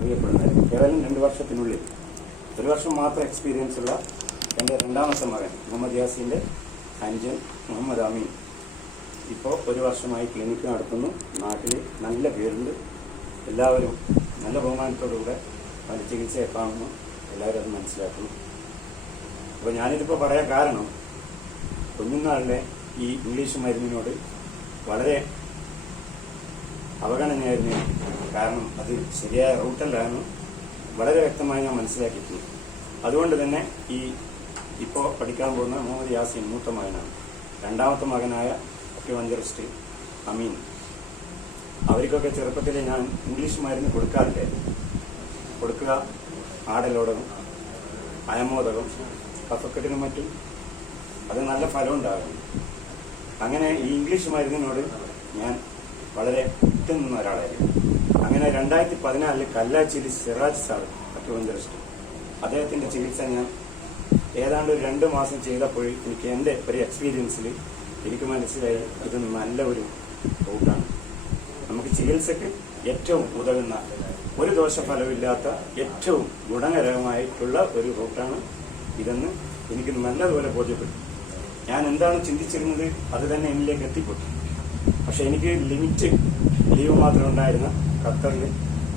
അറിയപ്പെടുന്നത്. കേവലം 2 വർഷത്തിനുള്ളിൽ 1 വർഷം മാത്രം എക്സ്പീരിയൻസ് ഉള്ള എൻ്റെ രണ്ടാമത്തെ മകൻ മുഹമ്മദ് യാസിൻ്റെ അനുജൻ മുഹമ്മദ് അമീൻ ഇപ്പോൾ 1 വർഷമായി ക്ലിനിക്ക് നടത്തുന്നു. നാട്ടിൽ നല്ല പേരുണ്ട്. എല്ലാവരും നല്ല ബഹുമാനത്തോടുകൂടെ അതിൻ്റെ ചികിത്സയെ കാണുന്നു. എല്ലാവരും അത് മനസ്സിലാക്കുന്നു. അപ്പോൾ ഞാനിതിപ്പോൾ പറയാൻ കാരണം കുഞ്ഞുനാളിലെ ഈ ഇംഗ്ലീഷ് മരുന്നിനോട് വളരെ അവഗണനയായിരുന്നു. കാരണം അത് ശരിയായ റൂട്ടല്ലായിരുന്നു വളരെ വ്യക്തമായി ഞാൻ മനസ്സിലാക്കിയിട്ടുണ്ട്. അതുകൊണ്ട് തന്നെ ഇപ്പോൾ പഠിക്കാൻ പോകുന്ന മുഹമ്മദ് യാസിൻ മൂത്ത മകനാണ്. രണ്ടാമത്തെ മകനായ അക്യുപഞ്ചറിസ്റ്റ് അമീൻ. അവർക്കൊക്കെ ചെറുപ്പത്തിൽ ഞാൻ ഇംഗ്ലീഷ് മരുന്ന് കൊടുക്കുക ആടലോടകം, അയമോദകം, കഫക്കെട്ടിനും മറ്റും അത് നല്ല ഫലം ഉണ്ടാകും. അങ്ങനെ ഈ ഇംഗ്ലീഷ് മരുന്നിനോട് ഞാൻ വളരെ നിന്ന ഒരാളായിരുന്നു. അങ്ങനെ 2014 കല്ലാച്ചിയിൽ സിറാജ് സാർ അക്യുപഞ്ചറിസ്റ്റ്, അദ്ദേഹത്തിൻ്റെ ചികിത്സ ഞാൻ ഏതാണ്ട് ഒരു 2 മാസം ചെയ്തപ്പോൾ എനിക്ക് എൻ്റെ ഒരു എക്സ്പീരിയൻസിൽ എനിക്ക് മനസ്സിലായി ഇത് നല്ല ഒരു റൂട്ടാണ്. നമുക്ക് ചികിത്സക്ക് ഏറ്റവും ഉതകുന്ന, ഒരു ദോഷഫലമില്ലാത്ത, ഏറ്റവും ഗുണകരമായിട്ടുള്ള ഒരു റൂട്ടാണ് ഇതെന്ന് എനിക്ക് നല്ലതുപോലെ ബോധ്യപ്പെട്ടു. ഞാൻ എന്താണ് ചിന്തിച്ചിരുന്നത് അത് തന്നെ എന്നിലേക്ക് എത്തിപ്പെട്ടു. പക്ഷെ എനിക്ക് ലിമിറ്റ് ലീവ് മാത്രം ഉണ്ടായിരുന്ന ഖത്തറിൽ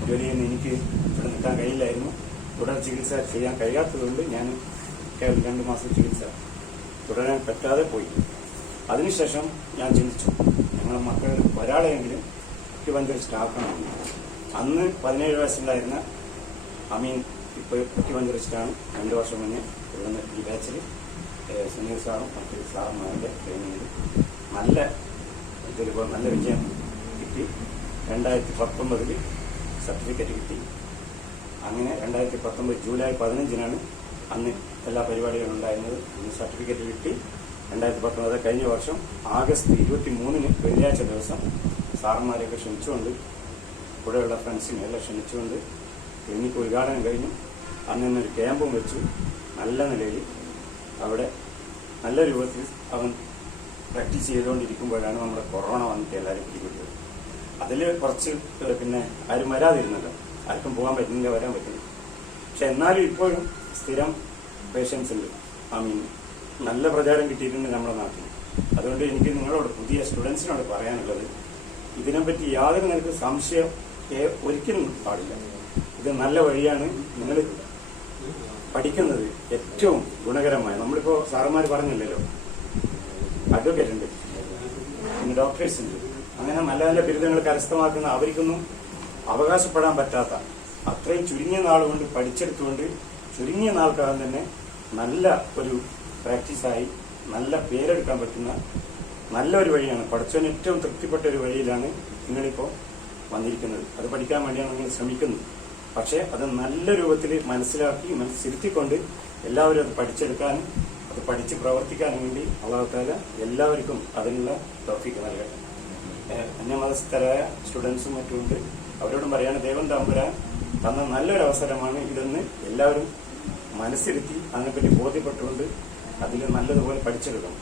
ജോലി ചെയ്യുന്ന എനിക്ക് ഇവിടെ നിൽക്കാൻ കഴിയില്ലായിരുന്നു. തുടർ ചികിത്സ ചെയ്യാൻ കഴിയാത്തതുകൊണ്ട് ഞാൻ കേവലം 2 മാസം ചികിത്സ തുടരാൻ പറ്റാതെ പോയി. അതിനുശേഷം ഞാൻ ചിന്തിച്ചു, ഞങ്ങളുടെ മക്കളിൽ ഒരാളെയെങ്കിലും അക്യുപഞ്ചറിസ്റ്റ് ആക്കണമെന്ന്. അന്ന് 17 വയസ്സുണ്ടായിരുന്ന അമീൻ ഇപ്പോൾ അക്യുപഞ്ചറിസ്റ്റാണ്. 2 വർഷം മുന്നേ ഇവിടുന്ന് ഈ ബാച്ചിൽ സുനീർ സാറും മറ്റു സാറുമാരുടെ ട്രെയിനിങ്ങിൽ നല്ല വിജയം കിട്ടി. 2019 സർട്ടിഫിക്കറ്റ് കിട്ടി. അങ്ങനെ 2019 ജൂലൈ 15 അന്ന് എല്ലാ പരിപാടികളും ഉണ്ടായിരുന്നത്. അന്ന് സർട്ടിഫിക്കറ്റ് കിട്ടി. 2019 കഴിഞ്ഞ വർഷം ആഗസ്റ്റ് 23 വെള്ളിയാഴ്ച ദിവസം സാറന്മാരെയൊക്കെ ക്ഷണിച്ചുകൊണ്ട്, കൂടെയുള്ള ഫ്രണ്ട്സിനെ എല്ലാം ക്ഷണിച്ചുകൊണ്ട് ക്ലിനിക്ക് ഉദ്ഘാടനം കഴിഞ്ഞു. അന്ന് ഇന്നൊരു ക്യാമ്പും വെച്ചു. നല്ല നിലയിൽ അവിടെ നല്ല രൂപത്തിൽ അവൻ പ്രാക്ടീസ് ചെയ്തുകൊണ്ടിരിക്കുമ്പോഴാണ് നമ്മുടെ കൊറോണ വന്നിട്ട് എല്ലാവരും പിടിപെട്ടത്. അതിൽ കുറച്ച് പിന്നെ ആരും വരാതിരുന്നല്ലോ, ആർക്കും പോകാൻ പറ്റുന്നില്ല, വരാൻ പറ്റില്ല. പക്ഷെ എന്നാലും ഇപ്പോഴും സ്ഥിരം പേഷ്യൻസ് ഉണ്ട്. നല്ല പ്രചാരം കിട്ടിയിട്ടുണ്ട് നമ്മുടെ നാട്ടിൽ. അതുകൊണ്ട് എനിക്ക് നിങ്ങളോട്, പുതിയ സ്റ്റുഡൻസിനോട് പറയാനുള്ളത്, ഇതിനെപ്പറ്റി യാതൊരു നിലയ്ക്ക് സംശയം ഒരിക്കലും പാടില്ല. ഇത് നല്ല വഴിയാണ്. നിങ്ങൾ പഠിക്കുന്നത് ഏറ്റവും ഗുണകരമായ, നമ്മളിപ്പോൾ സാറന്മാർ പറഞ്ഞില്ലല്ലോ, അഡ്വക്കേറ്റ് ഉണ്ട്, പിന്നെ ഡോക്ടേഴ്സ് ഉണ്ട്, അങ്ങനെ നല്ല നല്ല ബിരുദങ്ങൾ കരസ്ഥമാക്കുന്ന അവർക്കൊന്നും അവകാശപ്പെടാൻ പറ്റാത്ത അത്രയും ചുരുങ്ങിയ നാൾ കൊണ്ട് പഠിച്ചെടുത്തുകൊണ്ട് ചുരുങ്ങിയ നാൾക്കകം തന്നെ നല്ല ഒരു പ്രാക്ടീസായി നല്ല പേരെടുക്കാൻ പറ്റുന്ന നല്ലൊരു വഴിയാണ്. പഠിച്ചവന് ഏറ്റവും തൃപ്തിപ്പെട്ട ഒരു വഴിയിലാണ് നിങ്ങളിപ്പോൾ വന്നിരിക്കുന്നത്. അത് പഠിക്കാൻ വേണ്ടിയാണ് നിങ്ങൾ ശ്രമിക്കുന്നത്. പക്ഷേ അത് നല്ല രൂപത്തിൽ മനസ്സിലാക്കി മനസ്സിരുത്തിക്കൊണ്ട് എല്ലാവരും അത് പഠിച്ചെടുക്കാനും അത് പഠിച്ച് പ്രവർത്തിക്കാനും വേണ്ടി അല്ലാഹു തആല എല്ലാവർക്കും അതിനുള്ള തൗഫീഖ് നൽകട്ടെ. അന്യമതസ്ഥരായ സ്റ്റുഡൻസും മറ്റുമുണ്ട്. അവരോടും പറയാണ്, ദൈവം തമ്പുരാൻ തന്ന നല്ലൊരു അവസരമാണ് ഇതെന്ന് എല്ലാവരും മനസ്സിരുത്തി അതിനെപ്പറ്റി ബോധ്യപ്പെട്ടുകൊണ്ട് അതിൽ നല്ലതുപോലെ പഠിച്ചെടുക്കണം.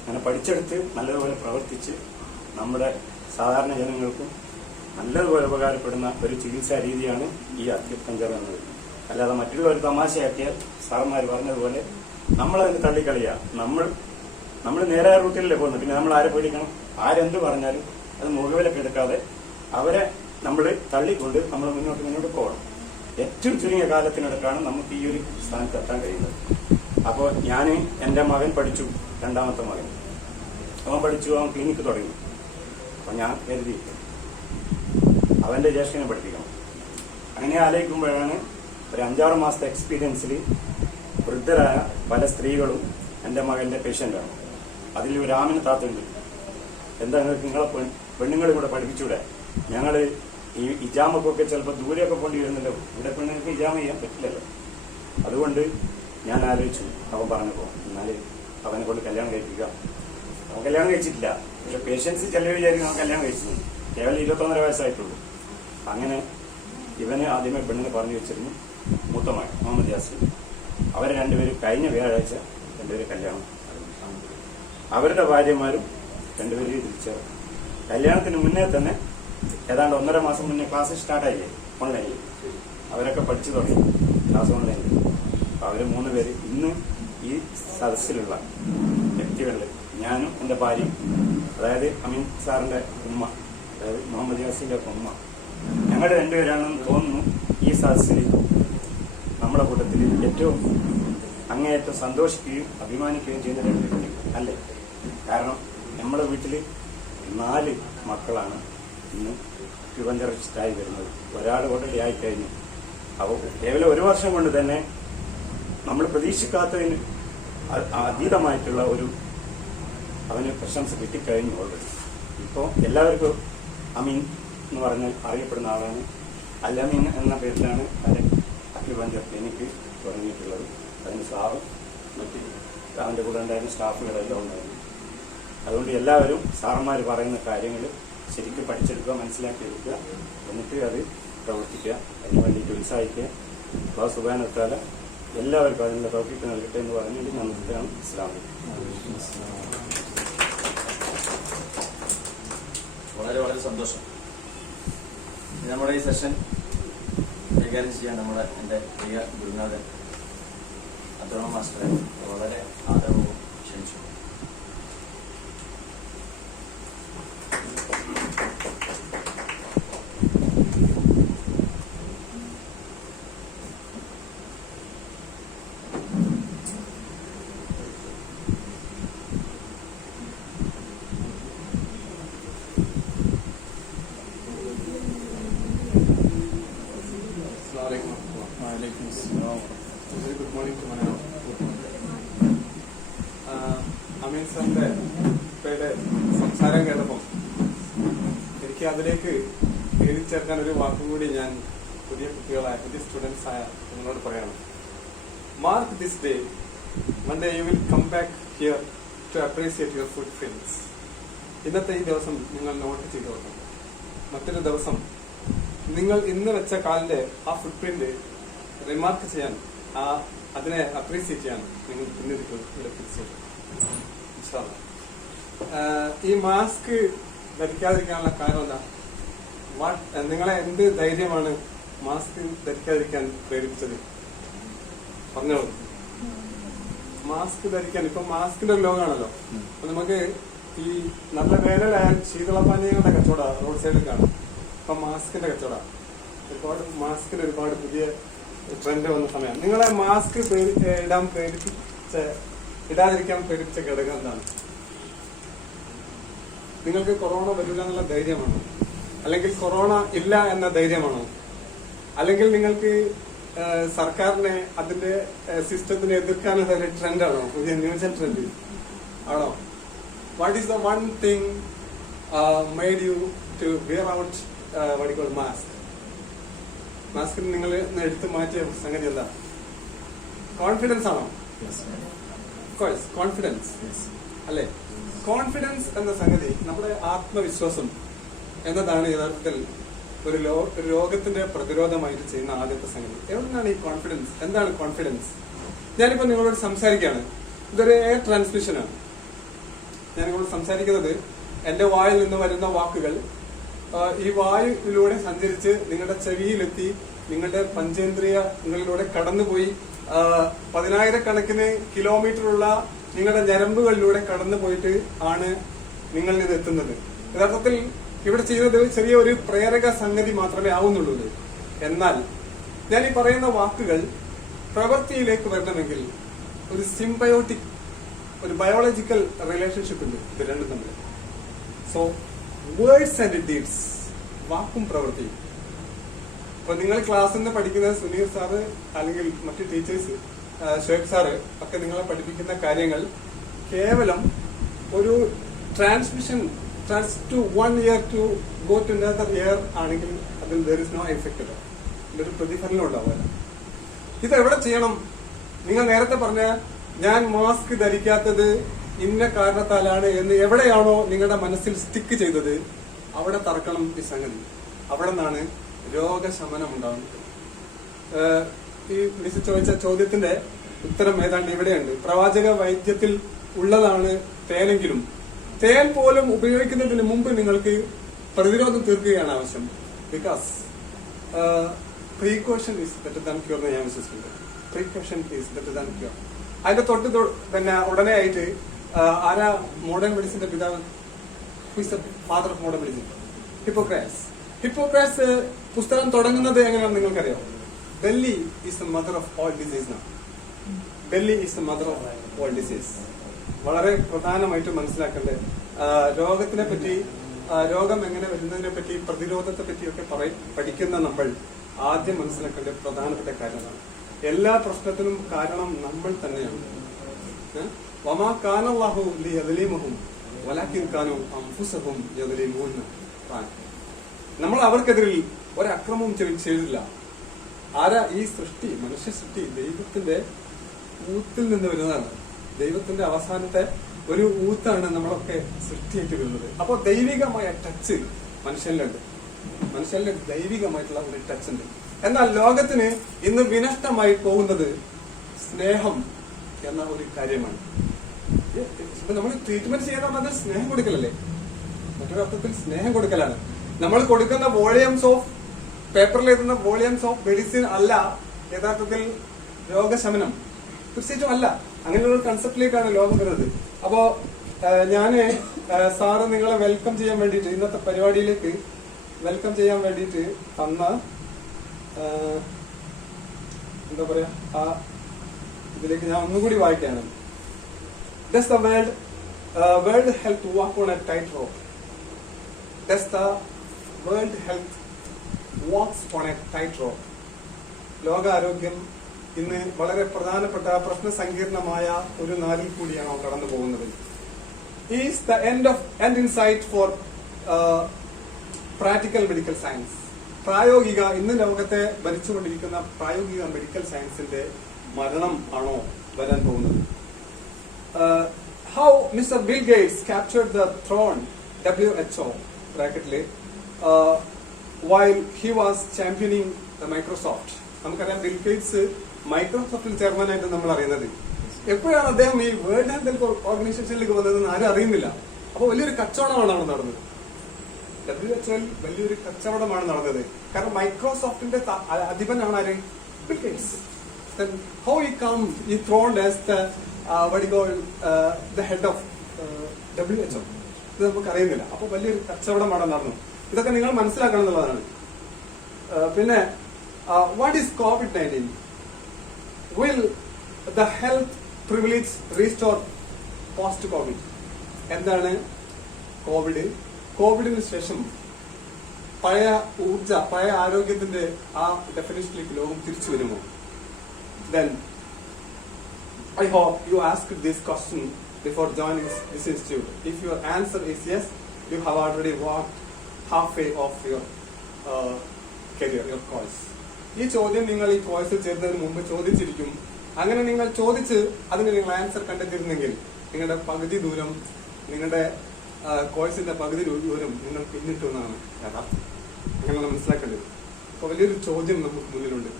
അങ്ങനെ പഠിച്ചെടുത്ത് നല്ലതുപോലെ പ്രവർത്തിച്ച് നമ്മുടെ സാധാരണ ജനങ്ങൾക്കും നല്ലതുപോലെ ഉപകാരപ്പെടുന്ന ഒരു ചികിത്സാ രീതിയാണ് ഈ അക്യുപഞ്ചർ എന്നത്. അല്ലാതെ മറ്റുള്ളവർ തമാശയാക്കിയാൽ സാറന്മാർ പറഞ്ഞതുപോലെ നമ്മളതിന് തള്ളിക്കളിയാ. നമ്മൾ നേരായ റൂട്ടിലല്ലേ പോകുന്നത്. പിന്നെ നമ്മൾ ആരെ പേടിക്കണം? ആരെന്ത് പറഞ്ഞാലും അത് മുഖവിലൊക്കെ എടുക്കാതെ അവരെ നമ്മൾ തള്ളിക്കൊണ്ട് നമ്മൾ മുന്നോട്ട് പോകണം. ഏറ്റവും ചുരുങ്ങിയ കാലത്തിനടുക്കാണ് നമുക്ക് ഈ ഒരു സ്ഥാനത്ത് എത്താൻ കഴിയുന്നത്. അപ്പോൾ ഞാൻ എൻ്റെ മകൻ പഠിച്ചു, രണ്ടാമത്തെ മകൻ അവൻ പഠിച്ചു, അവൻ ക്ലിനിക്ക് തുടങ്ങി. അപ്പം ഞാൻ കരുതി അവൻ്റെ ജ്യേഷ്ഠനെ പഠിപ്പിക്കണം. അങ്ങനെ ആലോചിക്കുമ്പോഴാണ് ഒരു 5-6 മാസത്തെ എക്സ്പീരിയൻസിൽ വൃദ്ധരായ പല സ്ത്രീകളും എൻ്റെ മകൻ്റെ പേഷ്യൻ്റാണ്. അതിൽ ഒരു ആമിന താത്തുണ്ട്. എന്താ നിങ്ങളെ പെണ്ണുങ്ങളെ കൂടെ പഠിപ്പിച്ചൂടെ? ഞങ്ങൾ ഈ ഇജാമക്കൊക്കെ ചിലപ്പോൾ ദൂരെയൊക്കെ പോണ്ടി വരുന്നല്ലോ, ഇവിടെ പെണ്ണുങ്ങൾക്ക് ഇജാമ ചെയ്യാൻ പറ്റില്ലല്ലോ. അതുകൊണ്ട് ഞാൻ ആലോചിച്ചു, അവൻ പറഞ്ഞപ്പോൾ എന്നാൽ അവനെ കൊണ്ട് കല്യാണം കഴിപ്പിക്കാം. അവൻ കല്യാണം കഴിച്ചിട്ടില്ല. പക്ഷെ പേഷ്യൻസ് ചിലർ വിചാരിക്കും അവൻ കല്യാണം കഴിച്ചു. കേവലം 21 വയസ്സായിട്ടുള്ളൂ. അങ്ങനെ ഇവന് ആദ്യമേ പെണ്ണിനെ പറഞ്ഞു വെച്ചിരുന്നു. മൂത്ത മകൻ മുഹമ്മദ് യാസിൻ. അവരെ രണ്ടുപേരും കഴിഞ്ഞ വ്യാഴാഴ്ച രണ്ടുപേരും കല്യാണം. അവരുടെ ഭാര്യമാരും രണ്ടുപേരും ഇതിൽ ചേർന്നു. കല്യാണത്തിന് മുന്നേ തന്നെ ഏതാണ്ട് 1.5 മാസം മുന്നേ ക്ലാസ് സ്റ്റാർട്ടായില്ലേ ഓൺലൈനിൽ. അവരൊക്കെ പഠിച്ചു തുടങ്ങി ക്ലാസ് ഓൺലൈനിൽ. അപ്പോൾ അവർ 3 പേര് ഇന്ന് ഈ സദസ്സിലുള്ള വ്യക്തികളിൽ ഞാനും എൻ്റെ ഭാര്യയും, അതായത് അമീൻ സാറിൻ്റെ ഉമ്മ, അതായത് മുഹമ്മദ് യാസിൻ്റെ ഉമ്മ, ഞങ്ങളുടെ 2 പേരാണെന്ന് തോന്നുന്നു ഈ സദസ്സിൽ നമ്മുടെ കൂട്ടത്തിൽ ഏറ്റവും അങ്ങേയറ്റം സന്തോഷിക്കുകയും അഭിമാനിക്കുകയും ചെയ്യുന്ന 2 വ്യക്തി അല്ലേ? കാരണം നമ്മുടെ വീട്ടിൽ 4 മക്കളാണ് ഇന്ന് ട്യൂബഞ്ചറിസ്റ്റായി വരുന്നത്. ഒരാൾ ഓൾറെഡി ആയിക്കഴിഞ്ഞു. അപ്പോൾ കേവലം 1 വർഷം കൊണ്ട് തന്നെ നമ്മൾ പ്രതീക്ഷിക്കാത്തതിന് അതീതമായിട്ടുള്ള അവന് പ്രശംസ കിട്ടിക്കഴിഞ്ഞു ഓൾറെഡി. ഇപ്പോൾ എല്ലാവർക്കും അമീൻ എന്ന് പറഞ്ഞാൽ അറിയപ്പെടുന്ന ആളാണ്. അൽ-അമീൻ എന്ന പേരിലാണ് അക്യുപഞ്ചർ ക്ലിനിക്ക് തുടങ്ങിയിട്ടുള്ളത്. അതിന് സാറും മറ്റ് അവൻ്റെ കൂടെ ഉണ്ടായിരുന്ന സ്റ്റാഫുകളെല്ലാം ഉണ്ടായിരുന്നു. അതുകൊണ്ട് എല്ലാവരും സാറന്മാർ പറയുന്ന കാര്യങ്ങൾ ശരിക്കും പഠിച്ചെടുക്കുക, മനസ്സിലാക്കിയെടുക്കുക, എന്നിട്ട് അത് പ്രവർത്തിക്കുക, അതിന് വേണ്ടിയിട്ട് ഉത്സാഹിക്കുക. അല്ലാഹു സുബ്ഹാനഹു വ തആല എല്ലാവർക്കും അതിനുള്ള തൗഫീഖ് നൽകട്ടെ എന്ന് പറഞ്ഞുകൊണ്ട് ഞാൻ നിർത്തുകയാണ്. അസ്സലാമു അലൈക്കും. വളരെ വളരെ സന്തോഷം. നമ്മുടെ ഈ സെഷൻ കൈകാര്യം ചെയ്യാൻ എൻ്റെ പ്രിയ ഗുരുനാഥൻ അബ്ദുറഹ്മാൻ മാസ്റ്ററെ വളരെ ആദരവും ക്ഷണിച്ചു. Good morning to my അമീൻ സാറിന്റെ സംസാരം കേട്ടപ്പോൾ എനിക്ക് അതിലേക്ക് എഴുതി ചേർക്കാൻ ഒരു വാക്കും കൂടി ഞാൻ പുതിയ സ്റ്റുഡൻസ് ആയ നിങ്ങളോട് പറയണം. Mark this day, one day you will come back here to appreciate your footprints. ഇന്നത്തെ ഈ ദിവസം നിങ്ങൾ നോട്ട് ചെയ്തു നോക്കണം. മറ്റൊരു ദിവസം നിങ്ങൾ ഇന്ന് വെച്ച കാലിന്റെ ആ ഫുട് പ്രിന്റ് റിമാർക്ക് ചെയ്യാൻ, അതിനെ അപ്രീസിയേറ്റ് ചെയ്യാൻ നിങ്ങൾ പിന്നീട് ഇവിടെ തിരിച്ചേക്കും. ഈ മാസ്ക് ധരിക്കാതിരിക്കാനുള്ള കാരണം എന്താ? നിങ്ങളെ എന്ത് ധൈര്യമാണ് മാസ്ക് ധരിക്കാതിരിക്കാൻ പ്രേരിപ്പിച്ചത്? പറഞ്ഞോളൂ. മാസ്ക് ധരിക്കാൻ ഇപ്പൊ മാസ്കിന്റെ ഒരു ലോകമാണല്ലോ. അപ്പൊ നമുക്ക് ഈ നല്ല വേനലായാൽ ശീതളപാനീയങ്ങളുടെ കച്ചവട റോഡ് സൈഡിൽ കാണും. ഇപ്പൊ മാസ്കിന്റെ കച്ചവട, മാസ്കിന് ഒരുപാട് പുതിയ ട്രെൻഡ് വന്ന സമയം. നിങ്ങളെ മാസ്ക് ഇടാതിരിക്കാൻ പ്രേരിപ്പിച്ച ഘടകം എന്താണ്? നിങ്ങൾക്ക് കൊറോണ വരില്ല എന്നുള്ള ധൈര്യമാണോ? അല്ലെങ്കിൽ കൊറോണ ഇല്ല എന്ന ധൈര്യമാണോ? അല്ലെങ്കിൽ നിങ്ങൾക്ക് സർക്കാരിനെ അതിന്റെ സിസ്റ്റത്തിനെ എതിർക്കാനുള്ള ഒരു ട്രെൻഡാണോ? പുതിയ ന്യൂജൻ ട്രെൻഡ് ആണോ? What is the one thing made you to wear out what you call mask? മാസ്കിന് നിങ്ങൾ എടുത്തു മാറ്റിയ സംഗതി എന്താ? കോൺഫിഡൻസ് ആണോ? കോൺഫിഡൻസ് അല്ലെ? കോൺഫിഡൻസ് എന്ന സംഗതി, നമ്മുടെ ആത്മവിശ്വാസം എന്നതാണ് യഥാർത്ഥത്തിൽ ഒരു രോഗത്തിന്റെ പ്രതിരോധമായിട്ട് ചെയ്യുന്ന ആദ്യത്തെ സംഗതി. എവിടെ നിന്നാണ് ഈ കോൺഫിഡൻസ്? എന്താണ് കോൺഫിഡൻസ്? ഞാനിപ്പോ നിങ്ങളോട് സംസാരിക്കുകയാണ്. ഇതൊരു എയർ ട്രാൻസ്മിഷനാണ്. ഞാൻ നിങ്ങളോട് സംസാരിക്കുന്നത് എന്റെ വായിൽ നിന്ന് വരുന്ന വാക്കുകൾ ഈ വായുവിലൂടെ സഞ്ചരിച്ച് നിങ്ങളുടെ ചെവിയിലെത്തി നിങ്ങളുടെ പഞ്ചേന്ദ്രിയങ്ങളിലൂടെ കടന്നുപോയി 10,000-കണക്കിന് കിലോമീറ്ററുള്ള നിങ്ങളുടെ ഞരമ്പുകളിലൂടെ കടന്നു പോയിട്ട് ആണ് നിങ്ങളിൽ ഇത് എത്തുന്നത്. യഥാർത്ഥത്തിൽ ഇവിടെ ചെയ്യുന്നത് ചെറിയ ഒരു പ്രേരക സംഗതി മാത്രമേ ആവുന്നുള്ളൂ. എന്നാൽ ഞാൻ ഈ പറയുന്ന വാക്കുകൾ പ്രവൃത്തിയിലേക്ക് വരണമെങ്കിൽ ഒരു സിംബയോട്ടിക്, ഒരു ബയോളജിക്കൽ റിലേഷൻഷിപ്പ് ഉണ്ട് ഇത് രണ്ടും തമ്മിൽ. സോ വേർഡ്സ് ആൻഡ് ഡീഡ്സ്, വാക്കും പ്രവൃത്തിയും. അപ്പൊ നിങ്ങൾ ക്ലാസ്സിൽ നിന്ന് പഠിക്കുന്ന സുനീർ സാറ് അല്ലെങ്കിൽ മറ്റു ടീച്ചേഴ്സ്, ഷേഖ് സാറ് ഒക്കെ നിങ്ങളെ പഠിപ്പിക്കുന്ന കാര്യങ്ങൾ കേവലം ഒരു transmission to 1 year to go to another year ആണെങ്കിൽ അതിൽ there is no effect. ഒരു പ്രതിഫലനം ഉണ്ടാവില്ല. ഇത് എവിടെ ചെയ്യണം? നിങ്ങൾ നേരത്തെ പറഞ്ഞ ഞാൻ മാസ്ക് ധരിക്കാത്തത് ഇന്ന കാരണത്താലാണ് എന്ന് എവിടെയാണോ നിങ്ങളുടെ മനസ്സിൽ സ്റ്റിക്ക് ചെയ്തത് അവിടെ തറക്കണം ഈ സംഗതി. അവിടെ നിന്നാണ് രോഗശമനം ഉണ്ടാകുന്നത്. ഈ മിസ് ചോദിച്ച ചോദ്യത്തിന്റെ ഉത്തരം ഏതാണ്ട് ഇവിടെയുണ്ട്. പ്രവാചക വൈദ്യത്തിൽ ഉള്ളതാണ് തേനെങ്കിലും തേൻ പോലും ഉപയോഗിക്കുന്നതിന് മുമ്പ് നിങ്ങൾക്ക് പ്രതിരോധം തീർക്കുകയാണ് ആവശ്യം. Because precaution is better than cure എന്ന് ഞാൻ വിശ്വസിക്കുന്നത്. Precaution is better than cure. അതിന്റെ പിന്നെ ഉടനെ ആയിട്ട് ആരാ മോഡേൺ മെഡിസിന്റെ പിതാവ്? Father of modern medicine? Hippocrates. Hippocrates പുസ്തകം തുടങ്ങുന്നത് എങ്ങനെയാണെന്ന് നിങ്ങൾക്കറിയാം? Delhi is the mother of all disease. Delhi is the mother of all disease. വളരെ പ്രധാനമായിട്ട് മനസ്സിലാക്കേണ്ടത് രോഗത്തിനെ പറ്റി, രോഗം എങ്ങനെ വരുന്നതിനെ പറ്റി, പ്രതിരോധത്തെ പറ്റിയൊക്കെ പഠിക്കുന്ന നമ്മൾ ആദ്യം മനസ്സിലാക്കേണ്ട പ്രധാനപ്പെട്ട കാര്യമാണ് എല്ലാ പ്രശ്നത്തിനും കാരണം നമ്മൾ തന്നെയാണ്. വമാ കാനല്ലാഹു ലിയദ്ലിമഹും വലാകിൻ കാനൂ അൻഫുസഹും യദ്ലിമൂൻ. നമ്മൾ അവർക്കെതിരിൽ ഒരക്രമവും ചെയ്തില്ല. ആരാ? ഈ സൃഷ്ടി, മനുഷ്യ സൃഷ്ടി ദൈവത്തിന്റെ ഊത്തിൽ നിന്ന് വരുന്നതാണ്. ദൈവത്തിന്റെ അവസാനത്തെ ഒരു ഊത്താണ് നമ്മളൊക്കെ സൃഷ്ടിയായിട്ട് വരുന്നത്. അപ്പൊ ദൈവികമായ ടച്ച് മനുഷ്യനിലുണ്ട്. മനുഷ്യനിൽ ദൈവികമായിട്ടുള്ള ഒരു ടച്ച് ഉണ്ട്. എന്നാൽ ലോകത്തിന് ഇന്ന് വിനഷ്ടമായി പോകുന്നത് സ്നേഹം എന്ന ഒരു കാര്യമാണ്. നമ്മൾ ട്രീറ്റ്മെന്റ് ചെയ്യാൻ സ്നേഹം കൊടുക്കലല്ലേ? മറ്റൊരർത്ഥത്തിൽ സ്നേഹം കൊടുക്കലാണ്. നമ്മൾ കൊടുക്കുന്ന വോളിയംസ് ഓഫ് പേപ്പറിൽ എഴുതുന്ന വോളിയംസ് ഓഫ് മെഡിസിൻ അല്ല യഥാർത്ഥത്തിൽ രോഗശമനം. തീർച്ചയായിട്ടും അല്ല. അങ്ങനെയുള്ള കൺസെപ്റ്റിലേക്കാണ് ലോകം വരുന്നത്. അപ്പോ ഞാന് സാറ് നിങ്ങളെ വെൽക്കം ചെയ്യാൻ വേണ്ടിയിട്ട്, ഇന്നത്തെ പരിപാടിയിലേക്ക് വെൽക്കം ചെയ്യാൻ വേണ്ടിയിട്ട് തന്ന എന്താ പറയാ, ആ ഇതിലേക്ക് ഞാൻ ഒന്നുകൂടി വായിക്കാണ്. Does the World Health walk on a tightrope? Does the World Health walks on a tightrope? ലോകാരോഗ്യം ഇന്ന് വളരെ പ്രധാനപ്പെട്ട പ്രശ്നസങ്കീർണമായ ഒരു നാലിൽ കൂടിയാണ് കടന്നു പോകുന്നത്. Is the end in sight for practical medical science. പ്രായോഗിക, ഇന്ന് ലോകത്തെ ഭരിച്ചുകൊണ്ടിരിക്കുന്ന പ്രായോഗിക മെഡിക്കൽ സയൻസിന്റെ മരണം ആണോ വരാൻ പോകുന്നത്? How Mr. Bill Gates captured the throne, WHO bracketly, while he was championing the Microsoft. നമുക്കറിയാം ബിൽ ഗേറ്റ്സ് മൈക്രോസോഫ്റ്റിൽ ചെയർമാനായിട്ട് നമ്മൾ അറിയുന്നത്. എപ്പോഴാണ് അദ്ദേഹം ഈ വേൾഡ് ഹെൽത്ത് ഓർഗനൈസേഷനിലേക്ക് വന്നതെന്ന് ആരും അറിയുന്നില്ല. അപ്പൊ വലിയൊരു കച്ചവടമാണ് അവിടെ നടന്നത്. WHO വലിയൊരു കച്ചവടമാണ് നടന്നത്. കാരണം മൈക്രോസോഫ്റ്റിന്റെ അധിപനാണ് ആര്? Bill Gates. Then how he come, he thrown as the what you call the head of WHO. ഇത് നമുക്ക് അറിയുന്നില്ല. അപ്പൊ വലിയൊരു കച്ചവടമാണ് നടന്നു. ഇതൊക്കെ നിങ്ങൾ മനസ്സിലാക്കണം എന്നുള്ളതാണ്. പിന്നെ what is COVID-19? Will the health privilege restore post-COVID? എന്താണ് കോവിഡ്? കോവിഡിന് ശേഷം പഴയ പഴയ ആരോഗ്യത്തിന്റെ ആ ഡെഫിനിഷനിലേക്ക് ലോകം തിരിച്ചു വരുമോ? Then I hope you asked this question before joining this institute. If your answer is yes, you have already walked halfway of your career, your course. ഈ ചോദ്യം നിങ്ങൾ ഈ കോഴ്സിൽ ചേരുന്നതിന് മുമ്പ് ചോദിച്ചിരിക്കും. അങ്ങനെ നിങ്ങൾ ചോദിച്ച് അതിന് നിങ്ങൾ ആൻസർ കണ്ടെത്തിയിരുന്നെങ്കിൽ നിങ്ങളുടെ പകുതി ദൂരം, നിങ്ങളുടെ കോഴ്സിന്റെ പകുതി ദൂരം നിങ്ങൾ പിന്നിട്ടു എന്നാണ് യഥാർത്ഥം. അങ്ങനെ മനസ്സിലാക്കേണ്ടത്. അപ്പൊ വലിയൊരു ചോദ്യം നമുക്ക് മുന്നിലുണ്ട്.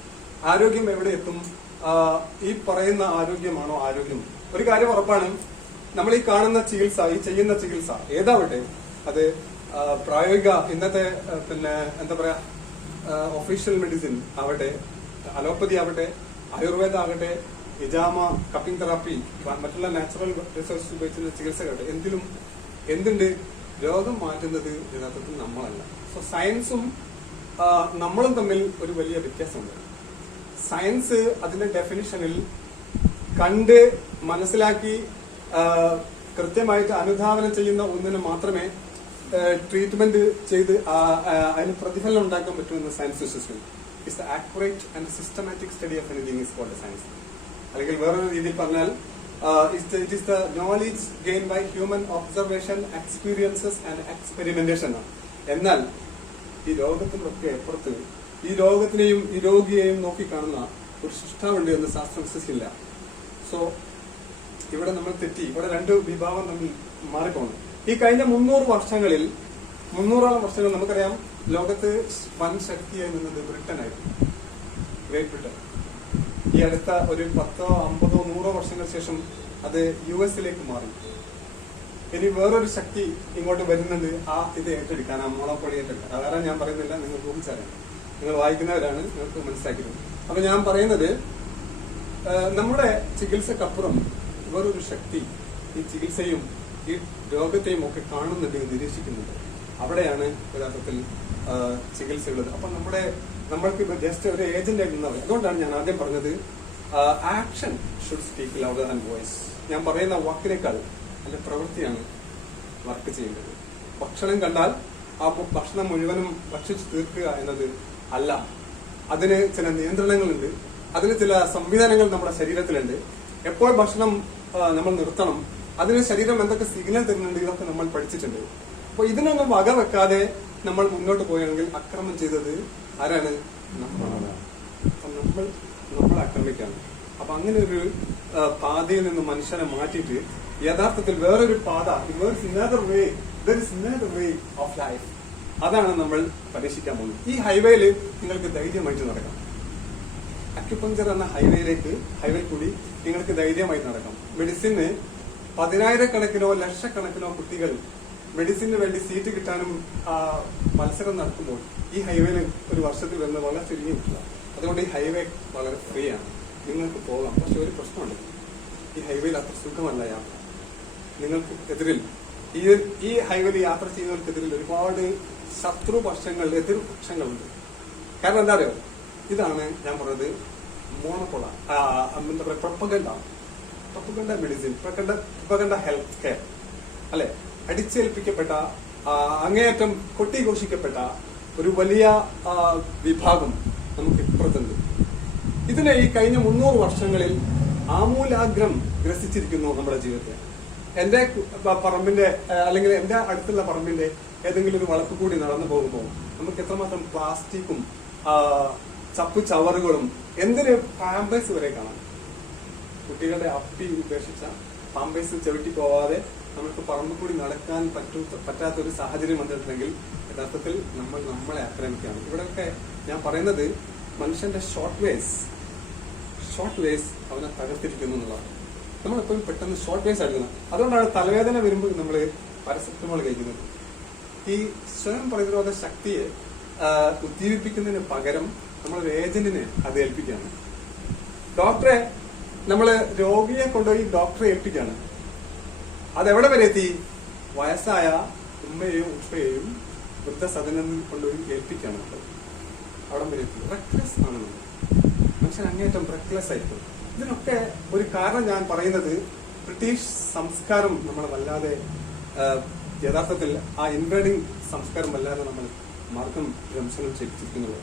ആരോഗ്യം എവിടെ എത്തും? ഈ പറയുന്ന ആരോഗ്യമാണോ ആരോഗ്യം? ഒരു കാര്യം ഉറപ്പാണ്, നമ്മൾ ഈ കാണുന്ന ചികിത്സ, ഈ ചെയ്യുന്ന ചികിത്സ ഏതാവട്ടെ, അത് പ്രായോഗിക ഇന്നത്തെ പിന്നെ എന്താ പറയാ ഒഫീഷ്യൽ മെഡിസിൻ ആവട്ടെ, അലോപ്പതി ആവട്ടെ, ആയുർവേദ ആകട്ടെ, ഇജാമ, കപ്പിംഗ് തെറാപ്പി, മറ്റുള്ള നാച്ചുറൽ റിസോഴ്സ് ഉപയോഗിച്ചുള്ള ചികിത്സകളുടെ എന്തുണ്ട്? രോഗം മാറ്റുന്നത് യഥാർത്ഥത്തിൽ നമ്മളല്ല. സോ സയൻസും നമ്മളും തമ്മിൽ ഒരു വലിയ വ്യത്യാസമുണ്ട്. സയൻസ് അതിന്റെ ഡെഫിനിഷനിൽ കണ്ട് മനസ്സിലാക്കി കൃത്യമായിട്ട് അനുധാവനം ചെയ്യുന്ന ഒന്നിന് മാത്രമേ ട്രീറ്റ്മെന്റ് ചെയ്ത് അതിന് പ്രതിഫലനം ഉണ്ടാക്കാൻ പറ്റുമെന്ന് സയൻസ് വിശ്വസിക്കുന്നു. It's the accurate and systematic study of anything is called science. അല്ലെങ്കിൽ വേറൊരു രീതിയിൽ പറഞ്ഞാൽ it is the knowledge gain by human observation, experiences and experimentation ആണ്. എന്നാൽ ഈ രോഗത്തിനൊക്കെ അപ്പുറത്ത് ഈ രോഗത്തിനെയും ഈ രോഗിയെയും നോക്കിക്കാണുന്ന ഒരു സൃഷ്ടാവുണ്ട് എന്ന് ശാസ്ത്രം വിശ്വസിക്കില്ല. സോ ഇവിടെ നമ്മൾ തെറ്റി. ഇവിടെ രണ്ട് വിഭാഗം തമ്മിൽ മാറിപ്പോണം. ഈ കഴിഞ്ഞ 300 വർഷങ്ങളിൽ 300ഓളം വർഷങ്ങൾ നമുക്കറിയാം ലോകത്ത് വൻ ശക്തിയായി നിന്നത് ബ്രിട്ടനായിരുന്നു, ഗ്രേറ്റ് ബ്രിട്ടൻ. ഈ അടുത്ത ഒരു 10, 50, 100 വർഷങ്ങൾക്ക് ശേഷം അത് US മാറി. ഇനി വേറൊരു ശക്തി ഇങ്ങോട്ട് വരുന്നുണ്ട്, ഇത് ഏറ്റെടുക്കാൻ, മോണോപ്പൊളി ഏറ്റെടുക്കാൻ. അതാരാ ഞാൻ പറയുന്നില്ല, നിങ്ങൾ ഊഹിച്ചറിയാം. നിങ്ങൾ വായിക്കുന്നവരാണ്, നിങ്ങൾക്ക് മനസ്സിലാക്കിയിട്ടുണ്ട്. അപ്പൊ ഞാൻ പറയുന്നത്, നമ്മുടെ ചികിത്സക്കപ്പുറം വേറൊരു ശക്തി ഈ ചികിത്സയും ഈ രോഗത്തെയും ഒക്കെ കാണുന്നുണ്ട്, നിരീക്ഷിക്കുന്നുണ്ട്. അവിടെയാണ് യഥാർത്ഥത്തിൽ ചികിത്സയുള്ളത്. അപ്പൊ നമ്മൾക്ക് ജസ്റ്റ് ഒരു ഏജന്റ് ആയിട്ട് നിന്നാൽ, അതുകൊണ്ടാണ് ഞാൻ ആദ്യം പറഞ്ഞത് action should speak louder than voice. ഞാൻ പറയുന്ന വാക്കിനേക്കാൾ അതിന്റെ പ്രവൃത്തിയാണ് വർക്ക് ചെയ്യേണ്ടത്. ഭക്ഷണം കണ്ടാൽ ആ ഭക്ഷണം മുഴുവനും ഭക്ഷിച്ചു തീർക്കുക എന്നത് അല്ല. അതിന് ചില നിയന്ത്രണങ്ങളുണ്ട്, അതിന് ചില സംവിധാനങ്ങൾ നമ്മുടെ ശരീരത്തിലുണ്ട്. എപ്പോൾ ഭക്ഷണം നമ്മൾ നിർത്തണം, അതിന് ശരീരം എന്തൊക്കെ സിഗ്നൽ തരുന്നുണ്ട്, ഇതൊക്കെ നമ്മൾ പഠിച്ചിട്ടുണ്ട്. അപ്പൊ ഇതിനൊന്നും വക വെക്കാതെ നമ്മൾ മുന്നോട്ട് പോയാണെങ്കിൽ അക്രമം ചെയ്തത് ആരാണ്? നമ്മളാണ്. അപ്പൊ നമ്മൾ ആക്രമിക്കാണ്. അപ്പൊ അങ്ങനെ ഒരു പാതയിൽ നിന്ന് മനുഷ്യനെ മാറ്റിയിട്ട് യഥാർത്ഥത്തിൽ വേറൊരു പാത, വേ ഓഫ് ലൈഫ്, അതാണ് നമ്മൾ പരീക്ഷിക്കാൻ പോകുന്നത്. ഈ ഹൈവേയിൽ നിങ്ങൾക്ക് ധൈര്യമായിട്ട് നടക്കാം. അക്യുപങ്ചർ എന്ന ഹൈവേയിൽ കൂടി നിങ്ങൾക്ക് ധൈര്യമായിട്ട് നടക്കാം. മെഡിസിന് 10,000-കണക്കിനോ ലക്ഷക്കണക്കിനോ കുട്ടികൾ മെഡിസിന് വേണ്ടി സീറ്റ് കിട്ടാനും മത്സരം നടത്തുമ്പോൾ ഈ ഹൈവേയിൽ ഒരു വർഷത്തിൽ വരുന്നത് വളരെ ചുരുങ്ങി കിട്ടില്ല. അതുകൊണ്ട് ഈ ഹൈവേ വളരെ ഫ്രീ ആണ്, നിങ്ങൾക്ക് പോകാം. പക്ഷെ ഒരു പ്രശ്നമുണ്ട്, ഈ ഹൈവേയിൽ അത്ര സുഖമല്ല യാത്ര. നിങ്ങൾക്ക് എതിരിൽ ഈ ഹൈവേയിൽ യാത്ര ചെയ്യുന്നവർക്കെതിരിൽ ഒരുപാട് ശത്രുപക്ഷങ്ങൾ, എതിർപക്ഷങ്ങളുണ്ട്. കാരണം എന്താ അറിയോ, ഇതാണ് ഞാൻ പറഞ്ഞത് മോണോപോള, എന്താ പറയുക, propaganda medicine, propaganda health care അല്ലെ. അടിച്ചേൽപ്പിക്കപ്പെട്ട, അങ്ങേയറ്റം കൊട്ടിഘോഷിക്കപ്പെട്ട ഒരു വലിയ വിഭാഗം നമുക്ക് ഇപ്പുറത്തുണ്ട്. ഇതിനെ ഈ കഴിഞ്ഞ 300 വർഷങ്ങളിൽ ആമൂലാഗ്രം ഗ്രസിച്ചിരിക്കുന്നു നമ്മുടെ ജീവിതത്തെ. എന്റെ പറമ്പിന്റെ അല്ലെങ്കിൽ എന്റെ അടുത്തുള്ള പറമ്പിന്റെ ഏതെങ്കിലും ഒരു വളപ്പ് കൂടി നടന്നു പോകുമ്പോൾ നമുക്ക് എത്രമാത്രം പ്ലാസ്റ്റിക്കും ചപ്പു ചവറുകളും, എന്തിന് പാമ്പേഴ്സ് വരെ കാണാം. കുട്ടികളുടെ അപ്പി ഉപേക്ഷിച്ച പാമ്പേഴ്സ് ചവിട്ടി പോവാതെ നമുക്ക് പറമ്പ് കൂടി നടക്കാൻ പറ്റാത്ത ഒരു സാഹചര്യം വന്നിട്ടുണ്ടെങ്കിൽ യഥാർത്ഥത്തിൽ നമ്മളെ ആക്രമിക്കുകയാണ്. ഇവിടെയൊക്കെ ഞാൻ പറയുന്നത് മനുഷ്യന്റെ ഷോർട്ട് വേസ് അവനെ തകർത്തിരിക്കുന്നു എന്നുള്ളതാണ്. നമ്മളെപ്പോഴും പെട്ടെന്ന് ഷോർട്ട് വേസ് എടുക്കുന്നത്. അതുകൊണ്ടാണ് തലവേദന വരുമ്പോൾ നമ്മൾ പാരസെറ്റമോൾ കഴിക്കുന്നത്. ഈ സ്വയം പ്രതിരോധ ശക്തിയെ ഉദ്ദീപിപ്പിക്കുന്നതിന് പകരം നമ്മളൊരു ഏജന്റിനെ അത് ഏൽപ്പിക്കുകയാണ്. ഡോക്ടറെ, നമ്മള് രോഗിയെ കൊണ്ടുപോയി ഡോക്ടറെ ഏൽപ്പിക്കുകയാണ്. അതെവിടെ വരെ എത്തി? വയസ്സായ ഉമ്മയെയും ഉപ്പയെയും വൃദ്ധസദനത്തിൽ കൊണ്ടുപോയി ഏൽപ്പിക്കുകയാണ്. അവിടെ വരെ എത്തി. റെക്ലെസ് ആണ് നമ്മൾ. മനുഷ്യൻ അങ്ങേറ്റം റെക്ലെസ് ആയിരിക്കും. ഇതിനൊക്കെ ഒരു കാരണം ഞാൻ പറയുന്നത്, ബ്രിട്ടീഷ് സംസ്കാരം നമ്മളെ വല്ലാതെ, യഥാർത്ഥത്തിൽ ആ ഇൻവേഡിങ് സംസ്കാരം വല്ലാതെ നമ്മൾ മാർഗം ഭ്രംശനം ചെയ്യിപ്പിച്ചിരിക്കുന്നത്.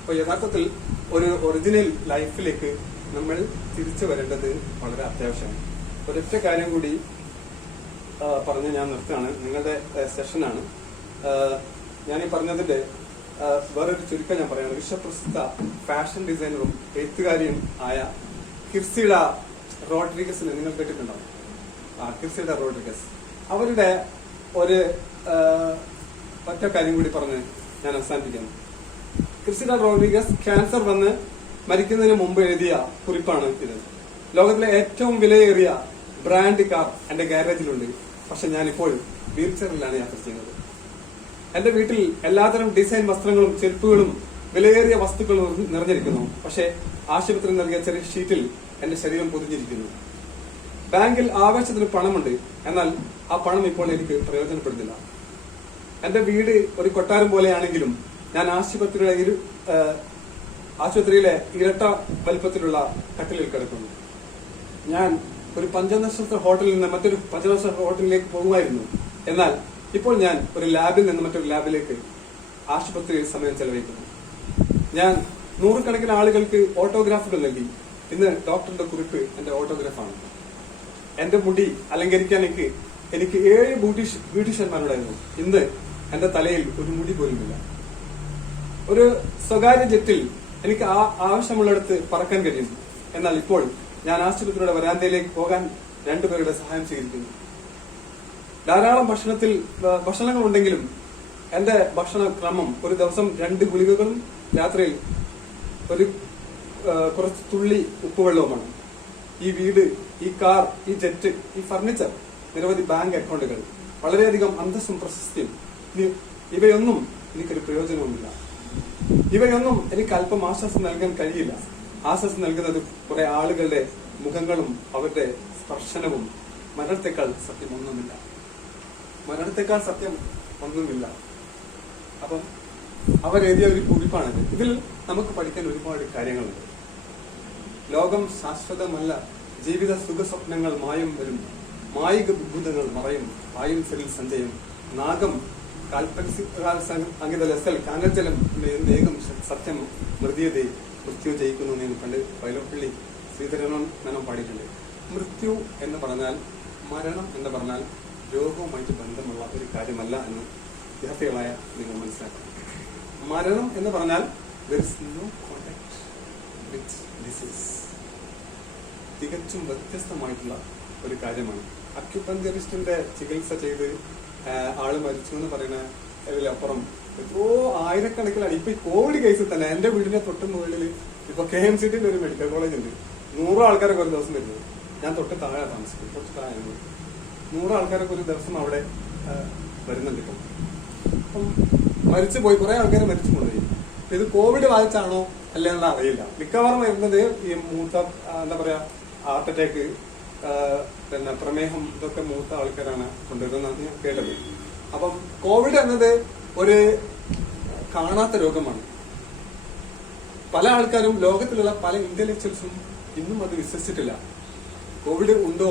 അപ്പൊ യഥാർത്ഥത്തിൽ ഒരു ഒറിജിനൽ ലൈഫിലേക്ക് നമ്മൾ തിരിച്ചു വരേണ്ടത് വളരെ അത്യാവശ്യമാണ്. ഒരൊറ്റ കാര്യം കൂടി പറഞ്ഞ് ഞാൻ നിർത്തുകയാണ്. നിങ്ങളുടെ സെഷനാണ്. ഞാനീ പറഞ്ഞതിന്റെ വേറൊരു ചുരുക്കം ഞാൻ പറയാണ്. വിശ്വപ്രസിദ്ധ ഫാഷൻ ഡിസൈനറും എഴുത്തുകാരിയും ആയ കിർസിഡ റോഡ്രിഗസിനെ നിങ്ങൾ കേട്ടിട്ടുണ്ടാവും. കിർസിഡ റോഡ്രിഗസ്, അവരുടെ ഒരു ഒറ്റ കാര്യം കൂടി പറഞ്ഞ് ഞാൻ അവസാനിപ്പിക്കുന്നു. കിർസിഡ റോഡ്രിഗസ് ക്യാൻസർ വന്ന് മരിക്കുന്നതിന് മുമ്പ് എഴുതിയ കുറിപ്പാണ് ഇത്. ലോകത്തിലെ ഏറ്റവും വിലയേറിയ ബ്രാൻഡ് കാർ എന്റെ ഗാരേജിലുണ്ട്. പക്ഷെ ഞാനിപ്പോൾ വീൽ ചെയറിലാണ് യാത്ര ചെയ്യുന്നത്. എന്റെ വീട്ടിൽ എല്ലാത്തരം ഡിസൈൻ വസ്ത്രങ്ങളും ചെരുപ്പുകളും വിലയേറിയ വസ്തുക്കളും നിറഞ്ഞിരിക്കുന്നു. പക്ഷെ ആശുപത്രി നൽകിയ ചെറിയ ഷീറ്റിൽ എന്റെ ശരീരം പൊതിഞ്ഞിരിക്കുന്നു. ബാങ്കിൽ ആവശ്യത്തിന് പണമുണ്ട്, എന്നാൽ ആ പണം ഇപ്പോൾ എനിക്ക് പ്രയോജനപ്പെടുന്നില്ല. എന്റെ വീട് ഒരു കൊട്ടാരം പോലെയാണെങ്കിലും ഞാൻ ആശുപത്രിയിലെ ഇരട്ട വലിപ്പത്തിലുള്ള കട്ടിലിൽ കിടക്കുന്നു. ഞാൻ ഒരു പഞ്ചനക്ഷത്ര ഹോട്ടലിൽ നിന്ന് മറ്റൊരു പഞ്ചനക്ഷത്ര ഹോട്ടലിലേക്ക് പോകുമായിരുന്നു. എന്നാൽ ഇപ്പോൾ ഞാൻ ഒരു ലാബിൽ നിന്ന് മറ്റൊരു ലാബിലേക്ക് ആശുപത്രിയിൽ സമയം ചെലവഴിക്കുന്നു. ഞാൻ 100 ആളുകൾക്ക് ഓട്ടോഗ്രാഫുകൾ നൽകി. ഇന്ന് ഡോക്ടറുടെ കുറിപ്പ് എന്റെ ഓട്ടോഗ്രാഫാണ്. എന്റെ മുടി അലങ്കരിക്കാൻ എനിക്ക് 7 ബ്യൂട്ടീഷ്യന്മാരുണ്ടായിരുന്നു. ഇന്ന് എന്റെ തലയിൽ ഒരു മുടി പോലുമില്ല. ഒരു സ്വകാര്യ ജെറ്റിൽ എനിക്ക് ആവശ്യമുള്ളിടത്ത് പറക്കാൻ കഴിയും. എന്നാൽ ഇപ്പോൾ ഞാൻ ആശുപത്രിയുടെ വരാന്തയിലേക്ക് പോകാൻ 2 പേരുടെ സഹായം സ്വീകരിക്കുന്നു. ധാരാളം ഭക്ഷണങ്ങൾ ഉണ്ടെങ്കിലും എന്റെ ഭക്ഷണ ക്രമം ഒരു ദിവസം 2 ഗുളികകളും രാത്രിയിൽ കുറച്ച് തുള്ളി ഉപ്പുവെള്ളവുമാണ്. ഈ വീട്, ഈ കാർ, ഈ ജെറ്റ്, ഈ ഫർണിച്ചർ, നിരവധി ബാങ്ക് അക്കൗണ്ടുകൾ, വളരെയധികം അന്തസ്സും പ്രശസ്തിയും, ഇവയൊന്നും എനിക്കൊരു പ്രയോജനവുമില്ല. ഇവയൊന്നും എനിക്ക് അല്പം ആശ്വാസം നൽകാൻ കഴിയില്ല. ആശ്വാസം നൽകുന്നത് കുറെ ആളുകളുടെ മുഖങ്ങളും അവരുടെ സ്പർശനവും. മരണത്തെക്കാൾ സത്യം ഒന്നുമില്ല. മരണത്തെക്കാൾ സത്യം ഒന്നുമില്ല. അപ്പം അവരെഴുതിയ ഒരു കുറിപ്പാണിത്. ഇതിൽ നമുക്ക് പഠിക്കാൻ ഒരുപാട് കാര്യങ്ങളുണ്ട്. ലോകം ശാശ്വതമല്ല. ജീവിത സുഖസ്വപ്നങ്ങൾ മായം വരും. മായിക ബുദ്ധങ്ങൾ മറയും. ആയുംസരിൽ സഞ്ചയം. നാഗം അങ്കിത ലസൽ കാനജലം ഏകം സത്യം മൃതിയതേ മൃത്യു ജയിക്കുന്നു എന്ന് പണ്ട് വൈലോപ്പള്ളി ശ്രീധരനും മേനോൻ പാടിയിട്ടുണ്ട്. മൃത്യു എന്ന് പറഞ്ഞാൽ, മരണം എന്ന് പറഞ്ഞാൽ രോഗവുമായിട്ട് ബന്ധമുള്ള ഒരു കാര്യമല്ല എന്ന് വിദ്യാർത്ഥികളായ നിങ്ങൾ മനസ്സിലാക്കണം. മരണം എന്ന് പറഞ്ഞാൽ there is no contact with disease. തികച്ചും വ്യത്യസ്തമായിട്ടുള്ള ഒരു കാര്യമാണ്. അക്യുപഞ്ചറിസ്റ്റിന്റെ ചികിത്സ ചെയ്ത് ആള് മരിച്ചു എന്ന് പറയുന്ന ഇതിലപ്പുറം എത്രയോ ആയിരക്കണക്കിലാണ്. ഇപ്പൊ ഈ കോവിഡ് കേസിൽ തന്നെ എന്റെ വീടിന്റെ തൊട്ട് മുകളിൽ ഇപ്പൊ KMCT ഒരു മെഡിക്കൽ കോളേജ് ഉണ്ട്. 100 ആൾക്കാരൊക്കെ ഒരു ദിവസം വരുന്നത്. ഞാൻ തൊട്ട് താഴെ താമസിക്കും, കുറച്ച് താഴെ. 100 ആൾക്കാരൊക്കെ ഒരു ദിവസം അവിടെ വരുന്നുണ്ട്. അപ്പം മരിച്ചു പോയി, കുറെ ആൾക്കാർ മരിച്ചു കൊണ്ടുപോയി. ഇത് കോവിഡ് ബാധിച്ചാണോ അല്ലെന്നുള്ള അറിയില്ല. മിക്കവാറും വരുന്നത് ഈ മൂത്ത എന്താ പറയാ ഹാർട്ട് അറ്റാക്ക്, പിന്നെ പ്രമേഹം, ഇതൊക്കെ മൂത്ത ആൾക്കാരാണ് കൊണ്ടുവരുന്നത് ഞാൻ കേട്ടത്. അപ്പം കോവിഡ് എന്നത് ഒരു കാണാത്ത രോഗമാണ്. പല ആൾക്കാരും, ലോകത്തിലുള്ള പല ഇന്റലക്ച്വൽസും ഇന്നും അത് വിശ്വസിച്ചിട്ടില്ല. കോവിഡ് ഉണ്ടോ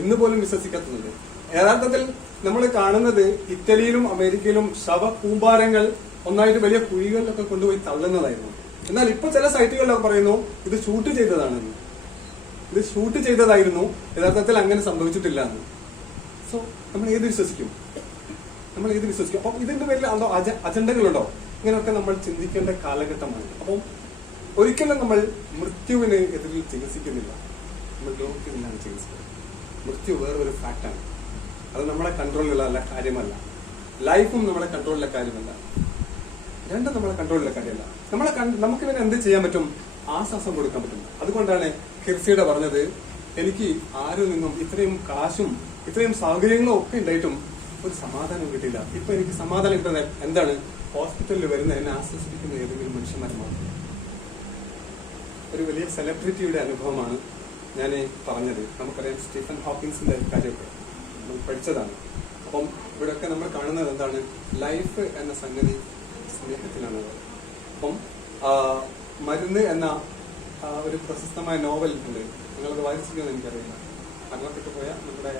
എന്ന് പോലും വിശ്വസിക്കാത്തതുണ്ട്. യഥാർത്ഥത്തിൽ നമ്മൾ കാണുന്നത് ഇറ്റലിയിലും അമേരിക്കയിലും ശവകൂമ്പാരങ്ങൾ ഒന്നായിട്ട് വലിയ കുഴികളിലൊക്കെ കൊണ്ടുപോയി തള്ളുന്നതായിരുന്നു. എന്നാൽ ഇപ്പൊ ചില സൈറ്റുകളിലൊക്കെ പറയുന്നു ഇത് ഷൂട്ട് ചെയ്തതാണെന്ന്. ഇത് ഷൂട്ട് ചെയ്തതായിരുന്നു, യഥാർത്ഥത്തിൽ അങ്ങനെ സംഭവിച്ചിട്ടില്ല എന്ന്. സോ നമ്മൾ ഏത് വിശ്വസിക്കും? നമ്മൾ ഏത് വിശ്വസിക്കും? അപ്പം ഇതിന്റെ പേരിൽ അതോ അജണ്ടകളുണ്ടോ? ഇങ്ങനെയൊക്കെ നമ്മൾ ചിന്തിക്കേണ്ട കാലഘട്ടമാണ്. അപ്പം ഒരിക്കലും നമ്മൾ മൃത്യുവിന് എതിരിൽ ചികിത്സിക്കുന്നില്ല. നമ്മൾ രോഗത്തിനാണ് ചികിത്സിക്കുന്നത്. മൃത്യു വേറൊരു ഫാക്റ്റാണ്. അത് നമ്മളെ കൺട്രോളിലുള്ള കാര്യമല്ല. ലൈഫും നമ്മളെ കൺട്രോളിലെ കാര്യമല്ല. രണ്ടും നമ്മളെ കൺട്രോളിലെ കാര്യമല്ല. നമുക്ക് പിന്നെ എന്ത് ചെയ്യാൻ പറ്റും? ആശ്വാസം കൊടുക്കാൻ പറ്റും. അതുകൊണ്ടാണ് കിർസിയുടെ പറഞ്ഞത്, എനിക്ക് ആരിൽ നിന്നും ഇത്രയും കാശും ഇത്രയും സൗകര്യങ്ങളും ഒക്കെ ഉണ്ടായിട്ടും ഒരു സമാധാനം കിട്ടില്ല. ഇപ്പൊ എനിക്ക് സമാധാനം കിട്ടുന്നത് എന്താണ്? ഹോസ്പിറ്റലിൽ വരുന്ന എന്നെ ആശ്വസിപ്പിക്കുന്ന ഏതെങ്കിലും മനുഷ്യന്മാർ മാത്രം. ഒരു വലിയ സെലിബ്രിറ്റിയുടെ അനുഭവമാണ് ഞാൻ പറഞ്ഞത്. നമുക്കറിയാം സ്റ്റീഫൻ ഹോക്കിൻസിന്റെ കാര്യമൊക്കെ നമ്മൾ പഠിച്ചതാണ്. അപ്പം ഇവിടെയൊക്കെ നമ്മൾ കാണുന്നത് എന്താണ്? ലൈഫ് എന്ന സംഗതി സ്നേഹത്തിലാണ്. അപ്പം മരുന്ന് എന്ന ഒരു പ്രശസ്തമായ നോവൽ ഉണ്ട്. നിങ്ങളത് വായിച്ചിരിക്കുമെന്ന് എനിക്കറിയില്ല. മരണപ്പെട്ടു പോയ നമ്മുടെ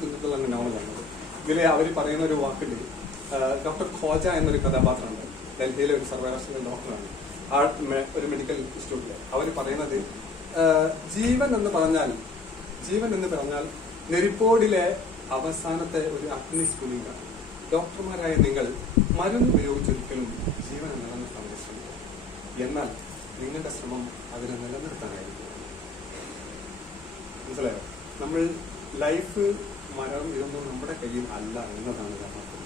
പുനത്തുള്ള നോവലാണ്. ഇതിൽ അവർ പറയുന്ന ഒരു വാക്കുണ്ട്. ഡോക്ടർ ഖോജ എന്നൊരു കഥാപാത്രമുണ്ട്. ഡൽഹിയിലെ ഒരു സർവകലാശാല ഡോക്ടറാണ്. ഒരു മെഡിക്കൽ ഇൻസ്റ്റിറ്റ്യൂട്ടില് അവർ പറയുന്നത്, ജീവൻ എന്ന് പറഞ്ഞാൽ നെരിപ്പോടിലെ അവസാനത്തെ ഒരു അഗ്നിസ്ഫുലിംഗ. ഡോക്ടർമാരായ നിങ്ങൾ മരുന്ന് ഉപയോഗിച്ചൊരിക്കലും ജീവനെ നിലനിർത്താൻ ശ്രമിക്കും. എന്നാൽ നിങ്ങളുടെ ശ്രമം അതിനെ നിലനിർത്താനായിരിക്കും. മനസ്സിലായോ? നമ്മൾ ലൈഫ്, മരണം ഇതൊന്നും നമ്മുടെ കയ്യിൽ അല്ല എന്നതാണ് യഥാർത്ഥം.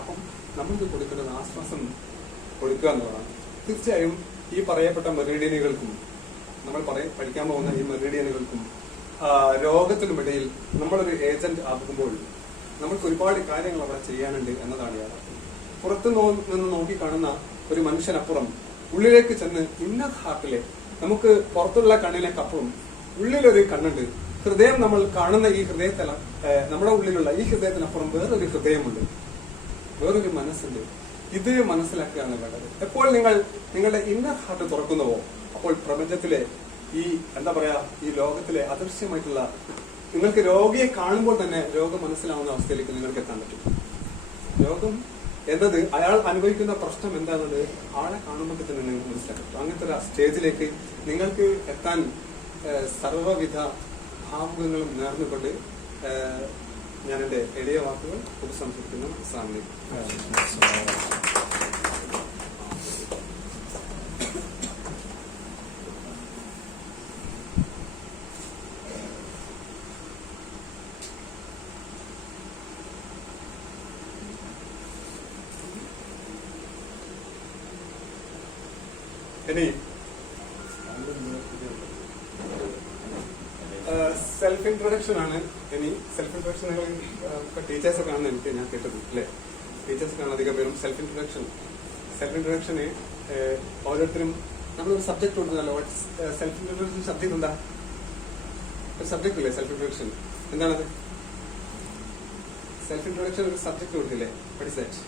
അപ്പം നമ്മൾക്ക് കൊടുക്കുന്നത് ആശ്വാസം കൊടുക്കുക എന്നുള്ളതാണ്. തീർച്ചയായും ഈ പറയപ്പെട്ട മെറീഡിയനുകൾക്കും നമ്മൾ പഠിക്കാൻ പോകുന്ന ഈ മെറീഡിയനുകൾക്കും രോഗത്തിനുമിടയിൽ നമ്മളൊരു ഏജന്റ് ആകുമ്പോൾ നമ്മൾക്ക് ഒരുപാട് കാര്യങ്ങൾ അവിടെ ചെയ്യാനുണ്ട് എന്നതാണ് യാഥാർത്ഥ്യം. പുറത്തു നിന്ന് നോക്കി കാണുന്ന ഒരു മനുഷ്യനപ്പുറം ഉള്ളിലേക്ക് ചെന്ന് ഇന്നർ ഹാർട്ടിലെ, നമുക്ക് പുറത്തുള്ള കണ്ണിലേക്കപ്പുറം ഉള്ളിലൊരു കണ്ണുണ്ട്. ഹൃദയം, നമ്മൾ കാണുന്ന ഈ ഹൃദയത്തിൽ, നമ്മുടെ ഉള്ളിലുള്ള ഈ ഹൃദയത്തിനപ്പുറം വേറൊരു ഹൃദയമുണ്ട്, വേറൊരു മനസ്സുണ്ട്. ഇത് മനസ്സിലാക്കുകയാണ് വേണ്ടത്. എപ്പോൾ നിങ്ങൾ നിങ്ങളുടെ ഇന്നർ ഹാർട്ട് തുറക്കുന്നുവോ അപ്പോൾ പ്രപഞ്ചത്തിലെ ഈ എന്താ പറയാ ഈ ലോകത്തിലെ അദൃശ്യമായിട്ടുള്ള, നിങ്ങൾക്ക് രോഗിയെ കാണുമ്പോൾ തന്നെ രോഗം മനസ്സിലാവുന്ന അവസ്ഥയിലേക്ക് നിങ്ങൾക്ക് എത്താൻ പറ്റും. രോഗം എന്നത് അയാൾ അനുഭവിക്കുന്ന പ്രശ്നം എന്താണെന്നത് ആളെ കാണുമ്പോൾ തന്നെ നിങ്ങൾക്ക് മനസ്സിലാക്കാൻ പറ്റും. അങ്ങനത്തെ ഒരു സ്റ്റേജിലേക്ക് നിങ്ങൾക്ക് എത്താൻ സർവ്വവിധ ഭാവുകങ്ങളും നേർന്നുകൊണ്ട് ഞാൻ എന്റെ എളിയ വാക്കുകൾ ഉപസംഹരിക്കുന്നു. സ്വാമി ഇനി സെൽഫ് ഇൻട്രൊഡക്ഷൻ ആണ്. ഇനി സെൽഫ് ഇൻട്രൊഡക്ഷൻ നിങ്ങൾ ടീച്ചേഴ്സൊക്കെ ആണെന്ന് ഞാൻ കേട്ടത് അല്ലേ? ടീച്ചേഴ്സൊക്കെയാണ് അധികം പേരും സെൽഫ് ഇൻട്രൊഡക്ഷൻ സെൽഫ് ഇൻട്രൊഡക്ഷന് ഓരോരുത്തരും നമ്മളൊരു സബ്ജക്ട് കൊടുക്കുന്നല്ലോ. സെൽഫ് ഇൻട്രൊഡക്ഷൻ സബ്ജക്ട് എന്താ? ഒരു സബ്ജക്ട് ഇല്ലേ സെൽഫ് ഇൻട്രൊഡക്ഷൻ? എന്താണത്? സെൽഫ് ഇൻട്രൊഡക്ഷൻ ഒരു സബ്ജക്ട് കൊടുത്തില്ലേ? What is that?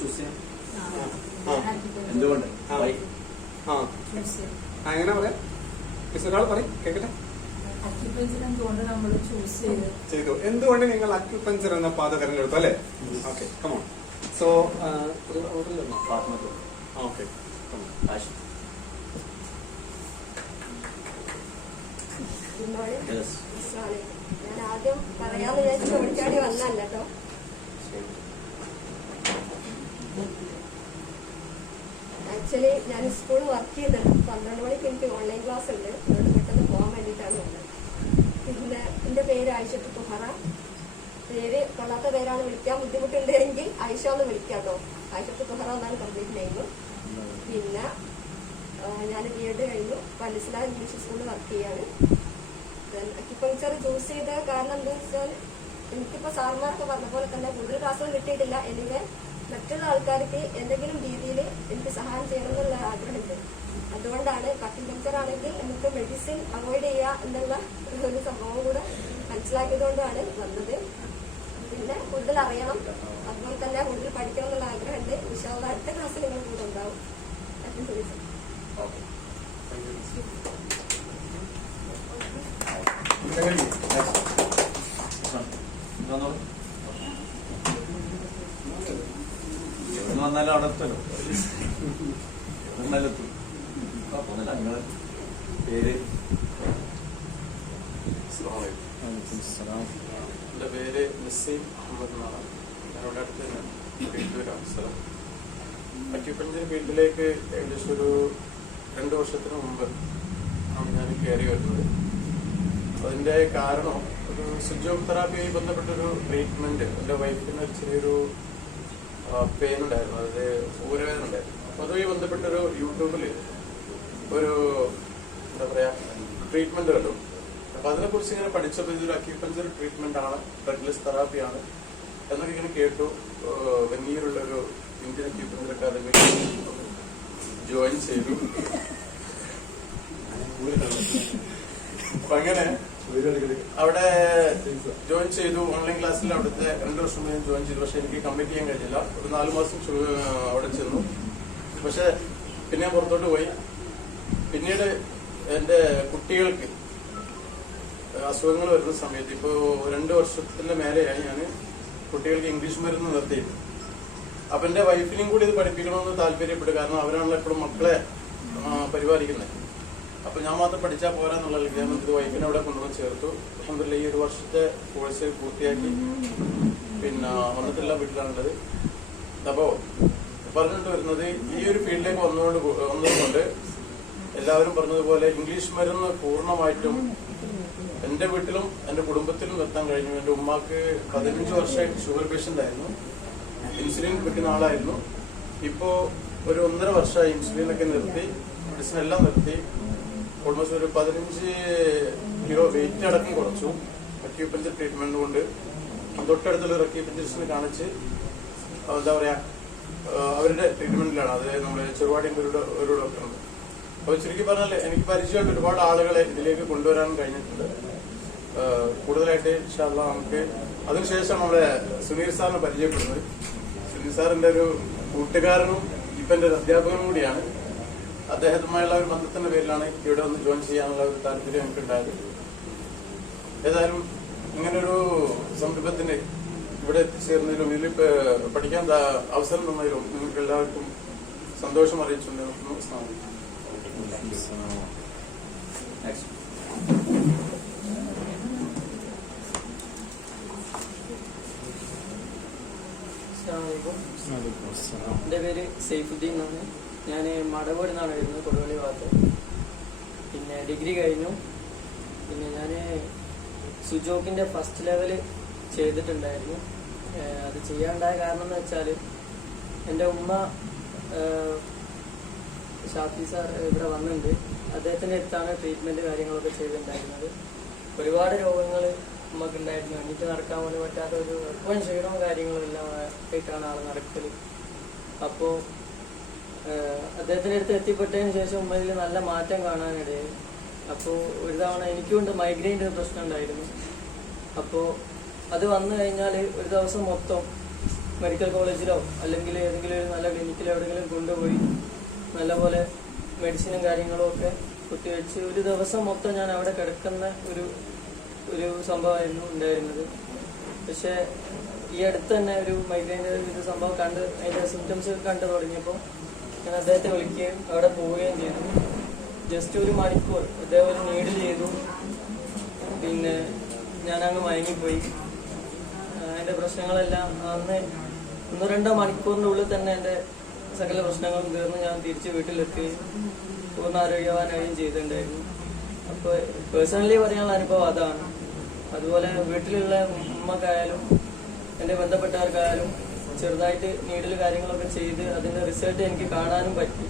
ചൂസ് ചെയ്യാം. ആ എന്തുകൊണ്ട്? ആ എങ്ങനെ പറയാം? ഒരാൾ പറയും കേക്കട്ടെ. അക്യുപഞ്ചർ എന്തുകൊണ്ട് നമ്മൾ ചൂസ് ചെയ്തു? എന്തുകൊണ്ട് നിങ്ങൾ അക്യുപഞ്ചർ എന്ന പാത തെരഞ്ഞെടുത്തു അല്ലേ? Okay, come on. സോ ഓക്കെ, ഞാൻ ആദ്യം പറയാന്ന് വിചാരിച്ചു ഓടിച്ചാടി വന്നല്ല കേട്ടോ. ആക്ച്വലി ഞാൻ സ്കൂളിൽ വർക്ക് ചെയ്തിട്ടുണ്ട്. 12 മണിക്ക് എനിക്ക് ഓൺലൈൻ ക്ലാസ് ഉണ്ട്. അതുകൊണ്ട് പെട്ടെന്ന് പോകാൻ വേണ്ടിയിട്ടാണ് വന്നത്. പിന്നെ എന്റെ പേര് ആയിഷത്ത് തുഹറ. പേര് കൊള്ളാത്ത പേരാണ്, വിളിക്കാൻ ബുദ്ധിമുട്ടുണ്ട് എങ്കിൽ ആയിഷ എന്ന് വിളിക്കാം കേട്ടോ. ആയിഷത്ത് തുഹറ എന്നാണ് കംപ്ലീറ്റ് നെയിം. പിന്നെ ഞാൻ B.Ed കഴിഞ്ഞു. പലിസില ഇംഗ്ലീഷ് സ്കൂളിൽ വർക്ക് ചെയ്യാണ്. അക്യുപങ്ചർ ചൂസ് ചെയ്ത കാരണം എന്താ വെച്ചാൽ എനിക്കിപ്പോ സാർമാർക്ക് പറഞ്ഞ പോലെ തന്നെ കൂടുതൽ ക്ലാസ്സുകൾ കിട്ടിയിട്ടില്ല. എനിവേ മറ്റുള്ള ആൾക്കാർക്ക് എന്തെങ്കിലും രീതിയിൽ എനിക്ക് സഹായം ചെയ്യണം എന്നുള്ള ആഗ്രഹമുണ്ട്. അതുകൊണ്ടാണ് അക്യുപങ്ചർ ആണെങ്കിൽ നമുക്ക് മെഡിസിൻ അവോയ്ഡ് ചെയ്യുക എന്നുള്ള ഒരു സംഭവം കൂടെ മനസ്സിലാക്കിയതുകൊണ്ടാണ് വന്നത്. പിന്നെ കൂടുതൽ അറിയണം, അതുപോലെ തന്നെ കൂടുതൽ പഠിക്കണം എന്നുള്ള ആഗ്രഹമുണ്ട്. ഇൻഷാ അല്ലാഹ് അടുത്ത ക്ലാസ്സിൽ നിങ്ങൾ കൂടെ ഉണ്ടാവും. എവിടെ വന്നാലും അവിടെ എത്തല്ലോ. എവിടെന്നാലെത്തും. അപ്പൊന്നില്ല നിങ്ങള് പേര്? എൻ്റെ പേര് നസീം അഹമ്മദ് എന്നാണ്. ഞാനിവിടെ അടുത്ത് തന്നെ വീട്ടിലൊരാണ് സ്ഥലം. അക്യുപഞ്ചർ ഫീൽഡിലേക്ക് ഏകദേശം ഒരു 2 വർഷത്തിന് മുമ്പ് ആണ് ഞാൻ കയറി വരുന്നത്. അതിൻ്റെ കാരണം ഒരു ഫിസിയോതെറാപ്പിയുമായി ബന്ധപ്പെട്ടൊരു ട്രീറ്റ്മെൻറ്റ്. എൻ്റെ വൈഫിന് ചെറിയൊരു പെയിൻ ഉണ്ടായിരുന്നു, അതായത് ഊരവേദന ഉണ്ടായിരുന്നു. അപ്പോൾ അതുമായി ബന്ധപ്പെട്ടൊരു യൂട്യൂബിൽ ഒരു എന്താ പറയുക ട്രീറ്റ്മെൻറ്റ് കണ്ടു. അപ്പോൾ അതിനെക്കുറിച്ച് ഇങ്ങനെ പഠിച്ചപ്പോൾ ഇതൊരു അക്യുപഞ്ചർ ട്രീറ്റ്മെൻ്റ് ആണ്, ഡ്രഗ്ലെസ് തെറാപ്പിയാണ് എന്നൊക്കെ ഇങ്ങനെ കേട്ടു. വെന്നീറുള്ളൊരു ഇന്ത്യൻ അക്യുപഞ്ചർ അക്കാദമി ജോയിൻ ചെയ്തു. അപ്പൊ അങ്ങനെ അവിടെ ജോയിൻ ചെയ്തു. ഓൺലൈൻ ക്ലാസ്സിൽ അവിടുത്തെ 2 വർഷം ഞാൻ ജോയിൻ ചെയ്തു. പക്ഷെ എനിക്ക് കംപ്ലീറ്റ് ചെയ്യാൻ കഴിഞ്ഞില്ല. ഒരു 4 മാസം അവിടെ ചെന്നു. പക്ഷെ പിന്നെ ഞാൻ പുറത്തോട്ട് പോയി. പിന്നീട് എൻ്റെ കുട്ടികൾക്ക് അസുഖങ്ങൾ വരുന്ന സമയത്ത് ഇപ്പോൾ 2 വർഷത്തിന്റെ മേലെയായി ഞാൻ കുട്ടികൾക്ക് ഇംഗ്ലീഷ് മരുന്ന് നിർത്തിയിട്ട്. അപ്പൊ എന്റെ വൈഫിനും കൂടി ഇത് പഠിപ്പിക്കണമെന്ന് താല്പര്യപ്പെട്ടു. കാരണം അവരാണല്ലോ എപ്പോഴും മക്കളെ പരിപാലിക്കുന്നത്. അപ്പൊ ഞാൻ മാത്രം പഠിച്ചാൽ പോരാന്നുള്ള ഞാൻ ഇത് വൈഫിനെ അവിടെ കൊണ്ടുവന്ന് ചേർത്തു. അൽഹംദുലില്ലാഹ് ഈ 1 വർഷത്തെ കോഴ്സ് പൂർത്തിയാക്കി പിന്നെ വന്നിട്ടില്ല, വീട്ടിലാണുള്ളത്. അപ്പോ പറഞ്ഞിട്ട് വരുന്നത് ഈ ഒരു ഫീൽഡിലേക്ക് വന്നതുകൊണ്ട് എല്ലാവരും പറഞ്ഞതുപോലെ ഇംഗ്ലീഷ് മരുന്ന് പൂർണ്ണമായിട്ടും എന്റെ വീട്ടിലും എന്റെ കുടുംബത്തിലും നിർത്താൻ കഴിഞ്ഞു. എന്റെ ഉമ്മാക്ക് 15 വർഷമായിട്ട് ഷുഗർ പേഷ്യന്റ് ആയിരുന്നു. ഇൻസുലിൻ വെക്കുന്ന ആളായിരുന്നു. ഇപ്പോ ഒരു 1.5 വർഷമായി ഇൻസുലിനൊക്കെ നിർത്തി, മെഡിസിൻ എല്ലാം നിർത്തി. ഓൾമോസ്റ്റ് ഒരു 15 കിലോ വെയിറ്റ് അടക്കം കുറച്ചു അക്യുപഞ്ചർ ട്രീറ്റ്മെന്റ് കൊണ്ട്. തൊട്ടടുത്തുള്ള ഒരു അക്യുപഞ്ചറിസ്റ്റിനെ കാണിച്ച് എന്താ പറയാ അവരുടെ ട്രീറ്റ്മെന്റിലാണ്. അത് നമ്മുടെ ചെറുവാടിന്റെ ഒരു ഡോക്ടറുണ്ട്. അപ്പൊ ചുരുക്കി പറഞ്ഞാൽ എനിക്ക് പരിചയമായിട്ട് ഒരുപാട് ആളുകളെ ഇതിലേക്ക് കൊണ്ടുവരാൻ കഴിഞ്ഞിട്ടുണ്ട്. കൂടുതലായിട്ട് ഇൻഷാ അല്ലാഹ് നമുക്ക് അതിനുശേഷം നമ്മുടെ സുനീർ സാറിനെ പരിചയപ്പെടുന്നത്. സുനീർ സാറിന്റെ ഒരു കൂട്ടുകാരനും ഇപ്പൊ എന്റെ ഒരു അധ്യാപകനും കൂടിയാണ്. അദ്ദേഹവുമായുള്ള ഒരു ബന്ധത്തിന്റെ പേരിലാണ് ഇവിടെ ഒന്ന് ജോയിൻ ചെയ്യാനുള്ള ഒരു താല്പര്യം എനിക്കുണ്ടായത്. ഏതായാലും ഇങ്ങനൊരു സംരംഭത്തിന് ഇവിടെ എത്തിച്ചേർന്നതിലും ഇതിൽ പഠിക്കാൻ അവസരം തന്നതിലും നിങ്ങൾക്ക് എല്ലാവർക്കും സന്തോഷം അറിയിച്ചുകൊണ്ട് എൻ്റെ പേര് സൈഫുദ്ദീൻ എന്നാണ്. ഞാൻ മടവൂരിൽ നിന്നാണ് വരുന്നത്, കൊടുവള്ളി ഭാഗത്ത്. പിന്നെ ഡിഗ്രി കഴിഞ്ഞു. പിന്നെ ഞാൻ സുജോക്കിൻ്റെ ഫസ്റ്റ് ലെവൽ ചെയ്തിട്ടുണ്ടായിരുന്നു. അത് ചെയ്യാനുണ്ടായ കാരണം എന്ന് വെച്ചാൽ എൻ്റെ ഉമ്മ ഷാഫി സാർ ഇവിടെ വന്നിട്ടുണ്ട്. അദ്ദേഹത്തിൻ്റെ അടുത്താണ് ട്രീറ്റ്മെൻറ്റ് കാര്യങ്ങളൊക്കെ ചെയ്തിട്ടുണ്ടായിരുന്നത്. ഒരുപാട് രോഗങ്ങൾ നമുക്ക് ഉണ്ടായിരുന്നു. എണീറ്റ് നടക്കാൻ പോലും പറ്റാത്ത ഒരു എപ്പോഴും ക്ഷീണവും കാര്യങ്ങളും എല്ലാം ആയിട്ടാണ് ആൾ നടക്കല്. അപ്പോൾ അദ്ദേഹത്തിൻ്റെ അടുത്ത് എത്തിപ്പെട്ടതിന് ശേഷം ഉമ്മയിൽ നല്ല മാറ്റം കാണാനിടയായി. അപ്പോൾ ഒരു തവണ എനിക്കുണ്ട് മൈഗ്രെയിൻ്റെ ഒരു പ്രശ്നം ഉണ്ടായിരുന്നു. അപ്പോൾ അത് വന്നു കഴിഞ്ഞാൽ ഒരു ദിവസം മൊത്തം മെഡിക്കൽ കോളേജിലോ അല്ലെങ്കിൽ ഏതെങ്കിലും ഒരു നല്ല ക്ലിനിക്കിലോ എവിടെയെങ്കിലും കൊണ്ടുപോയി നല്ലപോലെ മെഡിസിനും കാര്യങ്ങളും ഒക്കെ കുത്തിവെച്ച് ഒരു ദിവസം മൊത്തം ഞാൻ അവിടെ കിടക്കുന്ന ഒരു സംഭവമായിരുന്നു ഉണ്ടായിരുന്നത്. പക്ഷേ ഈ അടുത്ത് തന്നെ ഒരു മൈഗ്രെയിൻ്റെ ഇത് സംഭവം കണ്ട് അതിൻ്റെ സിംറ്റംസ് കണ്ടു തുടങ്ങിയപ്പോൾ ഞാൻ അദ്ദേഹത്തെ വിളിക്കുകയും അവിടെ പോവുകയും ചെയ്തു. ജസ്റ്റ് ഒരു മണിക്കൂർ അദ്ദേഹം ഒരു നീഡിൽ ചെയ്തു. പിന്നെ ഞാനങ്ങ് മയങ്ങിപ്പോയി. എൻ്റെ പ്രശ്നങ്ങളെല്ലാം അന്ന് 1-2 മണിക്കൂറിൻ്റെ ഉള്ളിൽ തന്നെ എൻ്റെ സകല പ്രശ്നങ്ങളും തീർന്ന് ഞാൻ തിരിച്ച് വീട്ടിലെത്തുകയും പൂർണ്ണ ആരോഗ്യവാനാവുകയും ചെയ്തിട്ടുണ്ടായിരുന്നു. അപ്പോൾ പേഴ്സണലി പറയാനുള്ള അനുഭവം അതാണ്. അതുപോലെ വീട്ടിലുള്ള ഉമ്മക്കായാലും എൻ്റെ ബന്ധപ്പെട്ടവർക്കായാലും ചെറുതായിട്ട് നീഡിൽ കാര്യങ്ങളൊക്കെ ചെയ്ത് അതിൻ്റെ റിസൾട്ട് എനിക്ക് കാണാനും പറ്റി.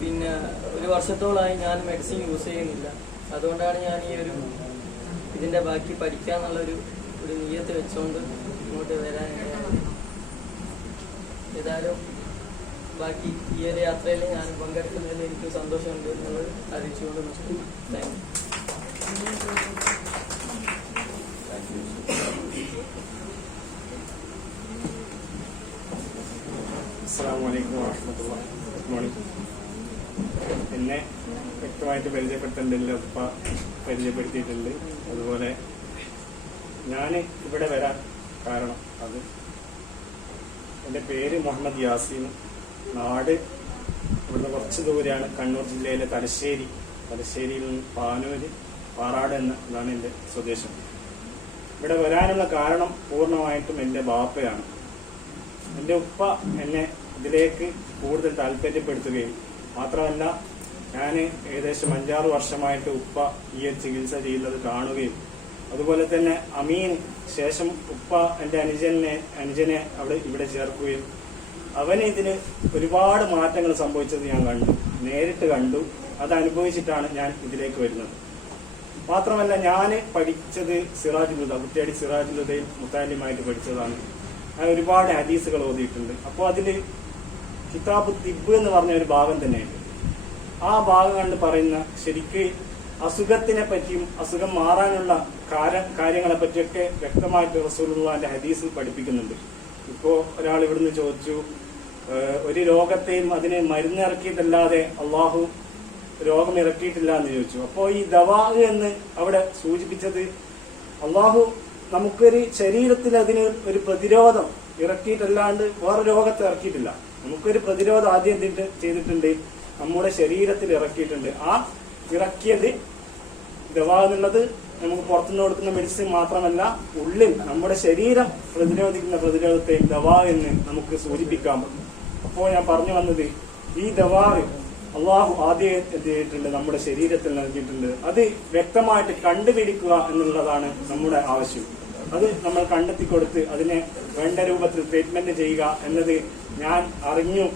പിന്നെ 1 വർഷത്തോളമായി ഞാൻ മെഡിസിൻ യൂസ് ചെയ്യുന്നില്ല. അതുകൊണ്ടാണ് ഞാൻ ഈ ഇതിൻ്റെ ബാക്കി പഠിക്കാന്നുള്ളൊരു നിയ്യത്ത് വെച്ചുകൊണ്ട് ഇങ്ങോട്ട് വരാനിടയായത്. ഏതായാലും ബാക്കി ഈ ഒരു യാത്രയിൽ ഞാൻ പങ്കെടുക്കുന്നതിൽ എനിക്ക് സന്തോഷമുണ്ട് എന്നുള്ളത് അറിയിച്ചുകൊണ്ട് നിർത്തുന്നു. അസ്സലാമു അലൈക്കും വറഹ്മത്തുള്ളാഹി. Good morning. എന്നെ വ്യക്തമായിട്ട് പരിചയപ്പെടുത്തേണ്ടതില്ല ഉപ്പ പരിചയപ്പെടുത്തിയിട്ടുണ്ട്. അതുപോലെ ഞാൻ ഇവിടെ വരാൻ കാരണം അത് എൻ്റെ പേര് മുഹമ്മദ് യാസീൻ. നാട് ഇവിടുന്ന് കുറച്ച് ദൂരെയാണ്, കണ്ണൂർ ജില്ലയിലെ തലശ്ശേരിയിൽ നിന്ന് പാനൂര് പാറാട് എന്നതാണ് എൻ്റെ സ്വദേശം. ഇവിടെ വരാനുള്ള കാരണം പൂർണ്ണമായിട്ടും എൻ്റെ ബാപ്പയാണ്. എൻ്റെ ഉപ്പ എന്നെ ഇതിലേക്ക് കൂടുതൽ താല്പര്യപ്പെടുത്തുകയും മാത്രമല്ല ഞാൻ ഏകദേശം 5-6 വർഷമായിട്ട് ഉപ്പ ഈ ഒരു ചികിത്സ ചെയ്യുന്നത് കാണുകയും അതുപോലെ തന്നെ അമീൻ ശേഷം ഉപ്പ എൻ്റെ അനുജനെ ഇവിടെ ചേർക്കുകയും അവന് ഇതിന് ഒരുപാട് മാറ്റങ്ങൾ സംഭവിച്ചത് ഞാൻ നേരിട്ട് കണ്ടു. അത് അനുഭവിച്ചിട്ടാണ് ഞാൻ ഇതിലേക്ക് വരുന്നത്. മാത്രമല്ല ഞാൻ പഠിച്ചത് സിറാജുലുദ, കുറ്റ്യാടി സിറാജുലുദയിൽ മുത്താലിമായിട്ട് പഠിച്ചതാണ്. ഞാൻ ഒരുപാട് ഹദീസുകൾ ഓതിയിട്ടുണ്ട്. അപ്പോൾ അതിൽ കിതാബ് തിബ് എന്ന് പറഞ്ഞ ഒരു ഭാഗം തന്നെയുണ്ട്. ആ ഭാഗം കണ്ട് പറയുന്ന ശരിക്ക് അസുഖത്തിനെ പറ്റിയും അസുഖം മാറാനുള്ള കാര്യങ്ങളെ പറ്റിയൊക്കെ വ്യക്തമായിട്ട് റസൂലുള്ളാഹിന്റെ ഹദീസിൽ പഠിപ്പിക്കുന്നുണ്ട്. ഇപ്പോൾ ഒരാൾ ഇവിടുന്ന് ചോദിച്ചു, ഒരു രോഗത്തെയും അതിന് മരുന്നിറക്കിയിട്ടല്ലാതെ അള്ളാഹു രോഗം ഇറക്കിയിട്ടില്ല എന്ന് ചോദിച്ചു. അപ്പോൾ ഈ ദവാ എന്ന് അവിടെ സൂചിപ്പിച്ചത് അള്ളാഹു നമുക്കൊരു ശരീരത്തിൽ അതിന് ഒരു പ്രതിരോധം ഇറക്കിയിട്ടല്ലാണ്ട് വേറെ രോഗത്തെ ഇറക്കിയിട്ടില്ല. നമുക്കൊരു പ്രതിരോധം ആദ്യം ചെയ്തിട്ടുണ്ട്, നമ്മുടെ ശരീരത്തിൽ ഇറക്കിയിട്ടുണ്ട്. ആ ഇറക്കിയത് ദവാ എന്നുള്ളത് നമുക്ക് പുറത്തുനിന്ന് കൊടുക്കുന്ന മെഡിസിൻ മാത്രമല്ല, ഉള്ളിൽ നമ്മുടെ ശരീരം പ്രതിരോധിക്കുന്ന പ്രതിരോധത്തെയും ദവാ എന്ന് നമുക്ക് സൂചിപ്പിക്കാം. അപ്പോൾ ഞാൻ പറഞ്ഞു വന്നത് ഈ ദവാ അള്ളാഹു ആദ്യം എന്ത് ചെയ്തിട്ടുണ്ട്, നമ്മുടെ ശരീരത്തിൽ നൽകിയിട്ടുണ്ട്. അത് വ്യക്തമായിട്ട് കണ്ടുപിടിക്കുക എന്നുള്ളതാണ് നമ്മുടെ ആവശ്യം. അത് നമ്മൾ കണ്ടെത്തി കൊടുത്ത് അതിനെ വേണ്ട രൂപത്തിൽ ട്രീറ്റ്മെന്റ് ചെയ്യുക എന്നത് ഞാൻ അറിഞ്ഞു.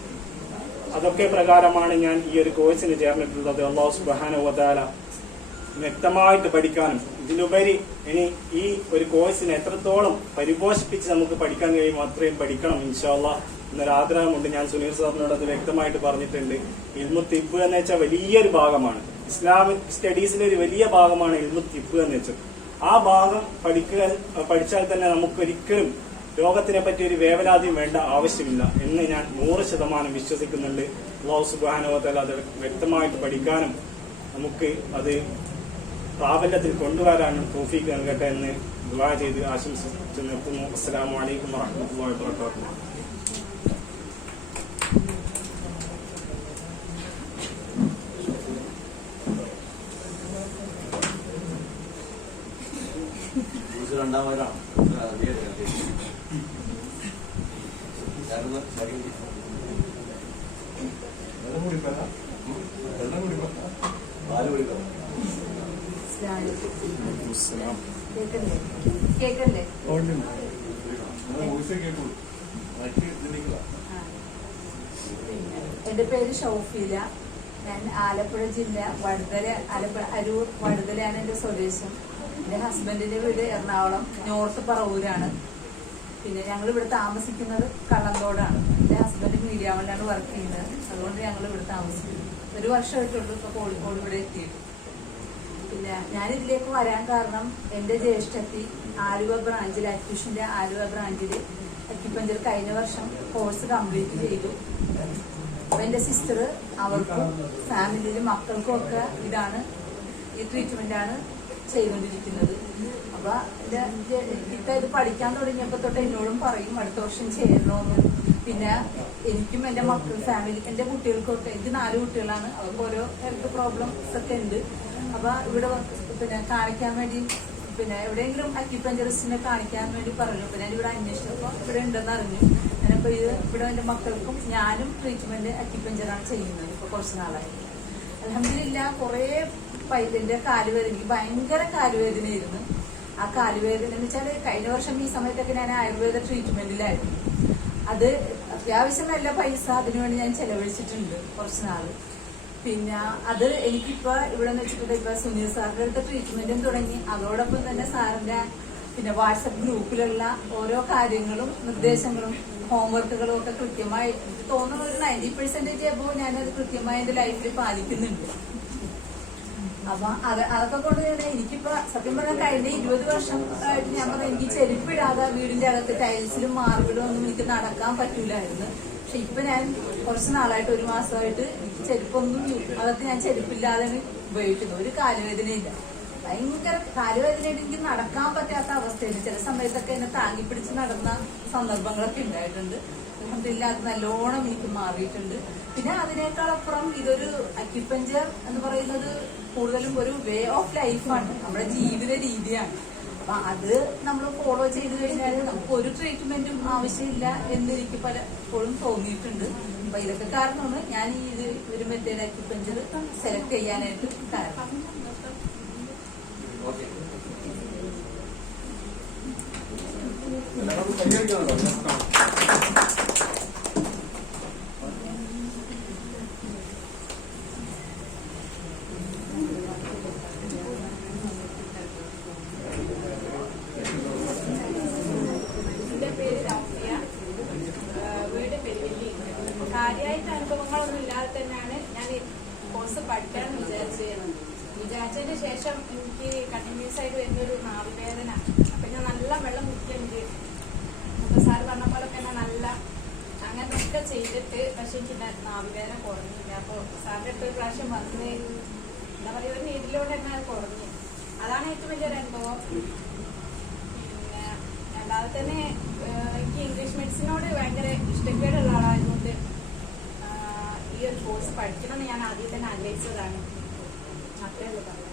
അതൊക്കെ പ്രകാരമാണ് ഞാൻ ഈ ഒരു കോഴ്സിന് ചേർന്നിട്ടുള്ളത്. അല്ലാഹു സുബ്ഹാനഹു വ തആല വ്യക്തമായിട്ട് പഠിക്കാനും ഇതിലുപരി ഇനി ഈ ഒരു കോഴ്സിനെ എത്രത്തോളം പരിപോഷിപ്പിച്ച് നമുക്ക് പഠിക്കാൻ കഴിയും അത്രയും പഠിക്കണം ഇൻഷാ അല്ലാഹ് എന്നൊരു ആഗ്രഹമുണ്ട്. ഞാൻ സുനീർ സാറിനോട് അത് വ്യക്തമായിട്ട് പറഞ്ഞിട്ടുണ്ട്. ഇൽമു തിബ് എന്ന് വെച്ചാൽ വലിയൊരു ഭാഗമാണ്, ഇസ്ലാമിക് സ്റ്റഡീസിലെ ഒരു വലിയ ഭാഗമാണ് ഇൽമു തിബ് എന്ന് വെച്ചത്. ആ ഭാഗം പഠിച്ചാൽ തന്നെ നമുക്കൊരിക്കലും രോഗത്തിനെ പറ്റി ഒരു വേവലാതിയും വേണ്ട ആവശ്യമില്ല എന്ന് ഞാൻ 100% വിശ്വസിക്കുന്നുണ്ട്. അല്ലാഹു സുബ്ഹാനഹു വ തആല അത് വ്യക്തമായിട്ട് പഠിക്കാനും നമുക്ക് അത് പ്രാബല്യത്തിൽ കൊണ്ടുവരാനും തൗഫീഖ് നൽകട്ടെ എന്ന് ദുആ ചെയ്ത് ആശംസിച്ച് നിർത്തുന്നു. അസ്സലാമു അലൈക്കും വറഹ്മത്തുള്ളാഹി വബറകാതുഹു. കേക്കല്ലേ? എന്റെ പേര് ഷൗഫീല. ഞാൻ ആലപ്പുഴ ജില്ല അരൂർ വടുതലയാണ് എന്റെ സ്വദേശം. എൻ്റെ ഹസ്ബൻഡിന്റെ വീട് എറണാകുളം നോർത്ത് പറവൂരാണ്. പിന്നെ ഞങ്ങൾ ഇവിടെ താമസിക്കുന്നത് കള്ളന്തോടാണ്. എൻ്റെ ഹസ്ബൻഡ് മീഡിയ വണ്ടിലാണ് വർക്ക് ചെയ്യുന്നത്. അതുകൊണ്ട് ഞങ്ങൾ ഇവിടെ താമസിക്കുന്നു. 1 വർഷമായിട്ടുള്ളൂ ഇപ്പോൾ കോഴിക്കോട് ഇവിടെ എത്തിയിട്ട്. പിന്നെ ഞാനിതിലേക്ക് വരാൻ കാരണം എൻ്റെ ജ്യേഷ്ഠത്തി ആലുവ ബ്രാഞ്ചിൽ, അക്യൂഷൻ്റെ ആലുവ ബ്രാഞ്ചിൽ അക്യുപഞ്ചർ കഴിഞ്ഞ വർഷം കോഴ്സ് കംപ്ലീറ്റ് ചെയ്തു. അപ്പോൾ എൻ്റെ സിസ്റ്റർ അവർക്കും ഫാമിലിയിലും മക്കൾക്കും ഒക്കെ ഈ ട്രീറ്റ്മെൻറ്റാണ് ചെയ്തുകൊണ്ടിരിക്കുന്നത്. അപ്പോൾ ഇത് പഠിക്കാൻ തുടങ്ങിയപ്പോൾ തൊട്ട് എന്നോടും പറയും അടുത്ത വർഷം ചേരണമെന്ന്. പിന്നെ എനിക്കും എൻ്റെ ഫാമിലി, എൻ്റെ കുട്ടികൾക്കൊക്കെ, എനിക്ക് 4 കുട്ടികളാണ്, അവർക്ക് ഓരോ ഹെൽത്ത് പ്രോബ്ലംസ് ഒക്കെ ഉണ്ട്. അപ്പോൾ ഇവിടെ പിന്നെ കാണിക്കാൻ വേണ്ടി, പിന്നെ എവിടെയെങ്കിലും അക്യുപഞ്ചറിസ്റ്റിനെ കാണിക്കാൻ വേണ്ടി പറഞ്ഞു. പിന്നെ ഞാനിവിടെ അന്വേഷിച്ചപ്പോൾ ഇവിടെ ഉണ്ടെന്ന് അറിഞ്ഞു. ഞാനിപ്പോൾ ഇവിടെ എൻ്റെ മക്കൾക്കും ഞാനും ട്രീറ്റ്മെൻറ്റ് അക്യുപഞ്ചറാണ് ചെയ്യുന്നത് ഇപ്പോൾ കുറച്ച് നാളായി. അൽഹംദുലില്ലാ കുറേ എൻ്റെ കാലുവേദന, എനിക്ക് ഭയങ്കര കാലുവേദനയായിരുന്നു. ആ കാലുവേദന എന്ന് വെച്ചാൽ കഴിഞ്ഞ വർഷം ഈ സമയത്തൊക്കെ ഞാൻ ആയുർവേദ ട്രീറ്റ്മെൻറ്റിലായിരുന്നു. അത് അത്യാവശ്യം നല്ല പൈസ അതിനുവേണ്ടി ഞാൻ ചെലവഴിച്ചിട്ടുണ്ട് കുറച്ച് നാള്. പിന്നെ അത് എനിക്കിപ്പോൾ ഇവിടെ എന്ന് വെച്ചിട്ടുണ്ടെങ്കിൽ ഇപ്പൊ സുനിൽ സാറിന്റെ അടുത്ത ട്രീറ്റ്മെന്റും തുടങ്ങി. അതോടൊപ്പം തന്നെ സാറിന്റെ പിന്നെ വാട്സപ്പ് ഗ്രൂപ്പിലുള്ള ഓരോ കാര്യങ്ങളും നിർദ്ദേശങ്ങളും ഹോംവർക്കുകളും ഒക്കെ കൃത്യമായി, എനിക്ക് തോന്നുന്നു ഒരു 90% എബോ ഞാനത് കൃത്യമായി എന്റെ ലൈഫിൽ പാലിക്കുന്നുണ്ട്. അപ്പൊ അതൊക്കെ കൊണ്ട് തന്നെ എനിക്കിപ്പോ സത്യം പറഞ്ഞാൽ കഴിഞ്ഞ 20 വർഷം ആയിട്ട് ഞാൻ പറഞ്ഞ എനിക്ക് ചെരുപ്പിടാതെ വീടിന്റെ അകത്ത് ടൈൽസിലും മാർബിളും ഒന്നും എനിക്ക് നടക്കാൻ പറ്റൂലായിരുന്നു. പക്ഷെ ഇപ്പൊ ഞാൻ കുറച്ച് നാളായിട്ട് 1 മാസമായിട്ട് എനിക്ക് ചെരുപ്പൊന്നും അകത്ത് ഞാൻ ചെരുപ്പില്ലാതെ ഉപയോഗിക്കുന്നു. ഒരു കാലുവേദനയില്ല. ഭയങ്കര കാലുവേദനയായിട്ട് എനിക്ക് നടക്കാൻ പറ്റാത്ത അവസ്ഥയാണ്. ചില സമയത്തൊക്കെ എന്നെ താങ്ങിപ്പിടിച്ച് നടന്ന സന്ദർഭങ്ങളൊക്കെ ഉണ്ടായിട്ടുണ്ട്. അൽഹംദുലില്ലാ അത് നല്ലോണം എനിക്ക് മാറിയിട്ടുണ്ട്. പിന്നെ അതിനേക്കാളപ്പുറം ഇതൊരു അക്യുപഞ്ചർ എന്ന് പറയുന്നത് കൂടുതലും ഒരു വേ ഓഫ് ലൈഫാണ്, നമ്മുടെ ജീവിത രീതിയാണ്. അപ്പൊ അത് നമ്മൾ ഫോളോ ചെയ്ത് കഴിഞ്ഞാൽ നമുക്ക് ഒരു ട്രീറ്റ്മെന്റും ആവശ്യമില്ല എന്നെനിക്ക് പലപ്പോഴും തോന്നിയിട്ടുണ്ട്. അപ്പൊ ഇതൊക്കെ കാരണമാണ് ഞാൻ ഈ ഒരു മെത്തേഡ് അക്യുപഞ്ചർ സെലക്ട് ചെയ്യാനായിട്ട് കാരണം. കാര്യമായിട്ട് അനുഭവങ്ങളൊന്നും ഇല്ലാതെ തന്നെയാണ് ഞാൻ കോഴ്സ് പഠിക്കാമെന്ന് വിചാരിച്ചതിന് ശേഷം എനിക്ക് കണ്ടിന്യൂസ് ആയിട്ട് വരുന്നൊരു നാവിവേദന. അപ്പൊ ഞാൻ നല്ല വെള്ളം കുടിക്കുന്നുണ്ട്. അപ്പൊ സാറ് പറഞ്ഞ പോലെ തന്നെ നല്ല അങ്ങനത്തെ ചെയ്തിട്ട് പക്ഷെ എനിക്ക് നാവിവേദന കുറഞ്ഞില്ല. അപ്പൊ സാറിന്റെ അടുത്ത് ഒരു പ്രാവശ്യം വന്ന് എന്താ പറയുക ഒരു നീഡിലോട്ട് തന്നെ അത് കുറഞ്ഞു. അതാണ് ഏറ്റവും വലിയൊരു അനുഭവം. പിന്നെ രണ്ടാമത് തന്നെ എനിക്ക് ഇംഗ്ലീഷ് മെഡിസിനോട് ഭയങ്കര ഇഷ്ടക്കേടുള്ള ആളായതുകൊണ്ട് ഈ ഒരു കോഴ്സ് പഠിക്കണമെന്ന് ഞാൻ ആദ്യം തന്നെ ആഗ്രഹിച്ചതാണ്. അത്രേ ഉള്ളൂ പറയാം.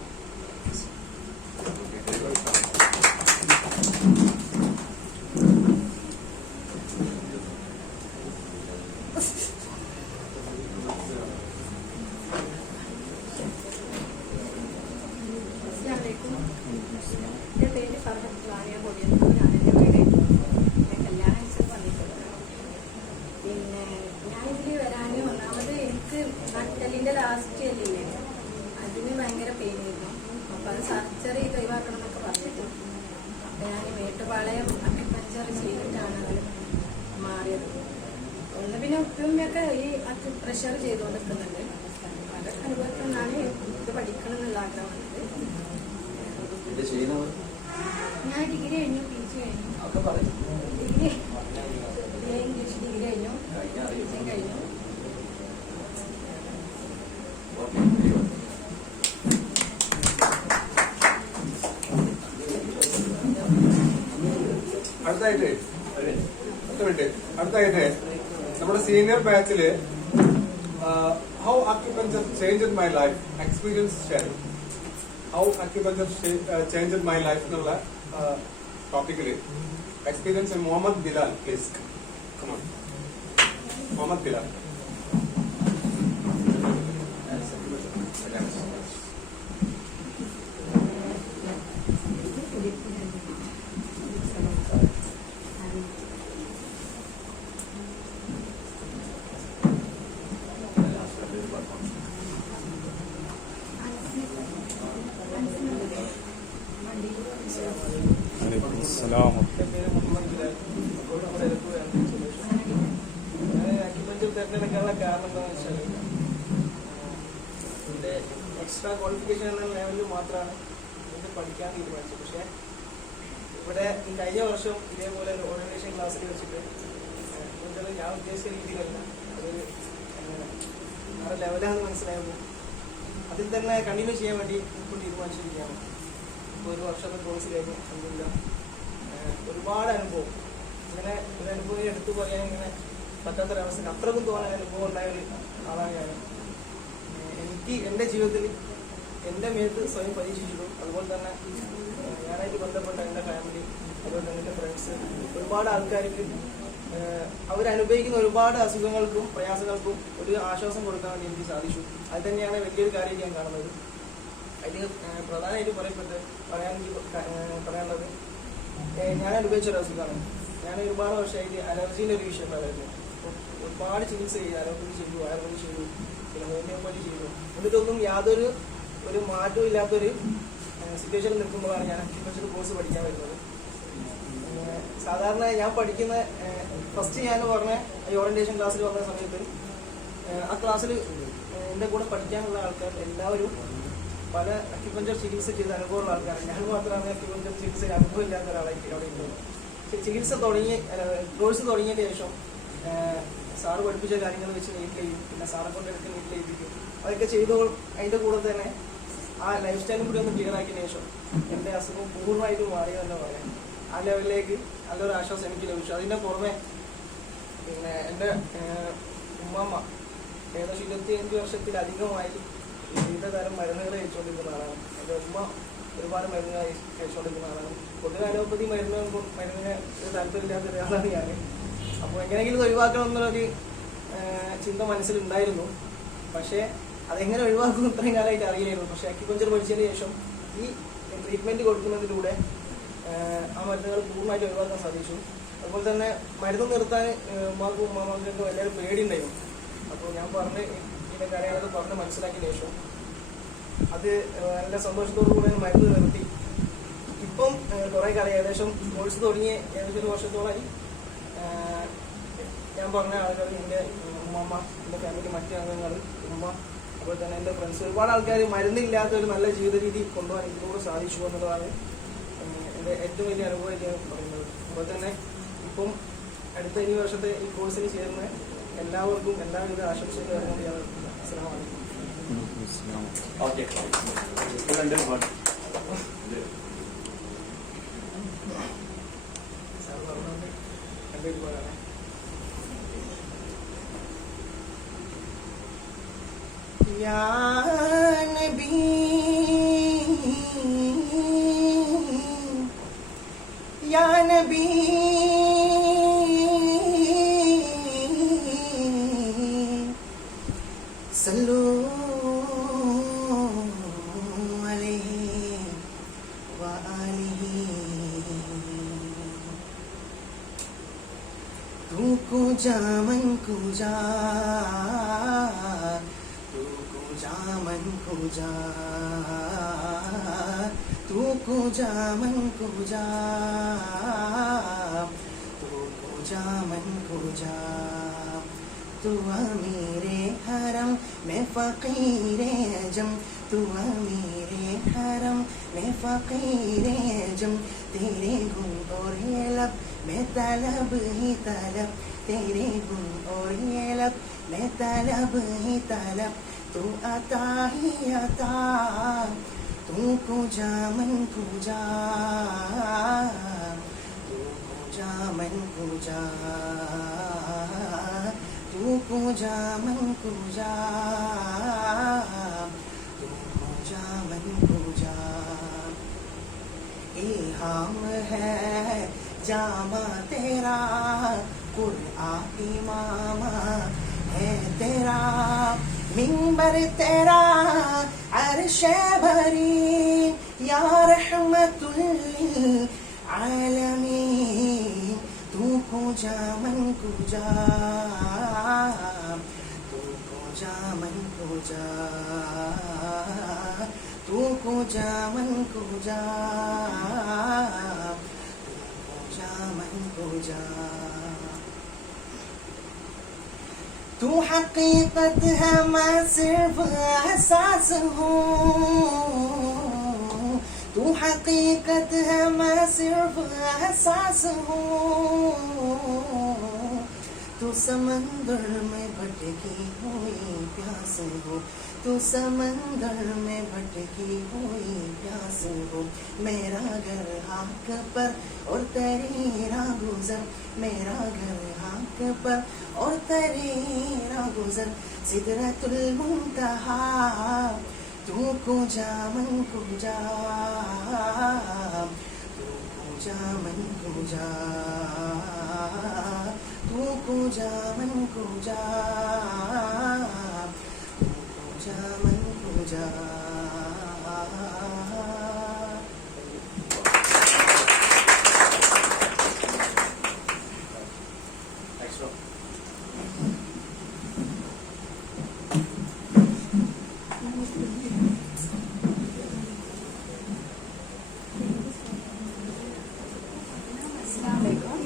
എൻ്റെ പേര് ഫർഹത്ത് ലാനിയ കൊടിയത്തൂർ. ഞാൻ എൻ്റെ വീട് ഞാൻ കല്യാണം കഴിച്ചത് വന്നിട്ടുള്ളത്. പിന്നെ ഞാനിതിൽ വരാൻ ഒന്നാമത് എനിക്ക് നട്ടലിൻ്റെ ലാസ്റ്റ് അല്ലേ അതിന് ഭയങ്കര പെയിൻ ആയിരുന്നു. അപ്പോൾ അത് സർജറി ഒഴിവാക്കണം എന്നൊക്കെ പറഞ്ഞിട്ട് അപ്പോൾ ഞാൻ മേട്ടുപാളയം അക്യുപഞ്ചർ ചെയ്തിട്ടാണ് അത് മാറിയത്. ഒന്ന് പിന്നെ ഉപ്പയൊക്കെ ഈ പ്രഷർ ചെയ്തുകൊണ്ടിരിക്കുന്നുണ്ട്. അതൊക്കെ അനുഭവത്തിനാണ് ഇത് പഠിക്കണം എന്നുള്ള ആഗ്രഹം വന്നത്. ഞാൻ ഡിഗ്രി കഴിഞ്ഞു, PG കഴിഞ്ഞു. ഡിഗ്രി ഇംഗ്ലീഷ് ഡിഗ്രി കഴിഞ്ഞു, PG കഴിഞ്ഞു. അടുത്തായിട്ട് നമ്മുടെ സീനിയർ ബാച്ചില് how acupuncture changed my life experience share. How acupuncture changed my life എന്നുള്ള ടോപ്പിക്കില് എക്സ്പീരിയൻസ് മുഹമ്മദ് ബിലാൽ, പ്ലീസ്. മുഹമ്മദ് ബിലാൽ. വണ്ടി പഠിക്കാനുള്ള കാരണം എന്താണെന്ന് വെച്ചാൽ എൻ്റെ എക്സ്ട്രാ ക്വാളിഫിക്കേഷൻ എന്ന ലെവലിൽ മാത്രമാണ് ഇത് പഠിക്കാൻ തീരുമാനിച്ചത്. പക്ഷേ ഇവിടെ ഈ കഴിഞ്ഞ വർഷം ഇതേപോലെ ഒരു ഓറിയന്റേഷൻ ക്ലാസ്സിൽ വെച്ചിട്ട് കൂടുതൽ ഞാൻ ഉദ്ദേശിച്ച രീതിയിലല്ല, അതൊരു വേറെ ലെവലാണെന്ന് മനസ്സിലായിരുന്നു. അതിൽ തന്നെ കണ്ടിന്യൂ ചെയ്യാൻ വേണ്ടി ഇപ്പോൾ തീരുമാനിച്ചിരിക്കുകയാണ്. ഇപ്പോൾ ഒരു വർഷത്തെ കോഴ്സ് കഴിഞ്ഞ് അല്ല ഒരുപാട് അനുഭവം, ഇങ്ങനെ ഒരു അനുഭവം എടുത്തു പറയാൻ ഇങ്ങനെ പറ്റാത്തൊരവസ്ഥ, അത്രക്കും തോന്നാൻ അനുഭവം ഉണ്ടായ ഒരു ആളാണ് ഞാൻ. എനിക്ക് എൻ്റെ ജീവിതത്തിൽ എൻ്റെ മേത്ത് സ്വയം പരീക്ഷിച്ചിട്ടും അതുപോലെ തന്നെ ഞാനായിട്ട് ബന്ധപ്പെട്ട എൻ്റെ ഫാമിലി, അതുപോലെ തന്നെ എൻ്റെ ഫ്രണ്ട്സ്, ഒരുപാട് ആൾക്കാർക്ക് അവരനുഭവിക്കുന്ന ഒരുപാട് അസുഖങ്ങൾക്കും പ്രയാസങ്ങൾക്കും ഒരു ആശ്വാസം കൊടുക്കാൻ വേണ്ടി എനിക്ക് സാധിച്ചു. അത് തന്നെയാണ് വലിയൊരു കാര്യം ഞാൻ കാണുന്നത്. അതിൽ പ്രധാനമായിട്ട് പറയാനുള്ളത് ഞാൻ അനുഭവിച്ചൊരു അസുഖമാണ്. ഞാൻ ഒരുപാട് വർഷമായിട്ട് അലർജീൻ്റെ ഒരു വിഷയം ഉണ്ടായിരുന്നു. ഒരുപാട് ചികിത്സ ചെയ്തു, അലോപ്പതി ചെയ്തു, ആയുർവേദം ചെയ്തു, പിന്നെ ഹോമിയോപ്പതി ചെയ്തു. എന്നിട്ടൊന്നും യാതൊരു മാറ്റവും ഇല്ലാത്തൊരു സിറ്റുവേഷനിൽ നിൽക്കുമ്പോഴാണ് ഞാൻ അക്യുപഞ്ചർ കോഴ്സ് പഠിക്കാൻ വരുന്നത്. സാധാരണ ഞാൻ പഠിക്കുന്ന ഫസ്റ്റ് ഞാൻ പറഞ്ഞ ഈ ഓറിയന്റേഷൻ ക്ലാസ്സിൽ വന്ന സമയത്ത് ആ ക്ലാസ്സിൽ എൻ്റെ കൂടെ പഠിക്കാനുള്ള ആൾക്കാർ എല്ലാവരും പല അക്യുപഞ്ചർ ചികിത്സ ചെയ്ത അനുഭവമുള്ള ആൾക്കാരാണ്. ഞാൻ മാത്രമാണ് അക്യുപഞ്ചർ ചികിത്സയിൽ അനുഭവം ഇല്ലാത്ത ഒരാളായിട്ട് അവിടെ ഇരുന്നത്. ചികിത്സ കോഴ്സ് തുടങ്ങിയതിന് ശേഷം സാറ് പഠിപ്പിച്ച കാര്യങ്ങൾ വെച്ച് നീറ്റ് ചെയ്യും, പിന്നെ സാറെ കൊണ്ടെടുത്ത് നീറ്റ് ചെയ്യിപ്പിക്കും. അതൊക്കെ ചെയ്തോ അതിൻ്റെ കൂടെ തന്നെ ആ ലൈഫ് സ്റ്റൈലും കൂടി ഒന്ന് ക്ലിയർ ആക്കിയതിന് ശേഷം എൻ്റെ അസുഖം പൂർണ്ണമായിട്ടും മാറിയെന്ന് പറയാം. ആ ലെവലിലേക്ക് നല്ലൊരു ആശ്വാസം എനിക്ക് ലഭിച്ചു. അതിൻ്റെ പുറമെ പിന്നെ എൻ്റെ ഉമ്മാമ്മ ഏകദേശം 25 വർഷത്തിലധികമായി വിവിധ തരം മരുന്നുകൾ കഴിച്ചുകൊണ്ടിരിക്കുന്ന ആളാണ്. എൻ്റെ ഉമ്മ ഒരുപാട് മരുന്നുകൾ കഴിച്ചുകൊണ്ടിരിക്കുന്ന ആളാണ്. പൊതുവെ അലോപ്പതി മരുന്നിന് താല്പര്യമില്ലാത്ത ഒരാളാണ് ഞാൻ. അപ്പോൾ എങ്ങനെയെങ്കിലും ഒഴിവാക്കണം എന്നുള്ളൊരു ചിന്ത മനസ്സിലുണ്ടായിരുന്നു. പക്ഷേ അതെങ്ങനെ ഒഴിവാക്കും ഇത്രയും കാലമായിട്ട് അറിയില്ലായിരുന്നു. പക്ഷേ അക്യുപഞ്ചർ പഠിച്ചതിന് ശേഷം ഈ ട്രീറ്റ്മെൻറ്റ് കൊടുക്കുന്നതിലൂടെ ആ മരുന്നുകൾ പൂർണ്ണമായിട്ട് ഒഴിവാക്കാൻ സാധിച്ചു. അതുപോലെ തന്നെ മരുന്ന് നിർത്താൻ ഉമ്മാക്കും ഉമ്മാമാർക്കൊക്കെ വലിയൊരു പേടിയുണ്ടായിരുന്നു. അപ്പോൾ ഞാൻ ഇതിൻ്റെ കാര്യങ്ങളൊക്കെ പറഞ്ഞ് മനസ്സിലാക്കിയ ശേഷം അത് നല്ല സന്തോഷത്തോടു കൂടെ മരുന്ന് നിർത്തി. ഇപ്പം കുറേ കാലം ഏകദേശം കോഴ്സ് തുടങ്ങി ഏകദേശം 1 വർഷത്തോളമായി. ഞാൻ പറഞ്ഞ ആളുകൾ, എൻ്റെ ഉമ്മ, എൻ്റെ ഫാമിലി മറ്റ് അംഗങ്ങൾ, ഉമ്മ, അതുപോലെ തന്നെ എൻ്റെ ഫ്രണ്ട്സ്, ഒരുപാട് ആൾക്കാർ മരുന്നില്ലാത്ത ഒരു നല്ല ജീവിത രീതി കൊണ്ടുപോകാൻ ഇതിലൂടെ സാധിച്ചു എന്നുള്ളതാണ് എൻ്റെ ഏറ്റവും വലിയ അനുഭവമായിട്ട് ഞാൻ പറയുന്നത്. അതുപോലെ തന്നെ ഇപ്പം അടുത്ത ഈ വർഷത്തെ ഈ കോഴ്സിന് ചേർന്ന് എല്ലാവർക്കും എല്ലാവിധ ആശംസകൾ നേർന്നുകൊണ്ട് ഞാൻ അസ്സലാമു അലൈക്കും. സാർ പറഞ്ഞുകൊണ്ട് എൻ്റെ ഒരുപാടാണ്. या नबी या नबी सल्लू अलैहि व आलिहि तू कुजा मन कुजा मन कुजा तू कुजा मन कुजा तू कुजा मन कुजा तू अमीरे हरम मैं फकीरे अजम तू अमीरे हरम मैं फकीरे अजम तेरे गुण और ये लब मैं तलब ही तलब तेरे गुण और ये लब मैं तलब ही तलब तू आता ही आता तू कुजा मन कुजा तू कुजा मन कुजा तू कुजा मन कुजा तू कुजा मन कुजा इल्हाम है जामा तेरा कुरआन इमामा है तेरा मिंबर तेरा अर्श भरी या रहमतुल लिल आलमीन तू कुजा मन कुजा तू कुजा मन कुजा तू कुजा मन कुजा तू कुजा मन कुजा तू हकीकत है मैं सिर्फ एहसास हूँ, तू हकीकत है मैं सिर्फ एहसास हूँ, तू समंदर में भटकी हुई प्यास हो, तू समंदर में भटकी हुई प्यास हो, मेरा घर हाक पर और तेरी राह गुजर, मेरा घर हाक पर और तेरी राह गुजर, सिदरतुल मुंतहा तू कुजा मन कुजा, तू कुजा मन कुजा, तू कुजा मन कुजा, तू कुजा मन कुजा. Next one. അസ്സലാമലൈക്കും.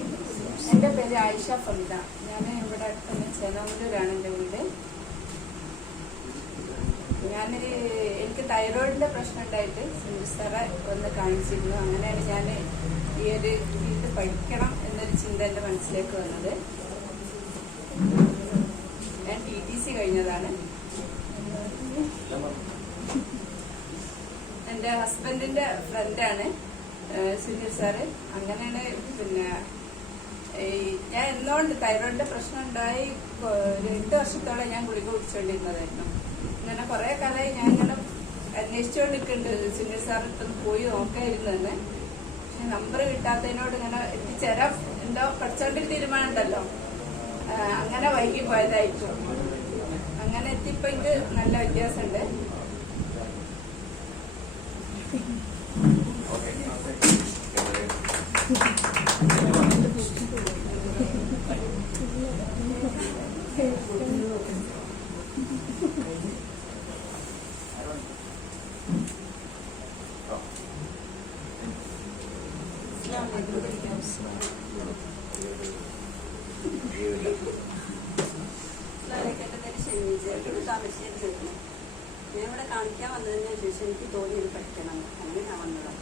എൻ്റെ പേര് ആയിഷ ഫമിദ. ഞാൻ ഇവിടെ അടുത്തുള്ള ചേലാമൂരിലാണ് എൻ്റെ വീട്. എനിക്ക് തൈറോയിഡിന്റെ പ്രശ്നം ഉണ്ടായിട്ട് സാറെ ഒന്ന് കാണിച്ചിരുന്നു. അങ്ങനെയാണ് ഞാൻ ഈ ഒരു ഫീൽഡ് പഠിക്കണം എന്നൊരു ചിന്ത എൻ്റെ മനസ്സിലേക്ക് വന്നത്. ഞാൻ TTC കഴിഞ്ഞതാണ്. എൻ്റെ ഹസ്ബൻഡിന്റെ ഫ്രണ്ടാണ് സുനിൽ സാറ്. അങ്ങനെയാണ് ഞാൻ എന്നോണ്ട് തൈറോയിഡിന്റെ പ്രശ്നം ഉണ്ടായി 8 വർഷത്തോളം ഞാൻ ഗുളിക കുടിച്ചുകൊണ്ടിരുന്നതായിരുന്നു. ഇങ്ങനെ കുറെ കാലമായി ഞാൻ ഇങ്ങനെ അന്വേഷിച്ചുകൊണ്ടിരിക്കുന്നുണ്ട് സുനിൽ സാർ ഇപ്പം പോയി നോക്കായിരുന്നു തന്നെ. പക്ഷെ നമ്പർ കിട്ടാത്തതിനോട് ഇങ്ങനെ എത്തിച്ചേരാം എന്തോ പഠിച്ചോണ്ടൊരു തീരുമാനം ഉണ്ടല്ലോ, അങ്ങനെ വൈകി പോയതായിരിക്കും. അങ്ങനെ എത്തിയപ്പോ എനിക്ക് നല്ല വ്യത്യാസമുണ്ട്. ഞാൻ ഇവിടെ കാണിക്കാൻ വന്നതിന് ശേഷം എനിക്ക് തോന്നിയത് പഠിക്കണം, അങ്ങനെ ഞാൻ വന്നതാണ്.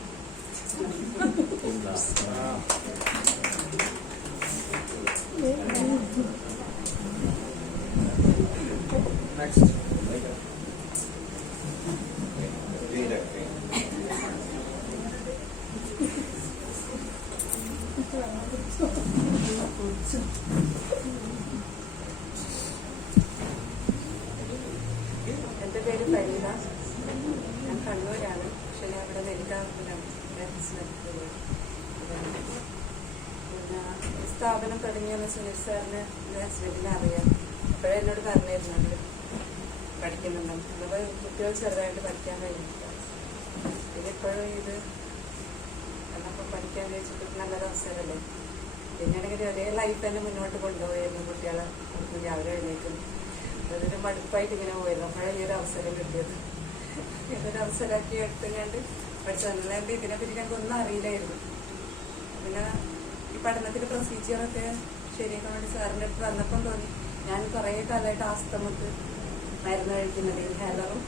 എൻ്റെ പേര് ഫരീദ. ഞാൻ കണ്ണൂരാണ്. പക്ഷെ ഞാൻ ഇവിടെ വലുതാവിലാണ്. പിന്നെ സ്ഥാപനം തുടങ്ങിയെന്ന് സുനിൽ സാറിന് എൻ്റെ ഹസ്ബൻഡിനെ അറിയാം. അപ്പോഴേ എന്നോട് പറഞ്ഞിരുന്നുണ്ട് പഠിക്കുന്നുണ്ട്. അപ്പോൾ കുട്ടികൾ ചെറുതായിട്ട് പഠിക്കാൻ കഴിഞ്ഞില്ല. ഇതിപ്പോഴും ഇത് എന്നപ്പോൾ പഠിക്കാൻ കഴിച്ചിട്ട് നല്ലൊരു അവസരമല്ലേ. പിന്നെയാണെങ്കിൽ ഒരേ ലൈഫ് തന്നെ മുന്നോട്ട് കൊണ്ടുപോയിരുന്നു. കുട്ടികളെ രാവിലെ എഴുന്നേക്കുന്നു, അതൊരു മടുപ്പായിട്ട് ഇങ്ങനെ പോയിരുന്നു. അപ്പോഴേ ഈ ഒരു അവസരം കിട്ടിയത്. ഇതൊരു അവസരമാക്കി എടുത്തുകൊണ്ട് പഠിച്ചു വന്നത്. ഇതിനെപ്പറ്റി ഞങ്ങൾക്കൊന്നും അറിയില്ലായിരുന്നു. പിന്നെ ഈ പഠനത്തിൻ്റെ പ്രൊസീജിയറൊക്കെ ശരിയാക്കാൻ വേണ്ടി സാറിൻ്റെ അടുത്ത് വന്നപ്പം തോന്നി ഞാൻ കുറേ കാലമായിട്ട് ആസ്തമക്ക് മരുന്ന് കഴിക്കുന്നത്, ഇൻഹേലറും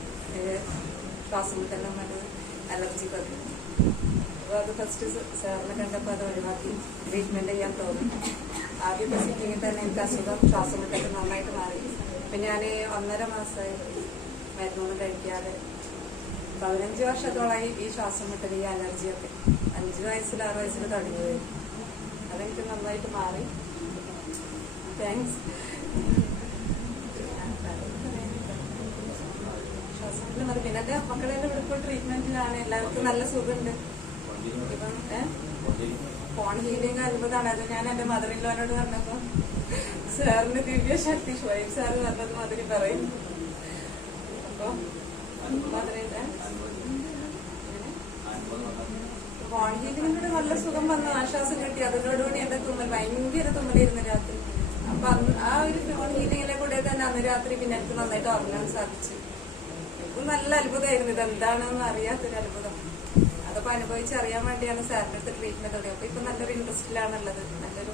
ശ്വാസമുട്ടെല്ലാം മരുന്ന് അലർജിക്കൊക്കെ. അപ്പോൾ അത് ഫസ്റ്റ് സാറിനെ കണ്ടപ്പോൾ അത് ഒഴിവാക്കി ട്രീറ്റ്മെൻറ്റ് ചെയ്യാൻ തോന്നി. ആദ്യത്തെ സിറ്റിങ്ങിൽ തന്നെ എനിക്ക് അസുഖം ശ്വാസമുട്ടൊക്കെ നന്നായിട്ട് മാറി. ഇപ്പം ഞാൻ 1.5 മാസമായി മരുന്നൊന്നും കഴിക്കാതെ. 15 വർഷത്തോളമായി ഈ ശ്വാസം മുട്ടൽ, ഈ അലർജിയൊക്കെ. 5 വയസ്സിൽ 6 വയസ്സിൽ തുടങ്ങിയത്. അതെനിക്ക് നന്നായിട്ട് മാറി. താങ്ക്സ്. ശ്വാസം മുട്ടൽ മതി. പിന്നെ എൻ്റെ മക്കളെല്ലാം ഇവിടെ ഇപ്പോൾ ട്രീറ്റ്മെന്റിലാണ്. എല്ലാവർക്കും നല്ല സുഖമുണ്ട്. ഇപ്പം ഫോൺ ഹീലിംഗ് അത്ഭുതമാണ്. അത് ഞാൻ എൻ്റെ മദറിൻലോനോട് പറഞ്ഞപ്പോൾ സാറിന് ദിവ്യ ശക്തി ഷുഹൈബ് സാറ് പറഞ്ഞത് മാതിരി പറയും. അപ്പോൾ മദറിൻ്റെ ഫോൺ ഹീലിങ്ങിനോട് നല്ല സുഖം വന്നു, ആശ്വാസം കിട്ടി. അതിനോടുകൂടി എൻ്റെ തുമ്മൽ ഭയങ്കര തുമ്മലായിരുന്നു രാത്രി. അപ്പൊ ആ ഒരു ഫോൺ ഹീലിങ്ങിനെ കൂടെ തന്നെ അന്ന് രാത്രി പിന്നെ എനിക്ക് നന്നായിട്ട് ഉറങ്ങാൻ സാധിച്ചു. എനിക്ക് നല്ല അത്ഭുതമായിരുന്നു. ഇതെന്താണെന്ന് അറിയാത്തൊരു അത്ഭുതം. അതൊക്കെ അനുഭവിച്ചറിയാൻ വേണ്ടിയാണ് സാറിൻ്റെ അടുത്ത് ട്രീറ്റ്മെന്റ് തുടങ്ങിയത്. അപ്പൊ ഇപ്പൊ നല്ലൊരു ഇൻട്രസ്റ്റിലാണുള്ളത്. നല്ലൊരു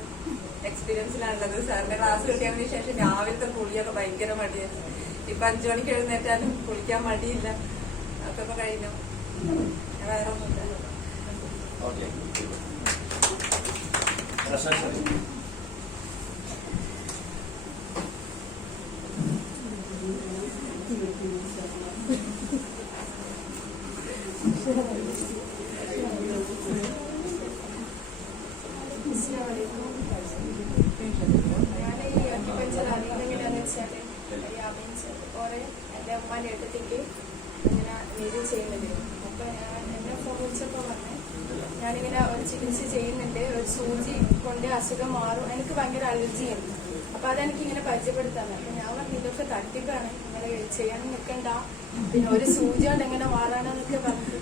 എക്സ്പീരിയൻസിലാണുള്ളത്. സാറിന്റെ ക്ലാസ് കിട്ടിയതിന് ശേഷം രാവിലത്തെ കുളിയൊക്കെ ഭയങ്കര മടിയായിരുന്നു. ഇപ്പൊ 5 മണിക്ക് എഴുന്നേറ്റാലും കുളിക്കാൻ മടിയില്ല. അതൊക്കെ ഇപ്പൊ കഴിഞ്ഞു. വേറെ ഒന്നുമില്ല. ഓക്കെ. ഞാൻ ഈ അക്യുപഞ്ചർ അറിയുന്നെങ്ങനെയാന്ന് വെച്ചാല് കുറെ എന്റെ അമ്മാന്റെ ഏട്ടത്തേക്ക് ഇങ്ങനെ നീതി ചെയ്യുന്നുണ്ട്. അപ്പൊ ഞാൻ എന്നെ ഫോൺ വിളിച്ചപ്പോ പറഞ്ഞ് ഞാനിങ്ങനെ ഒരു ചികിത്സ ചെയ്യുന്നുണ്ട്, ഒരു സൂചി കൊണ്ട് അസുഖം മാറും, എനിക്ക് ഭയങ്കര അലർജിയാണ്, അപ്പൊ അതെനിക്ക് ഇങ്ങനെ പരിചയപ്പെടുത്താൻ. അപ്പൊ ഞാൻ പറഞ്ഞു ഇതൊക്കെ തട്ടിപ്പാണ്, ഇങ്ങനെ ചെയ്യാൻ നിൽക്കണ്ട, പിന്നെ ഒരു സൂചി കൊണ്ട് എങ്ങനെ മാറാണെന്നൊക്കെ പറഞ്ഞു.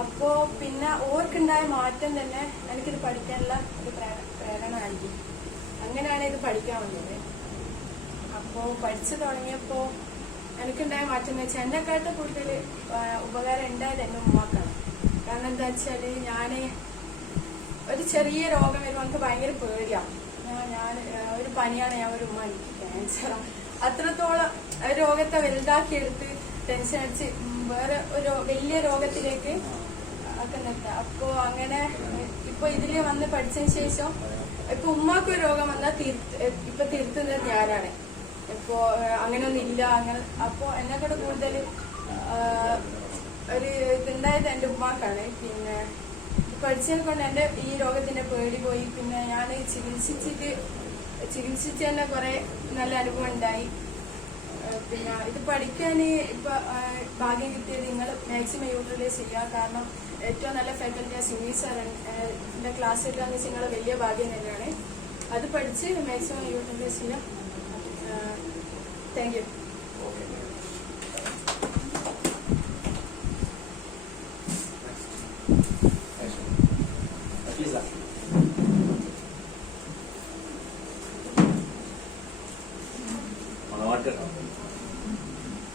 അപ്പോ പിന്നെ ഓർക്കുണ്ടായ മാറ്റം തന്നെ എനിക്കിത് പഠിക്കാനുള്ള ഒരു പ്രേരണ നൽകി. അങ്ങനെയാണ് ഇത് പഠിക്കാൻ വന്നത്. അപ്പോ പഠിച്ചു തുടങ്ങിയപ്പോ എനിക്കുണ്ടായ മാറ്റം എന്ന് വെച്ചാൽ എന്നെക്കാട്ട് കൂടുതൽ ഉപകാരം ഉണ്ടായത് എന്റെ ഉമ്മാക്കാണ്. കാരണം എന്താ വെച്ചാല് ഞാന് ഒരു ചെറിയ രോഗം വരുമ്പോൾ എനിക്ക് ഭയങ്കര പേടിയാണ്. ഞാൻ ഒരു പനിയാണ്, ഞാൻ ഒരു ഉമ്മ എനിക്ക് ക്യാൻസറാണ്, അത്രത്തോളം രോഗത്തെ വലുതാക്കിയെടുത്ത് ടെൻഷൻ അടിച്ച് വേറെ ഒരു വലിയ രോഗത്തിലേക്ക് ഒക്കെ നിർത്താം. അപ്പോ അങ്ങനെ ഇപ്പൊ ഇതില് വന്ന് പഠിച്ചതിന് ശേഷം ഇപ്പൊ ഉമ്മാക്കൊരു രോഗം വന്നാൽ ഇപ്പൊ തിരുത്തുന്നത് ഞാനാണ്. ഇപ്പോ അങ്ങനെയൊന്നും ഇല്ല അങ്ങനെ. അപ്പോ എന്നെ കൂടെ കൂടുതൽ ഒരു ഇതുണ്ടായത് എന്റെ ഉമ്മാക്കാണ്. പിന്നെ പഠിച്ചതിനെ കൊണ്ട് എന്റെ ഈ രോഗത്തിന്റെ പേടി പോയി. പിന്നെ ഞാൻ ചികിത്സിച്ച് തന്നെ കുറെ നല്ല അനുഭവം ഉണ്ടായി. പിന്നെ ഇത് പഠിക്കാൻ ഇപ്പൊ ഭാഗ്യം കിട്ടിയത് നിങ്ങൾ മാക്സിമം യൂട്ടിലൈസ് ചെയ്യുക. കാരണം ഏറ്റവും നല്ല ഫാക്കൽറ്റി സുമി സാർ എന്റെ ക്ലാസ് എടുക്കാന്ന് വെച്ചാൽ നിങ്ങളെ വലിയ ഭാഗ്യം തന്നെയാണ്. അത് പഠിച്ച് മാക്സിമം യൂട്ടിലൈസ് ചെയ്യാം. Thank you.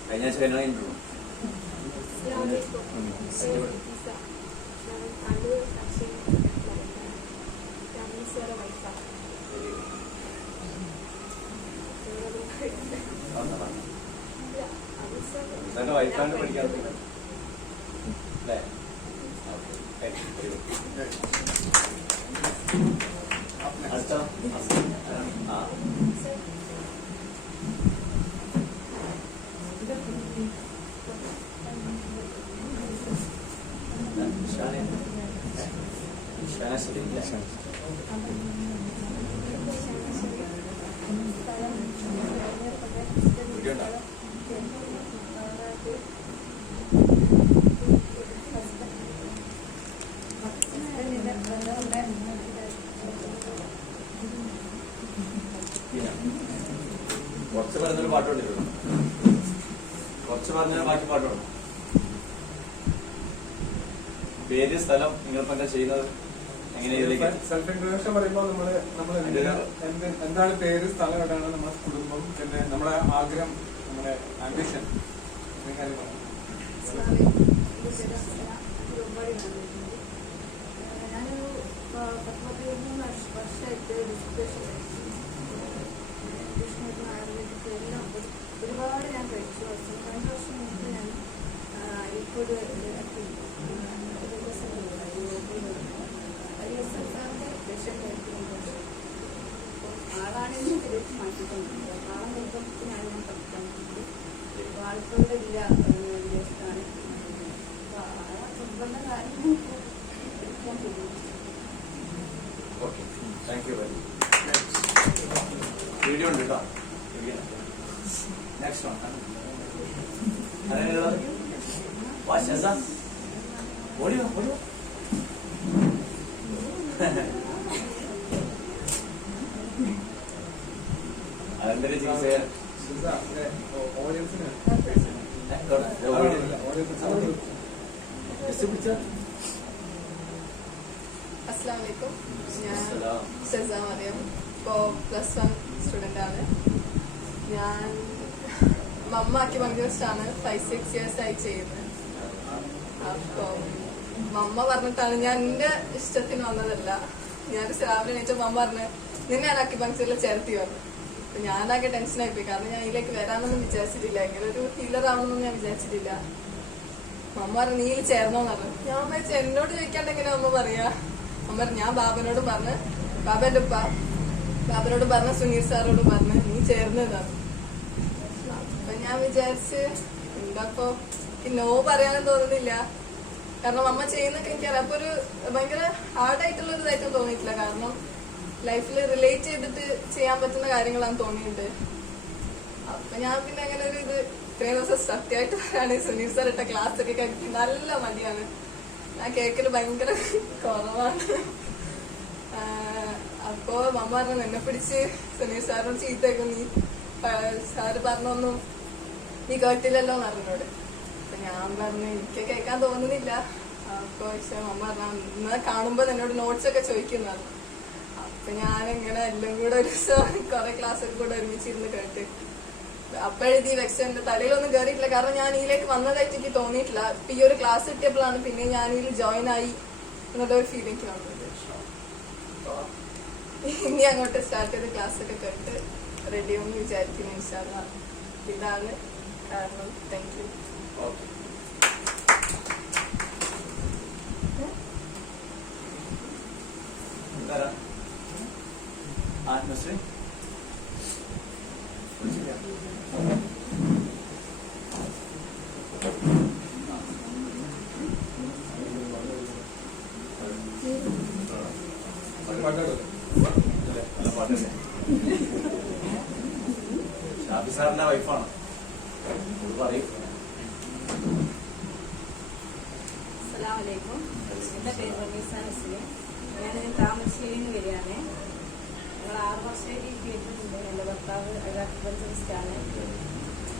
കഴിഞ്ഞ ആഴ്ച കല്യാണം കഴിഞ്ഞിട്ടുള്ളൂ. ഇതൊക്കെ വൈഫാണ്ട് പഠിക്കാൻ അല്ലേ? അടുത്ത ആ കുറച്ച് പറഞ്ഞൊരു പാട്ടുണ്ടല്ലോ, കുറച്ച് പറഞ്ഞ ബാക്കി പാട്ടുണ്ട്. പേര്, സ്ഥലം, നിങ്ങളിപ്പോ എന്താ ചെയ്യുന്നത്, എങ്ങനെ സെൽഫ് ഇൻട്രൊഡക്ഷൻ പറയുമ്പോൾ നമ്മൾ എന്താണ് പേര്, സ്ഥലം എവിടെയാണ്, നമ്മുടെ കുടുംബം, പിന്നെ നമ്മുടെ ആഗ്രഹം, നമ്മുടെ ആംബിഷൻ, കാര്യങ്ങൾ. ഞാനൊരു 13 വർഷമായിട്ട് എല്ലാം ഒരുപാട് ഞാൻ കഴിച്ചു. 2 വർഷം മുമ്പ് ഞാൻ ഇപ്പോൾ ആളാണെങ്കിലും തിരിച്ച് മാറ്റിക്കൊണ്ടില്ല. ആളെ നിർബന്ധത്തിനാണ് ഞാൻ പഠിക്കാൻ പറ്റുന്നത്. ആൾക്കളുടെ ഇല്ല വിദേശത്താണ്. നിർബന്ധ കാര്യം പഠിക്കാൻ പറ്റും. വീഡിയോ ഉണ്ട് കേട്ടോ. നെക്സ്റ്റ് ഓടിയോ ഓടിയോ. അതെന്തൊരു ചികിത്സ ഓഡിയൻസിന് അസ്സലാമു അലൈക്കും. ഞാൻ ഷെസ മറിയം. ഇപ്പോൾ +1 സ്റ്റുഡൻ്റ് ആണ് ഞാൻ. മമ്മ അക്യുപങ്ക്ചറിസ്റ്റാണ് 5-6 years ആയി ചെയ്യുന്നത്. അപ്പം മമ്മ പറഞ്ഞിട്ടാണ്, ഞാൻ എൻ്റെ ഇഷ്ടത്തിന് വന്നതല്ല. ഞാൻ രാവിലെ എണീറ്റ മമ്മ പറഞ്ഞ് നിന്നെ ഞാൻ അക്യുപങ്ക്ചറിൽ ചേർത്തി പറഞ്ഞു. അപ്പൊ ഞാനാകെ ടെൻഷനായി പോയി. കാരണം ഞാൻ ഇതിലേക്ക് വരാനൊന്നും വിചാരിച്ചിട്ടില്ല. ഇങ്ങനെ ഒരു ഹീലർ ആവണമെന്നൊന്നും ഞാൻ വിചാരിച്ചിട്ടില്ല. അമ്മ പറഞ്ഞു നീ ചേർന്നോന്ന് പറഞ്ഞു. ഞാൻ വിചാരിച്ചു എന്നോട് ചോദിക്കാണ്ട് എങ്ങനെ അമ്മ പറയാ. അമ്മ പറഞ്ഞു ഞാൻ ബാബനോടും പറഞ്ഞ്, ബാബന്റെ ഉപ്പ ബാബനോടും പറഞ്ഞ, സുനീർ സാറോടും പറഞ്ഞ് നീ ചേർന്നതാണ്. അപ്പൊ ഞാൻ വിചാരിച്ച് എന്താപ്പോ നോ പറയാനും തോന്നുന്നില്ല. കാരണം അമ്മ ചെയ്യുന്നൊക്കെ എനിക്കറിയാം. അപ്പൊ ഒരു ഭയങ്കര ഹാർഡായിട്ടുള്ള ഒരു ഇതായിട്ടും തോന്നിയിട്ടില്ല. കാരണം ലൈഫിൽ റിലേറ്റ് ചെയ്തിട്ട് ചെയ്യാൻ പറ്റുന്ന കാര്യങ്ങളാണ് തോന്നിയിട്ടുണ്ട്. അപ്പൊ ഞാൻ പിന്നെ അങ്ങനെ ഒരു ഇത് ഇത്രയും ദിവസം സത്യമായിട്ട് പറയാണ്, സുനീർ സാർ ഇട്ട ക്ലാസ് ഒക്കെ കേൾക്കി നല്ല മടിയാണ്. ഞാൻ കേൾക്കല് ഭയങ്കര കുറവാണ്. അപ്പോ മമ്മ പറഞ്ഞു എന്നെ പിടിച്ച് സുനീർ സാറിനോട് ചീത്തേക്കും, നീ സാറ് പറഞ്ഞൊന്നും നീ കേട്ടില്ലല്ലോ എന്ന് പറഞ്ഞോട്. അപ്പൊ ഞാൻ പറഞ്ഞു എനിക്ക് കേൾക്കാൻ തോന്നുന്നില്ല. അപ്പൊ പക്ഷെ മമ്മ പറഞ്ഞു ഇന്ന് കാണുമ്പോ എന്നോട് നോട്ട്സ് ഒക്കെ ചോദിക്കുന്നതാണ്. അപ്പൊ ഞാനിങ്ങനെ എല്ലാം കൂടെ ഒരു ദിവസം കുറെ ക്ലാസ്സൊക്കെ കൂടെ ഒരുമിച്ചിരുന്ന് കേട്ട് അപ്പോഴെഴുതി വെച്ച് എന്റെ തലയിലൊന്നും കയറിയിട്ടില്ല. കാരണം ഞാൻ ഇതിലേക്ക് വന്നതായിട്ട് എനിക്ക് തോന്നിയിട്ടില്ല. ഇപ്പൊ ഈ ഒരു ക്ലാസ് കിട്ടിയപ്പോഴാണ് പിന്നെ ഞാൻ ഇതിൽ ജോയിൻ ആയി എന്നുള്ള ഒരു ഫീലിംഗ് വന്നത്. അപ്പൊ ഇനി അങ്ങോട്ട് സ്റ്റാർട്ട് ചെയ്ത് ക്ലാസ് ഒക്കെ കേട്ട് റെഡിയാവുമെന്ന് വിചാരിക്കുന്നു. ഇൻഷാ അല്ലാഹ്. ഇതാണ് കാരണം. Thank you. ആത്മശ്രീ നല്ല പാട്ടല്ലേ? ഷാഫി സാറിന്റെ വൈഫാണ്. പറയും. അസ്സലാമലൈക്കും. എന്റെ പേര് റമീസ നസ്ലിം. ഞാൻ താമരശ്ശേരിയിൽ നിന്ന് വരികയാണ്. ഞങ്ങൾ 6 വർഷമായിട്ട് കേട്ടിട്ടുണ്ട്. എൻ്റെ ഭർത്താവ് അക്യുപങ്ചറിസ്റ്റാണ്.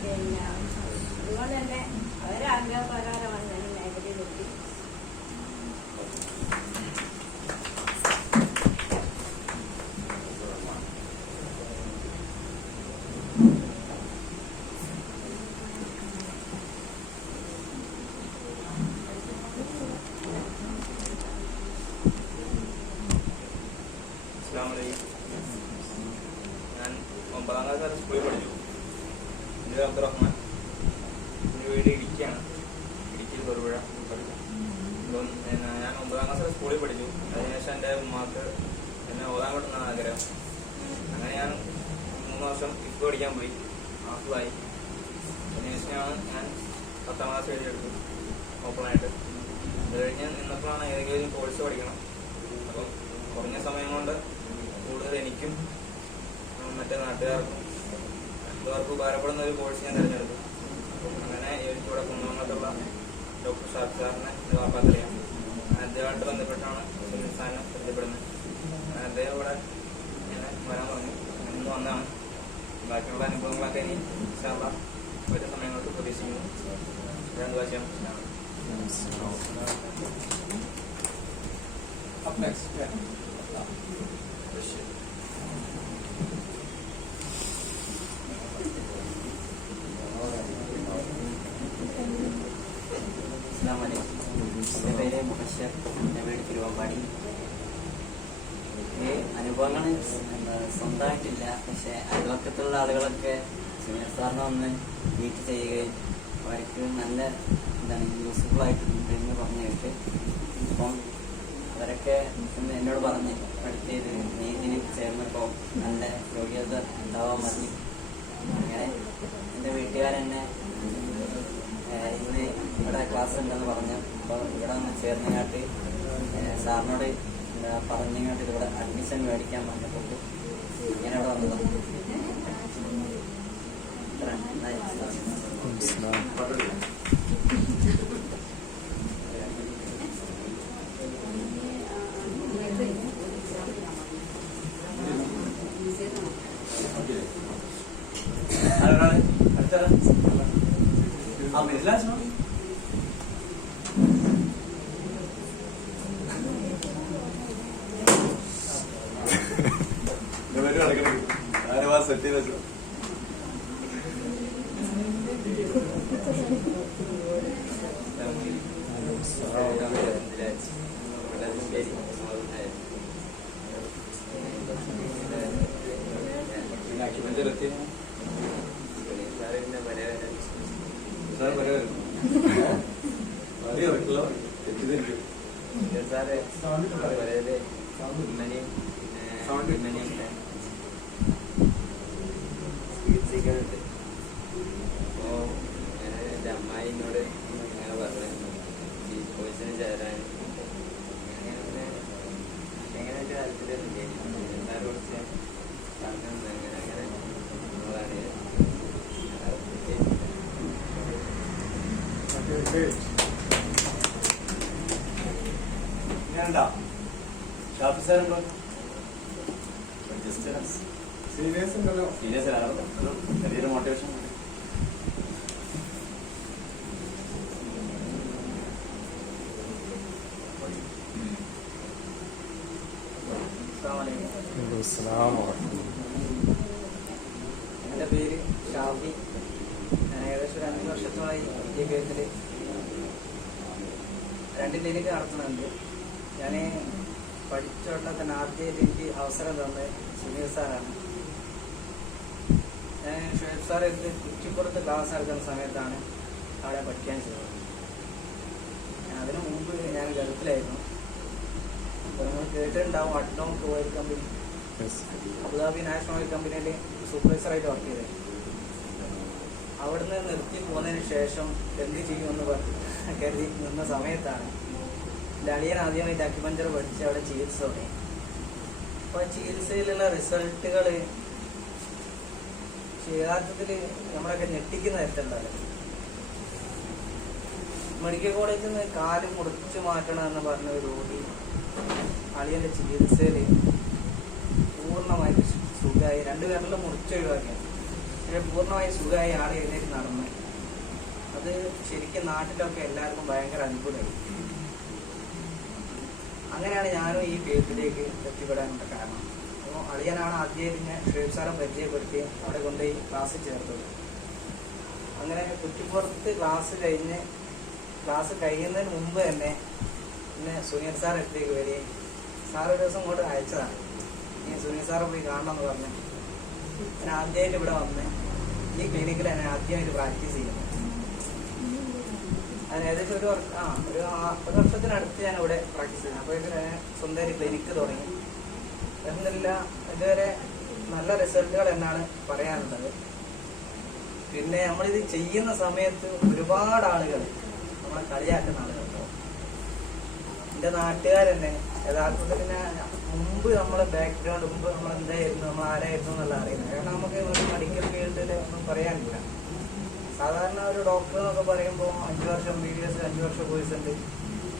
പിന്നെ അതുകൊണ്ട് തന്നെ അവരെ ആഗ്രഹപ്രകാരമാണ് ഞാൻ ഈ മേഖലയിലെത്തി. ഞാൻ 9ാം ക്ലാസ് വരെ സ്കൂളിൽ പഠിച്ചു. എൻ്റെ അബ്ദുറഹ്മാൻ. എൻ്റെ വീട് ഇടുക്കിയാണ്. ഇടുക്കി തൊടുപുഴ. അപ്പം ഞാൻ 9ാം ക്ലാസ് വരെ സ്കൂളിൽ പഠിച്ചു. അതിനുശേഷം എൻ്റെ ഉമ്മാക്ക് എന്നെ ഓതാൻ പറ്റുന്ന ആഗ്രഹം. അങ്ങനെ ഞാൻ 3 വർഷം ഇഫ് പഠിക്കാൻ പോയി. ഹാഫിളായി. അതിനുശേഷമാണ് ഞാൻ 10ാം ക്ലാസ് എഴുതിയെടുത്തു ഓപ്പണായിട്ട്. അത് കഴിഞ്ഞ് നിന്നപ്പോഴാണ് ഏതെങ്കിലും കോഴ്സ് പഠിക്കണം. അപ്പം കുറഞ്ഞ സമയം കൊണ്ട് കൂടുതൽ എനിക്കും മറ്റേ നാട്ടുകാർക്കും എല്ലാവർക്കും ഉപകാരപ്പെടുന്ന ഒരു കോഴ്സ് ഞാൻ തിരഞ്ഞെടുത്തു. അപ്പം അങ്ങനെ എനിക്കിവിടെ കുന്നമംഗലത്തുള്ള ഡോക്ടർ ഷാഫി സാറിനെ എൻ്റെ വാപ്പാക്കറിയാം. അദ്ദേഹമായിട്ട് ബന്ധപ്പെട്ടാണ് സുനിൽ സാറിനെ പരിചയപ്പെടുന്നത്. അദ്ദേഹം ഇവിടെ ഇങ്ങനെ വരാൻ പറഞ്ഞു. ഇന്ന് വന്നാണ്. ബാക്കിയുള്ള അനുഭവങ്ങളൊക്കെ ഇനി ഇൻഷാ അല്ലാഹ് വരും സമയങ്ങൾക്ക് പ്രതീക്ഷിക്കുന്നു. ഞാൻ ദുആ ചെയ്യാം. Up next, yeah. എൻ്റെ പേര് മുഹഷർ. എൻ്റെ വീട് തിരുവമ്പാടി. ഈ അനുഭവങ്ങൾ സ്വന്തമായിട്ടില്ല. പക്ഷെ അയൽവക്കത്തുള്ള ആളുകളൊക്കെ സുനീർ സാറിനെ ഒന്ന് മീറ്റ് ചെയ്യുകയും അവർക്ക് നല്ല യൂസ്ഫുൾ ആയിട്ടുണ്ട് എന്ന് പറഞ്ഞു കേട്ട് അപ്പം അവരൊക്കെ എന്നോട് പറഞ്ഞ് പഠിച്ചത് നീതിന് ചേർന്നപ്പോൾ നല്ല യോഗ്യത ഉണ്ടാവാൻ മതി. അങ്ങനെ എൻ്റെ വീട്ടുകാരെന്നെ ഇന്ന് ഇവിടെ ക്ലാസ് ഉണ്ടെന്ന് പറഞ്ഞു. അപ്പോൾ ഇവിടെ ഒന്ന് ചേർന്നങ്ങാട്ട് സാറിനോട് പറഞ്ഞങ്ങാട്ട് ഇവിടെ അഡ്മിഷൻ മേടിക്കാൻ പറഞ്ഞപ്പോൾ ഇങ്ങനെ ഇവിടെ വന്നതാണ്. സെറ്റ് ചെയ്ത് വെച്ചു. സാർ പറയുമായിരുന്നു അറിയോ തെറ്റിദ്ധരിക്കും സാറ് പറയത് ഇമ്മനെയും ചികിത്സിക്കുന്നുണ്ട്. അപ്പോൾ എൻ്റെ അമ്മായിനോട് ഇങ്ങനെ പറഞ്ഞു ഈ കോഴ്സിന് ചേരാൻ എങ്ങനെയായിട്ട് താല്പര്യമൊന്നുമില്ല. എല്ലാവരും കുറച്ച് പറഞ്ഞു അങ്ങനെ അങ്ങനെ നമ്മളാണ് ഞാനുണ്ടാ ഷാഫി സാറുണ്ടോ? സീനിയേഴ്സ് ഉണ്ടല്ലോ. സീരിയസ് ചെറിയൊരു മോട്ടിവേഷൻ. എൻ്റെ പേര് ഷാഫി. ഞാൻ ഏകദേശം 2 വർഷത്തോളമായി വിദ്യാഭ്യാസത്തിൽ 2 ക്ലിനിക്ക് നടത്തുന്നുണ്ട്. ഞാൻ പഠിച്ചോട്ടെ തന്നെ ആദ്യമായിട്ട് എനിക്ക് അവസരം തന്നത് സുനീൽ സാറാണ്. ഞാൻ ഷുഹൈബ് സാർ എടുത്ത് കുറ്റിപ്പുറത്ത് ക്ലാസ് നടക്കുന്ന സമയത്താണ് അവിടെ പഠിക്കാൻ ചെയ്തത്. അതിനു മുമ്പ് ഞാൻ ഗൾഫിലായിരുന്നു. അപ്പോൾ നിങ്ങൾ കേട്ടിട്ടുണ്ടാവും ADNOC oil company, Abu Dhabi national oil കമ്പനിയിൽ സൂപ്പർവൈസറായിട്ട് വർക്ക് ചെയ്തത്. അവിടുന്ന് നിർത്തി പോകുന്നതിന് ശേഷം എന്ത് ചെയ്യുമെന്ന് കരുതി നിന്ന സമയത്താണ് എൻ്റെ അളിയൻ ആദ്യമായിട്ട് അക്യുപഞ്ചർ പഠിച്ച് അവിടെ ചികിത്സ തുടങ്ങി. അപ്പോൾ ചികിത്സയിലുള്ള റിസൾട്ടുകൾ യഥാർത്ഥത്തിൽ നമ്മളൊക്കെ ഞെട്ടിക്കുന്ന തരത്തിലുണ്ടായിരുന്നു. മെഡിക്കൽ കോളേജിൽ നിന്ന് കാല് മുറിച്ച് മാറ്റണമെന്ന് പറഞ്ഞ ഒരു രോഗി അളിയൻ്റെ ചികിത്സയിൽ പൂർണ്ണമായിട്ട് സുഖമായി. 2 പേരിലും മുറിച്ചൊഴിവാക്കിയാണ്. പക്ഷേ പൂർണ്ണമായി സുഖമായി ആൾ എഴുന്നേറ്റ് നടന്ന്. അത് ശരിക്കും നാട്ടിലൊക്കെ എല്ലാവർക്കും ഭയങ്കര അത്ഭുതമായി. അങ്ങനെയാണ് ഞാനും ഈ ഫീൽഡിലേക്ക് എത്തിപ്പെടാനുള്ള കാരണം. അപ്പോൾ അളിയനാണ് ആദ്യമായിട്ട് ഞാൻ ഷുഹൈബ് സാറെ പരിചയപ്പെടുത്തി അവിടെ കൊണ്ടുപോയി ക്ലാസ് ചേർത്തത്. അങ്ങനെ കുറ്റിപ്പുറത്ത് ക്ലാസ് കഴിയുന്നതിന് മുമ്പ് തന്നെ പിന്നെ സുനീൽ സാർ അടുത്തേക്ക് വരികയും സാർ ഒരു ദിവസം ഇങ്ങോട്ട് അയച്ചതാണ്. ഈ സുനീൽ സാറെ പോയി കാണണമെന്ന് പറഞ്ഞു. ഞാൻ ആദ്യമായിട്ട് ഇവിടെ വന്ന് ഈ ക്ലിനിക്കിൽ ഞാൻ ആദ്യമായിട്ട് പ്രാക്ടീസ് ചെയ്യുന്നത്. ഞാൻ ഏകദേശം ഒരു വർഷത്തിനടുത്ത് ഞാൻ ഇവിടെ പ്രാക്ടീസ് ചെയ്യുന്നത്. അപ്പോഴേക്കും ഞാൻ സ്വന്തമായിട്ട് ക്ലിനിക്ക് തുടങ്ങി. എന്നില്ല ഇതുവരെ നല്ല റിസൾട്ടുകൾ എന്നാണ് പറയാനുള്ളത്. പിന്നെ നമ്മളിത് ചെയ്യുന്ന സമയത്ത് ഒരുപാട് ആളുകൾ നമ്മളെ കളിയാക്കുന്ന ആളുകളുണ്ടാവും. എൻ്റെ നാട്ടുകാരെന്നെ യഥാർത്ഥത്തിൽ മുമ്പ് നമ്മളെ ബാക്ക്ഗ്രൗണ്ട് മുമ്പ് നമ്മൾ എന്തായിരുന്നു, നമ്മൾ ആരായിരുന്നു എന്നുള്ള അറിയുന്നത്. കാരണം നമുക്ക് ഒരു മെഡിക്കൽ ഫീൽഡിൽ ഒന്നും പറയാനില്ല. സാധാരണ ഒരു ഡോക്ടർ എന്നൊക്കെ പറയുമ്പോൾ 5 വർഷം BDS, 5 വർഷം കോഴ്സ് ഉണ്ട്.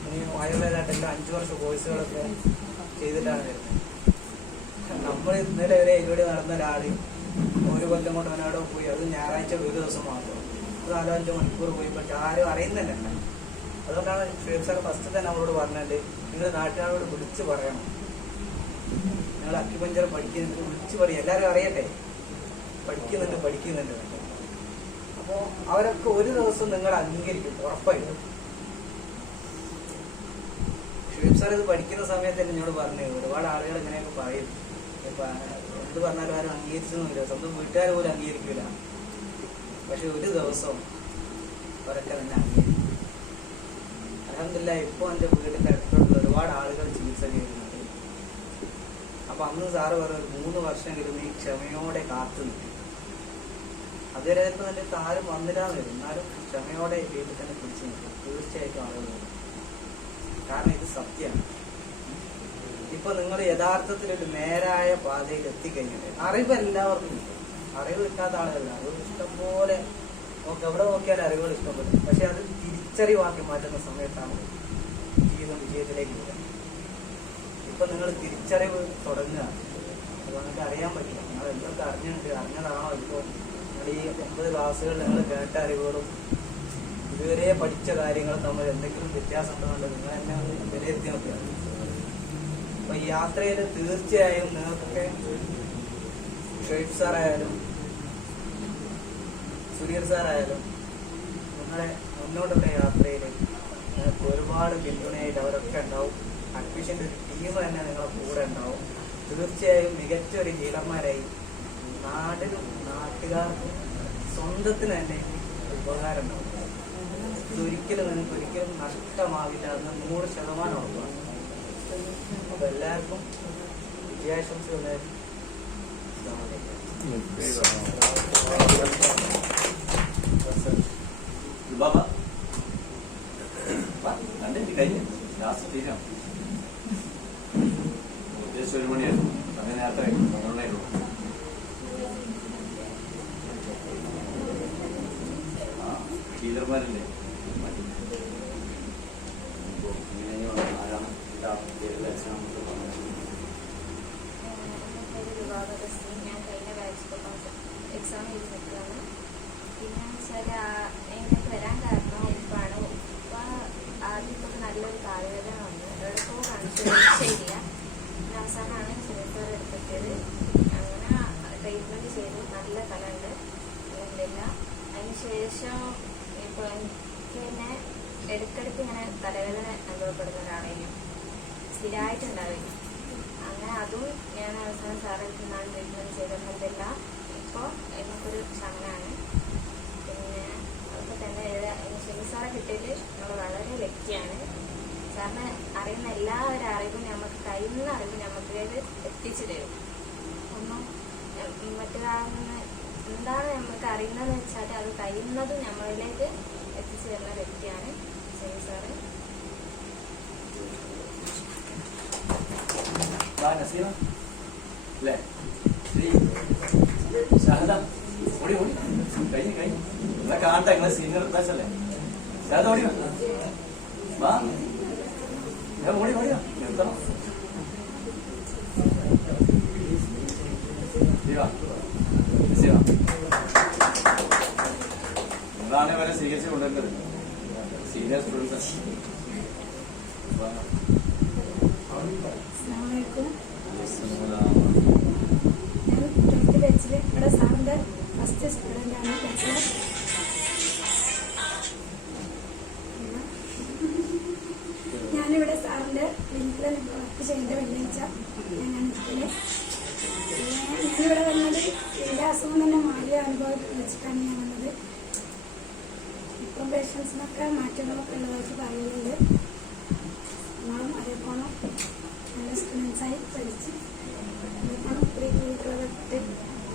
ഇനി ആയുർവേദമായിട്ടെല്ലാം 5 വർഷ കോഴ്സുകളൊക്കെ ചെയ്തിട്ടാണ് വരുന്നത്. നമ്മൾ ഇന്നലെ വരെ ഇതിലൂടെ നടന്ന ഒരാൾ 1 കൊല്ലം കൊണ്ട് അവനവിടെ പോയി, അത് ഞായറാഴ്ച ഒരു ദിവസം മാത്രം, 4-5 മണിക്കൂർ പോയി പക്ഷെ ആരും അറിയുന്നില്ല. അതുകൊണ്ടാണ് ഷുഹൈബ് സാർ ഫസ്റ്റ് തന്നെ നമ്മളോട് പറഞ്ഞിട്ട് നിങ്ങൾ നാട്ടുകാരോട് വിളിച്ച് പറയണം, നിങ്ങൾ അക്യുപഞ്ചർ പഠിക്കുന്നുണ്ട് വിളിച്ച് പറയും, എല്ലാവരും അറിയട്ടെ പഠിക്കുന്നുണ്ട്. അപ്പോൾ അവരൊക്കെ ഒരു ദിവസം നിങ്ങൾ അംഗീകരിക്കും, ഉറപ്പായിട്ടും. ഷുഹൈബ് സാർ ഇത് പഠിക്കുന്ന സമയത്ത് തന്നെ എന്നോട് പറഞ്ഞു ഒരുപാട് ആളുകൾ ഇങ്ങനെയൊക്കെ പറയും, എന്ത് പറഞ്ഞാലും ആരും അംഗീകരിച്ചൊന്നുമില്ല, സ്വന്തം വീട്ടുകാർ പോലും അംഗീകരിക്കില്ല. പക്ഷെ ഒരു ദിവസം അവരൊക്കെ തന്നെ അംഗീകരിക്കും. അൽഹംദുലില്ലാഹ് ഇപ്പോൾ എൻ്റെ വീടിൻ്റെ അടുത്തുള്ള ഒരുപാട് ആളുകൾ ചികിത്സ ചെയ്യുന്നുണ്ട്. അപ്പൊ അന്ന് സാറ് പറഞ്ഞു 3 വർഷമെങ്കിലും നീ ക്ഷമയോടെ കാത്തു നിൽക്കും. അതുവരെ ചിലപ്പോൾ എൻ്റെ താരം വന്നില്ലാന്ന് വരും, എന്നാലും ക്ഷമയോടെ വീട്ടിൽ തന്നെ പിടിച്ചു നിൽക്കും. തീർച്ചയായിട്ടും ആളുകൾ വരും. കാരണം ഇത് സത്യമാണ്. ഇപ്പൊ നിങ്ങൾ യഥാർത്ഥത്തിൽ ഒരു നേരായ പാതയിൽ എത്തിക്കഴിഞ്ഞിട്ട് അറിവ് എല്ലാവർക്കും കിട്ടും. അറിവ് കിട്ടാത്ത ആളുകളല്ല, അറിവ് ഇഷ്ടംപോലെ എവിടെ നോക്കിയാലും അറിവുകൾ ഇഷ്ടപ്പെടും. പക്ഷെ അത് തിരിച്ചറിവാക്കി മാറ്റുന്ന സമയത്താണ് ജീവിതം വിജയത്തിലേക്ക് വരിക. ഇപ്പൊ നിങ്ങൾ തിരിച്ചറിവ് തുടങ്ങുക, അത് നിങ്ങൾക്ക് അറിയാൻ പറ്റില്ല. നിങ്ങൾ എന്തൊക്കെ അറിഞ്ഞതാണോ ഇപ്പോൾ നിങ്ങൾ ഈ 9 ക്ലാസ്സുകളിൽ നിങ്ങൾ കേട്ട അറിവുകളും ഇതുവരെ പഠിച്ച കാര്യങ്ങളും തമ്മിൽ എന്തെങ്കിലും വ്യത്യാസം ഉണ്ടെന്നുള്ളത് നിങ്ങൾ തന്നെ വിലയിരുത്തി നോക്കുക. അപ്പൊ ഈ യാത്രയിൽ തീർച്ചയായും നിങ്ങൾക്കൊക്കെ ഷുഹൈബ് സാറായാലും സുനീർ സാറായാലും നിങ്ങളെ മുന്നോട്ടുള്ള യാത്രയിൽ നിങ്ങൾക്ക് ഒരുപാട് പിന്തുണയായിട്ട് അവരൊക്കെ ഉണ്ടാവും. അഡ്മിഷൻ്റെ ഒരു ടീം തന്നെ നിങ്ങളെ കൂടെ ഉണ്ടാവും. തീർച്ചയായും മികച്ച ഒരു ഹീലർമാരായി നാടിനും നാട്ടുകാർക്കും സ്വന്തത്തിന് തന്നെ ഉപകാരം ഉണ്ടാവും. ഇതൊരിക്കലും നിങ്ങൾക്ക് ഒരിക്കലും നഷ്ടമാവില്ല എന്ന് 100% ഉറപ്പാണ്. അപ്പൊ എല്ലാവർക്കും വിജയാശംസകൾ നേരുന്നു. കഴിഞ്ഞു ലാസ്റ്റ് തീരാം. ഉദ്ദേശിച്ച 1 മണിയായിരുന്നു. അങ്ങനെ യാത്ര 12 ഡീലർമാരല്ലേ ആരാണ് ഞാൻ കഴിഞ്ഞ ബാച്ച് എക്സാം ചെയ്ത് നിൽക്കുകയാണ്. പിന്നെ വെച്ചാൽ എനിക്ക് വരാൻ കാരണം ഉപ്പാണ്. ഉപ്പ ആദ്യം നല്ലൊരു കാലുവേദന വന്നു, എവിടെക്കോ കാണിച്ചു ശരിയില്ല. പിന്നെ അവസാനമാണ് സിനിമ എടുത്തിട്ടത്. അങ്ങനെ ട്രീറ്റ്മെന്റ് ചെയ്തു, നല്ല ഫലമുണ്ട് അല്ലെങ്കിലില്ല. അതിനുശേഷം ഇപ്പോൾ എനിക്ക് പിന്നെ ഇടയ്ക്കിടയ്ക്ക് ഇങ്ങനെ തലവേദന അനുഭവപ്പെടുന്ന ഒരാളായിരുന്നു, സ്ഥിരമായിട്ടുണ്ടാവില്ല. അങ്ങനെ അതും ഞാൻ അവസാനം സാറിൽ നിന്നാണ് ട്രീറ്റ്മെന്റ് ചെയ്തിട്ടില്ല. ഇപ്പോൾ എനിക്കൊരു ശമനമാണ്. പിന്നെ അതൊക്കെ തന്നെ ഷെമി സാറെ കിട്ടിയിട്ട് നമ്മൾ വളരെ ലക്കിയാണ്. സാറിന് അറിയുന്ന എല്ലാ ഒരു അറിവും നമുക്ക് കഴിയുന്ന അറിവ് നമുക്കിത് എത്തിച്ചു തരും. ഒന്നും മറ്റൊരാളിൽ എന്താണ് നമുക്ക് അറിയുന്നതെന്ന് വെച്ചാൽ അത് കഴിയുന്നതും നമ്മളിലേക്ക് എത്തിച്ചു തരുന്ന വ്യക്തിയാണ് ഷെമി സാറ്. അല്ലേ ഷഹദ ഓടി ഓടി കഴിഞ്ഞു കഴിഞ്ഞു നിങ്ങളെ കാണട്ടെ. നിങ്ങളെ സീനിയർ ക്ലാസ്സല്ലേ ഷഹദ ഓടി വാ ഓടി ഓടിയോ നിർത്തണം. നിങ്ങളാണ് വരെ സ്വീകരിച്ച് കൊണ്ടുവരുന്നത് സീനിയർ സ്റ്റുഡൻസ്. ഇവിടെ സാറിന്റെ ഫസ്റ്റ് സ്റ്റുഡൻ്റാണ്. ഞാനിവിടെ സാറിന്റെ ക്ലിനിക്കിൽ വർക്ക് ചെയ്യുന്ന വെള്ളിയാഴ്ച ഞാനാണ് ഇതില്. ഞാനിവിടെ വന്നത് എൻ്റെ അസുഖം തന്നെ മാറിയ അനുഭവം വെച്ചിട്ടാണ് ഞാൻ വന്നത്. ഇപ്പം പേഷ്യൻസിനൊക്കെ മാറ്റങ്ങളൊക്കെ ഉള്ളതായിട്ട് പറയുന്നുണ്ട്. നമ്മളും അതേപോലെ നല്ല സ്റ്റുഡൻസായി പഠിച്ച്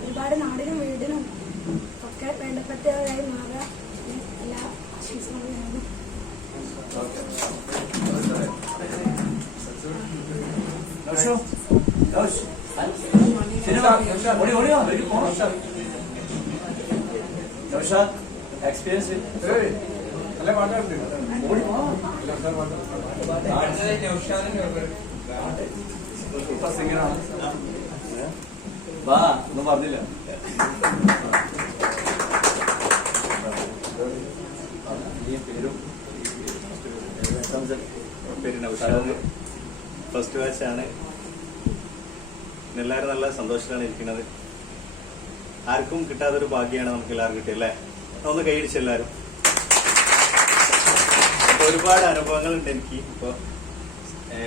ഒരുപാട് നാടിനും വീടിനും ഒക്കെ വേണ്ടപ്പെട്ടവരായി മാറുക എല്ലാ ആശംസകളും നേരുന്നു. എക്സ്പീരിയൻസ് വാ ഒന്നും പറഞ്ഞില്ല. ഈ പേരും പേര് നൗഷാദ്, ഫസ്റ്റ് ബാച്ചാണ്. എല്ലാവരും നല്ല സന്തോഷത്തിലാണ് ഇരിക്കുന്നത്. ആർക്കും കിട്ടാത്തൊരു ഭാഗ്യമാണ് നമുക്ക് എല്ലാവരും കിട്ടിയല്ലേ. ഒന്ന് കൈയടിച്ച് എല്ലാവരും. അപ്പൊ ഒരുപാട് അനുഭവങ്ങളുണ്ട് എനിക്ക്. ഇപ്പൊ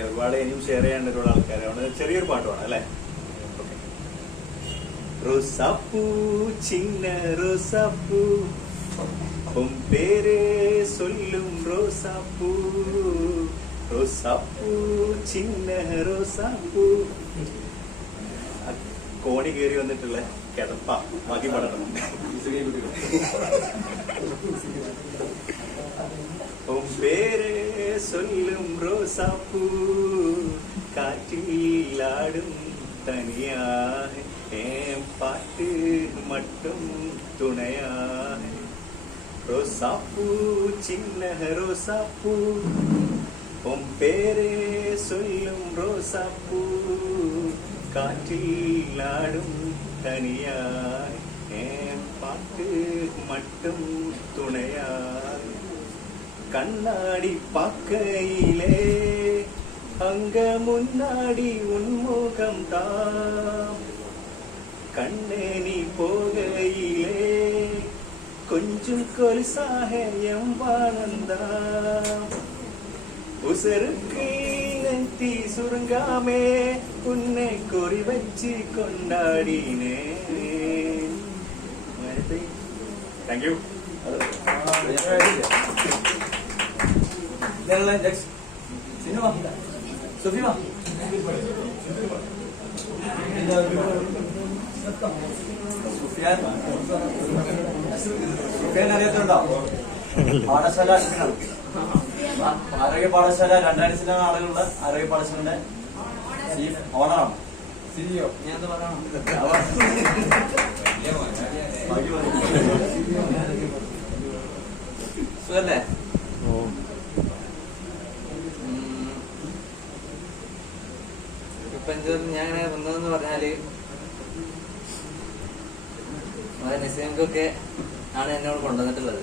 ഒരുപാട് ഇനിയും ഷെയർ ചെയ്യാണ്ട് ഒരുപാട് ആൾക്കാരാണ്. ചെറിയൊരു പാട്ട് വേണം അല്ലേ? റോസാപ്പൂ ചിന്ന റോസാപ്പൂ உன் பேரே சொல்லும் ரோசாப்பூ റോസാപ്പൂ ചിന്ന റോസാപ്പൂ. കോണി കയറി വന്നിട്ടുള്ള കിടപ്പ ബാക്കി പാടണം. ഉൻ പേരേ சொல்லும் ரோசாப்பூ காற்றில் ஆடும் தனியாக என் பாட்டு மட்டும் துணையாக. ரோசாப்பூ சின்ன ரோசாப்பூ உன் பேரே சொல்லும் ரோசாப்பூ காற்றில் ஆடும் தனியாய் என் பாட்டு மட்டும் துணையாய். கண்ணாடி பார்க்கையிலே அங்க முன்னாடி உன்முகம் தான். கண்ணே நீ போகையிலே கொஞ்சம் கொலுசாக எம்பானந்தான். உசருக்கு நெத்தி சுருங்காமே உன்னை குறி வச்சு கொண்டாடினே. Thank you. സിനിമ സുഫിമ സുഫിയാൻ അറിയത്തുണ്ടോ? പാഠശാല ആരോഗ്യ പാഠശാല 2 ആളുകളുടെ ആരോഗ്യ പാഠശാലയുടെ ചീഫ് ഓണറാണ്. CEO. ഞാൻ പറയണം സുഖല്ലേ? ഇപ്പൊ ഞാൻ വന്നതെന്ന് പറഞ്ഞാല് നസീംക്കൊക്കെ ആണ് എന്നോട് കൊണ്ടുവന്നിട്ടുള്ളത്.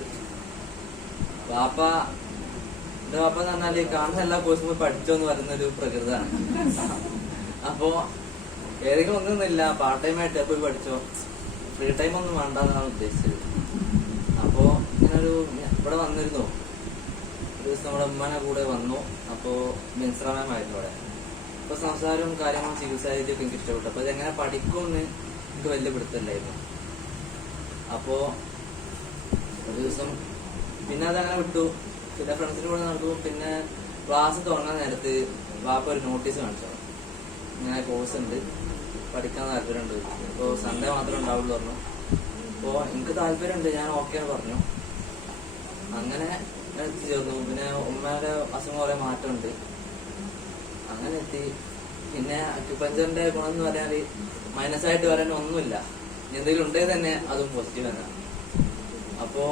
എന്റെ വാപ്പ എന്ന് പറഞ്ഞാല് കാണുന്ന എല്ലാ കോഴ്സും പോയി പഠിച്ചോന്ന് പറയുന്നൊരു പ്രകൃതാണ്. അപ്പോ ഏതെങ്കിലും ഒന്നൊന്നുമില്ല, പാർട്ട് ടൈം ആയിട്ട് പോയി പഠിച്ചോ, ഫ്രീ ടൈം ഒന്നും വേണ്ടെന്നാണ് ഉദ്ദേശിച്ചത്. അപ്പോ ഇങ്ങനൊരു ഇവിടെ വന്നിരുന്നു ഒരു ദിവസം, നമ്മുടെ ഉമ്മനെ കൂടെ വന്നു. അപ്പോ മിൻസ്രാമായിരുന്നു അവിടെ. അപ്പൊ സംസാരവും കാര്യങ്ങളും ചികിത്സാ രീതിയൊക്കെ എനിക്ക് ഇഷ്ടപ്പെട്ടു. അപ്പൊ ഇതെങ്ങനെ പഠിക്കുമെന്ന് എനിക്ക് വലിയ പിടുത്തമില്ലായിരുന്നു. അപ്പോ ഒരു ദിവസം പിന്നെ അതങ്ങനെ വിട്ടു. പിന്നെ ഫ്രണ്ട്സിന്റെ കൂടെ നടന്നു. പിന്നെ ക്ലാസ് തുടങ്ങാൻ നേരത്ത് വാപ്പ ഒരു നോട്ടീസ് കാണിച്ചു, ഇങ്ങനെ കോഴ്സ് ഉണ്ട്, പഠിക്കാൻ താല്പര്യമുണ്ട്, ഇപ്പോൾ സൺഡേ മാത്രമേ ഉണ്ടാവുള്ളൂ പറഞ്ഞു. അപ്പോൾ എനിക്ക് താല്പര്യമുണ്ട്, ഞാൻ ഓക്കെ പറഞ്ഞു. അങ്ങനെ എത്തിച്ചേർന്നു. പിന്നെ ഉമ്മയുടെ അസുഖം കുറെ മാറ്റമുണ്ട്, അങ്ങനെ എത്തി. പിന്നെ അക്യുപഞ്ചറിന്റെ ഗുണം എന്ന് പറഞ്ഞാൽ മൈനസായിട്ട് വരാൻ ഒന്നുമില്ല, എന്തെങ്കിലും ഉണ്ടെങ്കിൽ തന്നെ അതും പോസിറ്റീവ് തന്നെ. അപ്പോ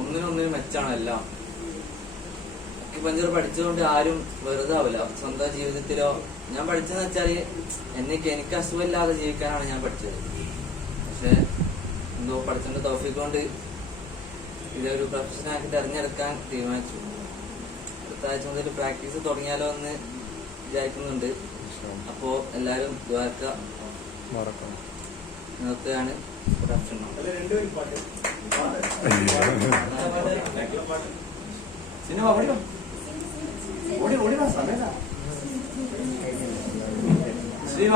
ഒന്നിനൊന്നിനും മെച്ചാണ് എല്ലാം. അക്യുപഞ്ചർ പഠിച്ചതുകൊണ്ട് ആരും വെറുതെ ആവില്ല. സ്വന്തം ജീവിതത്തിലോ ഞാൻ പഠിച്ചതെന്ന് വെച്ചാല് എനിക്ക് അസുഖമില്ലാതെ ജീവിക്കാനാണ് ഞാൻ പഠിച്ചത്. പക്ഷെ എന്തോ പഠിച്ചതിന്റെ തൗഫീഖ് കൊണ്ട് ഇതൊരു പ്രൊഫഷനാക്കി തെരഞ്ഞെടുക്കാൻ തീരുമാനിച്ചു. അടുത്ത ആഴ്ച മുതൽ പ്രാക്ടീസ് തുടങ്ങിയാലോ എന്ന് വിചാരിക്കുന്നുണ്ട്. അപ്പോ എല്ലാരും ദ്വാരക്ക നിർത്തുകയാണ്. പ്രൊഫഷൻ സിനിമ ഓടി സമയത്ത ശ്രീമ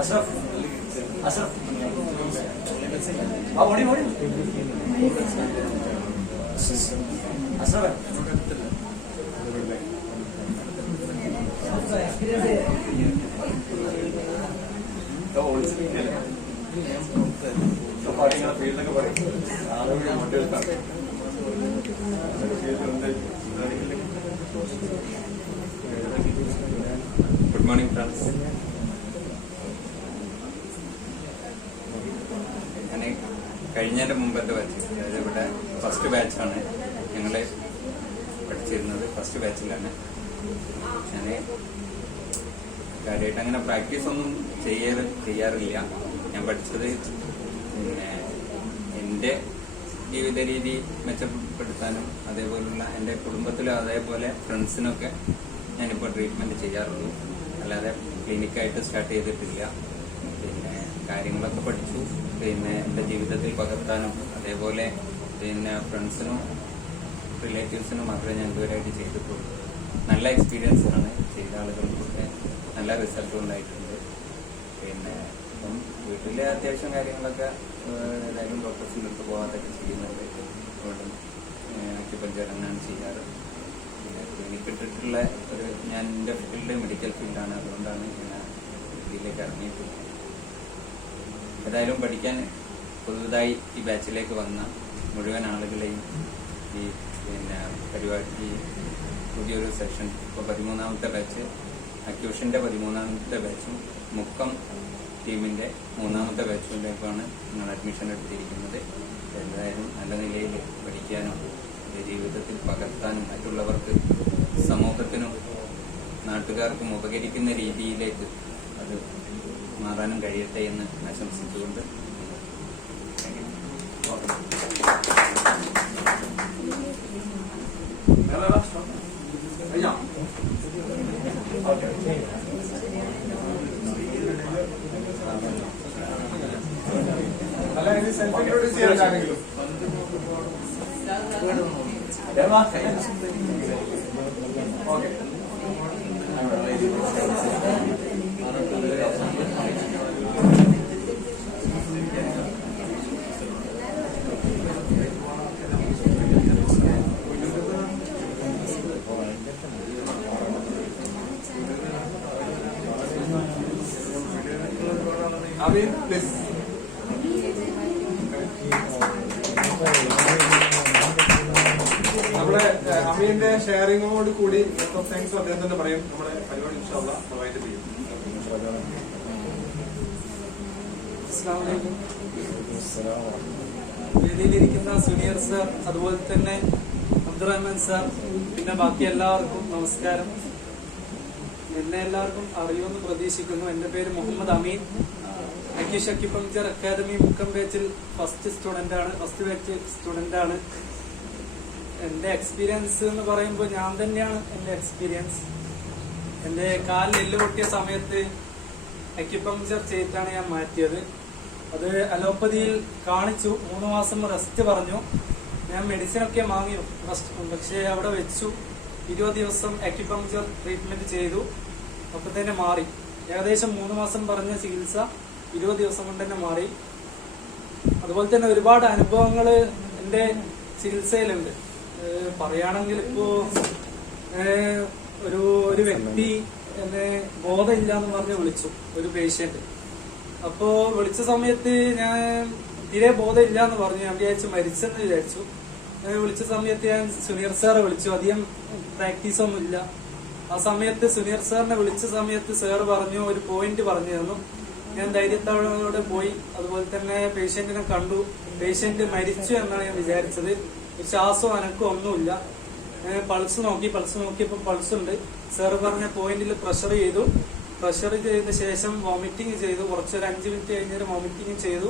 അഷ്റഫ് ഓടി അഷ്റഫ് ഫീൽഡൊക്കെ പറയും. Good morning friends. ഞാൻ കഴിഞ്ഞതിന്റെ മുമ്പത്തെ ബാച്ച്, അതായത് ഇവിടെ ഫസ്റ്റ് ബാച്ചാണ് ഞങ്ങൾ പഠിച്ചിരുന്നത്. ഫസ്റ്റ് ബാച്ചിലാണ് ഞാൻ കാര്യമായിട്ട് അങ്ങനെ പ്രാക്ടീസ് ഒന്നും ചെയ്യാറില്ല. ഞാൻ പഠിച്ചത് പിന്നെ എൻ്റെ ജീവിത രീതി മെച്ചപ്പെടുത്താനും അതേപോലുള്ള എൻ്റെ കുടുംബത്തിലും അതേപോലെ ഫ്രണ്ട്സിനൊക്കെ ഞാനിപ്പോൾ ട്രീറ്റ്മെന്റ് ചെയ്യാറുള്ളൂ. അല്ലാതെ ക്ലിനിക്കായിട്ട് സ്റ്റാർട്ട് ചെയ്തിട്ടില്ല. പിന്നെ കാര്യങ്ങളൊക്കെ പഠിച്ചു. പിന്നെ എൻ്റെ ജീവിതത്തിൽ പകർത്താനും അതേപോലെ പിന്നെ ഫ്രണ്ട്സിനും റിലേറ്റീവ്സിനും മാത്രമേ ഞാൻ ഇതുവരെയായിട്ട് ചെയ്തിട്ടുള്ളൂ. നല്ല എക്സ്പീരിയൻസ് ആണ്. ചെയ്ത ആളുകൾക്കൊക്കെ നല്ല റിസൾട്ട് ഉണ്ടായിട്ടുണ്ട്. പിന്നെ ഇപ്പം വീട്ടിലെ അത്യാവശ്യം കാര്യങ്ങളൊക്കെ ഏതായാലും ഡോക്ടേഴ്സിൻ്റെ അടുത്ത് പോകാതൊക്കെ ചെയ്യുന്നുണ്ട്. അതുകൊണ്ട് അക്യുപഞ്ചർ തന്നെയാണ് ചെയ്യാറ്. പിന്നെ ക്ലിനിക്ക് ഇട്ടിട്ടുള്ള ഞാൻ എൻ്റെ ഫീൽഡ് മെഡിക്കൽ ഫീൽഡാണ്, അതുകൊണ്ടാണ് ഞാൻ ഇതിലേക്ക് ഇറങ്ങിയിട്ടുള്ളത്. ഏതായാലും പഠിക്കാൻ പുതുതായി ഈ ബാച്ചിലേക്ക് വന്ന മുഴുവൻ ആളുകളെയും ഈ പിന്നെ പരിപാടി പുതിയൊരു സെക്ഷൻ, ഇപ്പോൾ 13ാമത്തെ ബാച്ച്, അക്യൂഷന്റെ 13ാമത്തെ ബാച്ചും മുക്കം ടീമിന്റെ 3ാമത്തെ ബാച്ചിലേക്കാണ് നിങ്ങൾ അഡ്മിഷൻ എടുത്തിരിക്കുന്നത്. എന്തായാലും നല്ല നിലയിൽ പഠിക്കാനും ജീവിതത്തിൽ പകർത്താനും മറ്റുള്ളവർക്ക് സമൂഹത്തിനും നാട്ടുകാർക്കും ഉപകരിക്കുന്ന രീതിയിലേക്ക് അത് മാറാനും കഴിയട്ടെ എന്ന് ആശംസിച്ചുകൊണ്ട് അല്ല, ഇനി സെൽഫ് ഇൻട്രോഡ്യൂസ് ചെയ്യാനാണെങ്കിലും ഓക്കെ. അമീൻ പ്ലീസ്. നമ്മുടെ അമീന്റെ ഷെയറിങ്ങോട് കൂടി താങ്ക്സ് അദ്ദേഹം തന്നെ പറയും. നമ്മുടെ പരിപാടി ഇൻഷാ അല്ലാഹ് പ്രൊവൈഡ് ചെയ്യും. വേദിയിലിരിക്കുന്ന സുനീർ സാർ, അതുപോലെ തന്നെ അബ്ദുറഹ്മാൻ സാർ, പിന്നെ ബാക്കി എല്ലാവർക്കും നമസ്കാരം. എന്നെ എല്ലാവർക്കും അറിയുമെന്ന് പ്രതീക്ഷിക്കുന്നു. എന്റെ പേര് മുഹമ്മദ് അമീൻ. അക്കീഷ് അക്യുപങ്ചർ അക്കാദമി മുക്കം ബാച്ചിൽ ഫസ്റ്റ് ബാച്ച് സ്റ്റുഡന്റ് ആണ്. എന്റെ എക്സ്പീരിയൻസ് എന്ന് പറയുമ്പോൾ ഞാൻ തന്നെയാണ് എന്റെ എക്സ്പീരിയൻസ്. എന്റെ കാലിൽ എല്ല് പൊട്ടിയ സമയത്ത് അക്യുപങ്ചർ ചെയ്തിട്ടാണ് ഞാൻ മാറ്റിയത്. അത് അലോപ്പതിയിൽ കാണിച്ചു, 3 മാസം റെസ്റ്റ് പറഞ്ഞു. ഞാൻ മെഡിസിൻ ഒക്കെ വാങ്ങി പക്ഷേ അവിടെ വെച്ചു. 20 ദിവസം അക്യുപങ്ചർ ട്രീറ്റ്മെന്റ് ചെയ്തു. അപ്പൊ തന്നെ മാറി. ഏകദേശം 3 മാസം പറഞ്ഞ ചികിത്സ 20 ദിവസം കൊണ്ട് തന്നെ മാറി. അതുപോലെ തന്നെ ഒരുപാട് അനുഭവങ്ങൾ എന്റെ ചികിത്സയിലുണ്ട്. പറയുകയാണെങ്കിൽ ഇപ്പോ ഒരു വ്യക്തി എന്നെ ബോധമില്ല എന്ന് പറഞ്ഞ് വിളിച്ചു, ഒരു പേഷ്യന്റ്. അപ്പോ വിളിച്ച സമയത്ത് ഞാൻ തീരെ ബോധമില്ല എന്ന് പറഞ്ഞു. ഞാൻ വിചാരിച്ചു മരിച്ചെന്ന് വിചാരിച്ചു. വിളിച്ച സമയത്ത് ഞാൻ സുനീർ സാറെ വിളിച്ചു. അധികം പ്രാക്ടീസ് ഒന്നും ഇല്ല. ആ സമയത്ത് സുനീർ സാറിനെ വിളിച്ച സമയത്ത് സാർ പറഞ്ഞു, ഒരു പോയിന്റ് പറഞ്ഞു തന്നു. ഞാൻ ധൈര്യത്തോടെ പോയി. അതുപോലെ തന്നെ പേഷ്യന്റിനെ കണ്ടു. പേഷ്യന്റ് മരിച്ചു എന്നാണ് ഞാൻ വിചാരിച്ചത്. ശ്വാസവും അനക്കോ ഒന്നുമില്ല. പൾസ് നോക്കിയപ്പോൾ പൾസ് ഉണ്ട്. സാർ പറഞ്ഞ പോയിന്റിൽ പ്രഷർ ചെയ്തു. പ്രഷർ ചെയ്ത ശേഷം വോമിറ്റിംഗ് ചെയ്തു. കുറച്ചൊരു 5 മിനിറ്റ് കഴിഞ്ഞൊരു വോമിറ്റിംഗ് ചെയ്തു.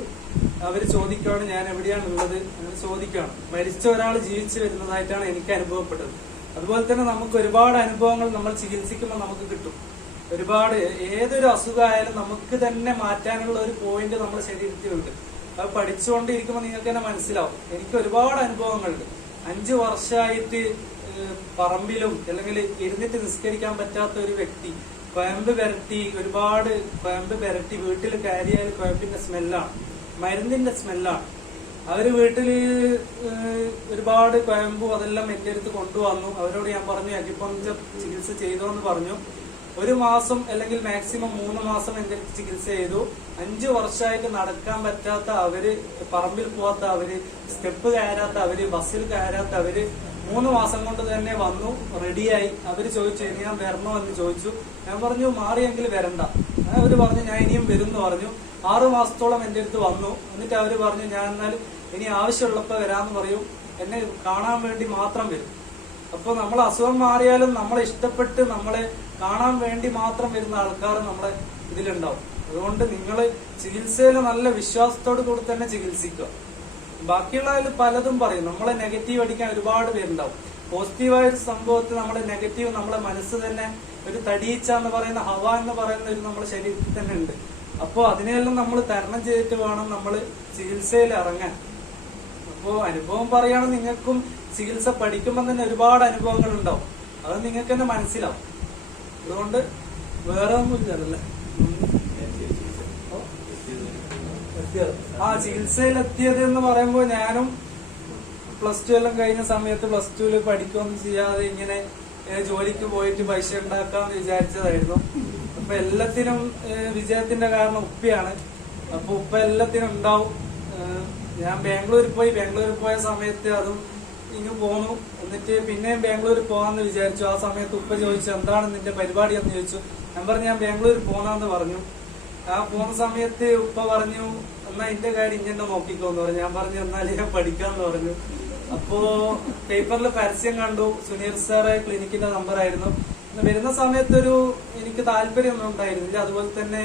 അവർ ചോദിക്കുകയാണ് ഞാൻ എവിടെയാണ് ഉള്ളത് എന്ന് ചോദിക്കുകയാണ്. മരിച്ച ഒരാൾ ജീവിച്ചു വരുന്നതായിട്ടാണ് എനിക്ക് അനുഭവപ്പെട്ടത്. അതുപോലെ തന്നെ നമുക്ക് ഒരുപാട് അനുഭവങ്ങൾ നമ്മൾ ചികിത്സിക്കുമ്പോൾ നമുക്ക് കിട്ടും. ഒരുപാട് ഏതൊരു അസുഖമായാലും നമുക്ക് തന്നെ മാറ്റാനുള്ള ഒരു പോയിന്റ് നമ്മുടെ ശരീരത്തിലുണ്ട്. അത് പഠിച്ചുകൊണ്ടിരിക്കുമ്പോൾ നിങ്ങൾക്ക് തന്നെ മനസ്സിലാവും. എനിക്ക് ഒരുപാട് അനുഭവങ്ങളുണ്ട്. 5 വർഷമായിട്ട് പറമ്പിലും അല്ലെങ്കിൽ ഇരുന്നിട്ട് നിസ്കരിക്കാൻ പറ്റാത്ത ഒരു വ്യക്തി, ഒരുപാട് കുഴമ്പ് പുരട്ടി വീട്ടിൽ കയറിയാൽ കുഴമ്പിന്റെ സ്മെല്ലാണ്, മരുന്നിന്റെ സ്മെല്ലാണ്. അവര് വീട്ടില് ഒരുപാട് കുഴമ്പും അതെല്ലാം എന്റെ അടുത്ത് കൊണ്ടുവന്നു. അവരോട് ഞാൻ പറഞ്ഞു അക്യുപങ്ചർ ചികിത്സ ചെയ്തോന്ന് പറഞ്ഞു. 1 മാസം അല്ലെങ്കിൽ മാക്സിമം 3 മാസം എന്റെ അടുത്ത് ചികിത്സ ചെയ്തു. 5 വർഷമായിട്ട് നടക്കാൻ പറ്റാത്ത അവര്, പറമ്പിൽ പോവാത്ത അവര്, സ്റ്റെപ്പ് കയറാത്ത അവര്, ബസ്സിൽ കയറാത്ത അവര് 3 മാസം കൊണ്ട് തന്നെ വന്നു, റെഡിയായി. അവര് ചോദിച്ചു ഇനി ഞാൻ വരണോ എന്ന് ചോദിച്ചു. ഞാൻ പറഞ്ഞു മാറിയെങ്കിൽ വരണ്ട. അവര് പറഞ്ഞു ഞാൻ ഇനിയും വരും എന്ന് പറഞ്ഞു. 6 മാസത്തോളം എന്റെ അടുത്ത് വന്നു. എന്നിട്ട് അവര് പറഞ്ഞു ഞാൻ എന്നാൽ ഇനി ആവശ്യമുള്ളപ്പോ വരാന്ന് പറയും. എന്നെ കാണാൻ വേണ്ടി മാത്രം വരും. അപ്പൊ നമ്മൾ അസുഖം മാറിയാലും നമ്മളെ ഇഷ്ടപ്പെട്ട് നമ്മളെ കാണാൻ വേണ്ടി മാത്രം വരുന്ന ആൾക്കാർ നമ്മളെ ഇതിലുണ്ടാവും. അതുകൊണ്ട് നിങ്ങൾ ചികിത്സയിൽ നല്ല വിശ്വാസത്തോടു കൂടി തന്നെ ചികിത്സിക്കുക. ബാക്കിയുള്ളതിൽ പലതും പറയും. നമ്മളെ നെഗറ്റീവ് അടിക്കാൻ ഒരുപാട് പേരുണ്ടാവും. പോസിറ്റീവായ ഒരു സംഭവത്തിൽ നമ്മുടെ നെഗറ്റീവ് നമ്മളെ മനസ്സ് തന്നെ ഒരു തടിയിച്ച എന്ന് പറയുന്ന ഹവ എന്ന് പറയുന്ന ഒരു നമ്മുടെ ശരീരത്തിൽ തന്നെ ഉണ്ട്. അപ്പോൾ അതിനെല്ലാം നമ്മൾ തരണം ചെയ്തിട്ട് വേണം നമ്മൾ ചികിത്സയിൽ ഇറങ്ങാൻ. അപ്പോ അനുഭവം പറയുകയാണെങ്കിൽ നിങ്ങൾക്കും ചികിത്സ പഠിക്കുമ്പോൾ തന്നെ ഒരുപാട് അനുഭവങ്ങൾ ഉണ്ടാവും. അത് നിങ്ങൾക്ക് തന്നെ മനസ്സിലാവും. അതുകൊണ്ട് വേറെ ഒന്നുമില്ലല്ലേ. ചികിത്സയിലെത്തിയത് എന്ന് പറയുമ്പോൾ ഞാനും +2 എല്ലാം കഴിഞ്ഞ സമയത്ത് +2 പഠിക്കുകയൊന്നും ചെയ്യാതെ ഇങ്ങനെ ജോലിക്ക് പോയിട്ട് പൈസ ഉണ്ടാക്കാന്ന് വിചാരിച്ചതായിരുന്നു. അപ്പൊ എല്ലാത്തിനും വിജയത്തിന്റെ കാരണം ഉപ്പയാണ്. അപ്പൊ ഉപ്പ എല്ലാത്തിനും ഉണ്ടാവും. ഞാൻ ബാംഗ്ലൂരിൽ പോയ സമയത്ത് അതും ഇങ്ങ് പോന്നു. എന്നിട്ട് പിന്നെയും ബാംഗ്ലൂരിൽ പോകാന്ന് വിചാരിച്ചു. ആ സമയത്ത് ഉപ്പ ചോദിച്ചു എന്താണ് നിന്റെ പരിപാടി എന്ന് ചോദിച്ചു. ഞാൻ പറഞ്ഞു ഞാൻ ബാംഗ്ലൂരിൽ പോന്നാന്ന് പറഞ്ഞു. ആ പോകുന്ന സമയത്ത് ഉപ്പ പറഞ്ഞു എന്നാ എന്റെ കാര്യം ഇങ്ങനെ നോക്കിക്കോന്ന് പറഞ്ഞു. ഞാൻ പറഞ്ഞു എന്നാലും ഞാൻ പഠിക്കാന്ന് പറഞ്ഞു. അപ്പോ പേപ്പറിൽ പരസ്യം കണ്ടു. സുനീർ സാറെ ക്ലിനിക്കിന്റെ നമ്പറായിരുന്നു. വരുന്ന സമയത്തൊരു എനിക്ക് താല്പര്യമൊന്നും ഉണ്ടായിരുന്നില്ല. അതുപോലെ തന്നെ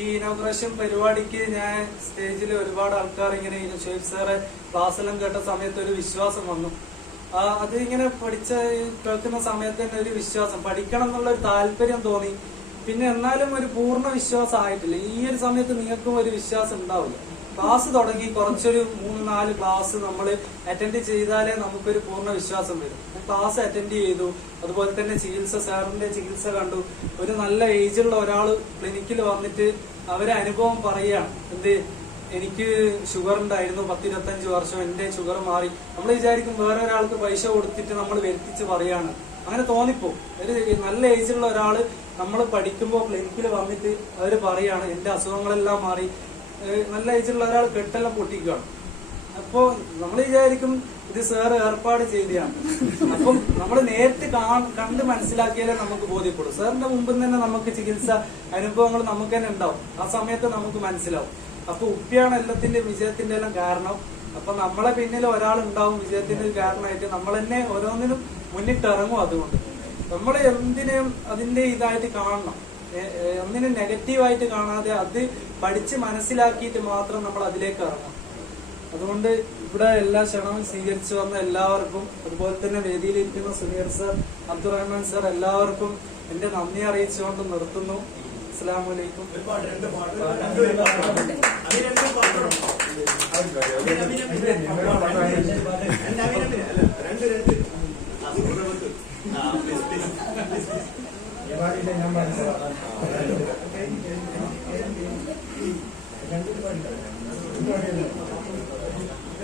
ഈ ഇനോഗ്രേഷൻ പരിപാടിക്ക് ഞാൻ സ്റ്റേജിൽ ഒരുപാട് ആൾക്കാർ ഇങ്ങനെ ഷെയ്ഫ് സാറെ ക്ലാസ്സെല്ലാം കേട്ട സമയത്ത് ഒരു വിശ്വാസം വന്നു. അത് ഇങ്ങനെ കേൾക്കുന്ന സമയത്ത് തന്നെ ഒരു വിശ്വാസം, പഠിക്കണം എന്നുള്ള ഒരു താല്പര്യം തോന്നി. പിന്നെ എന്നാലും ഒരു പൂർണ്ണ വിശ്വാസം ആയിട്ടില്ല. ഈ ഒരു സമയത്ത് നിങ്ങൾക്കും ഒരു വിശ്വാസം ഉണ്ടാവില്ല. ക്ലാസ് തുടങ്ങി കുറച്ചൊരു 3-4 ക്ലാസ് നമ്മൾ അറ്റൻഡ് ചെയ്താലേ നമുക്കൊരു പൂർണ്ണ വിശ്വാസം വരും. ക്ലാസ് അറ്റൻഡ് ചെയ്തു. അതുപോലെ തന്നെ ചികിത്സ, സാറിന്റെ ചികിത്സ കണ്ടു. ഒരു നല്ല ഏജുള്ള ഒരാള് ക്ലിനിക്കിൽ വന്നിട്ട് അവരെ അനുഭവം പറയുകയാണ്. എനിക്ക് ഷുഗർ ഉണ്ടായിരുന്നു 10-25 വർഷം, എന്റെ ഷുഗർ മാറി. നമ്മൾ വിചാരിക്കും വേറെ ഒരാൾക്ക് പൈസ കൊടുത്തിട്ട് നമ്മൾ വരുത്തിച്ച് പറയാണ്. അങ്ങനെ തോന്നിപ്പോ ഒരു നല്ല ഏജുള്ള ഒരാള് നമ്മൾ പഠിക്കുമ്പോൾ ക്ലിനിക്കിൽ വന്നിട്ട് അവര് പറയാണ് എന്റെ അസുഖങ്ങളെല്ലാം മാറി, നല്ല ഏജുള്ള ഒരാൾ കെട്ടെല്ലാം പൊട്ടിക്കുകയാണ്. അപ്പോ നമ്മൾ വിചാരിക്കും ഇത് സാറ് ഏർപ്പാട് ചെയ്തതാണ്. അപ്പം നമ്മൾ നേരിട്ട് കണ്ട് മനസ്സിലാക്കിയാലേ നമുക്ക് ബോധ്യപ്പെടും. സാറിന്റെ മുമ്പിൽ തന്നെ നമുക്ക് ചികിത്സ അനുഭവങ്ങൾ നമുക്ക് തന്നെ ഉണ്ടാവും. ആ സമയത്ത് നമുക്ക് മനസ്സിലാവും. അപ്പൊ ഉപ്പിയാണ് എല്ലാത്തിന്റെ വിജയത്തിന്റെ എല്ലാം കാരണം. അപ്പൊ നമ്മളെ പിന്നിൽ ഒരാളുണ്ടാവും വിജയത്തിന്റെ ഒരു കാരണമായിട്ട്. നമ്മൾ തന്നെ ഓരോന്നിനും മുന്നിട്ടിറങ്ങും. അതുകൊണ്ട് നമ്മൾ എന്തിനേയും അതിന്റെ ഇതായിട്ട് കാണണം. ഒന്നിനും നെഗറ്റീവായിട്ട് കാണാതെ അത് പഠിച്ച് മനസ്സിലാക്കിയിട്ട് മാത്രം നമ്മൾ അതിലേക്ക് ഇറങ്ങണം. അതുകൊണ്ട് ഇവിടെ എല്ലാ ക്ഷണവും സ്വീകരിച്ചു വന്ന എല്ലാവർക്കും, അതുപോലെ തന്നെ വേദിയിലിരിക്കുന്ന സുനീർ സർ, അബ്ദുറഹ്മാൻ സർ, എല്ലാവർക്കും എന്റെ നന്ദി അറിയിച്ചുകൊണ്ട് നിർത്തുന്നു. അസ്സലാമു അലൈക്കും.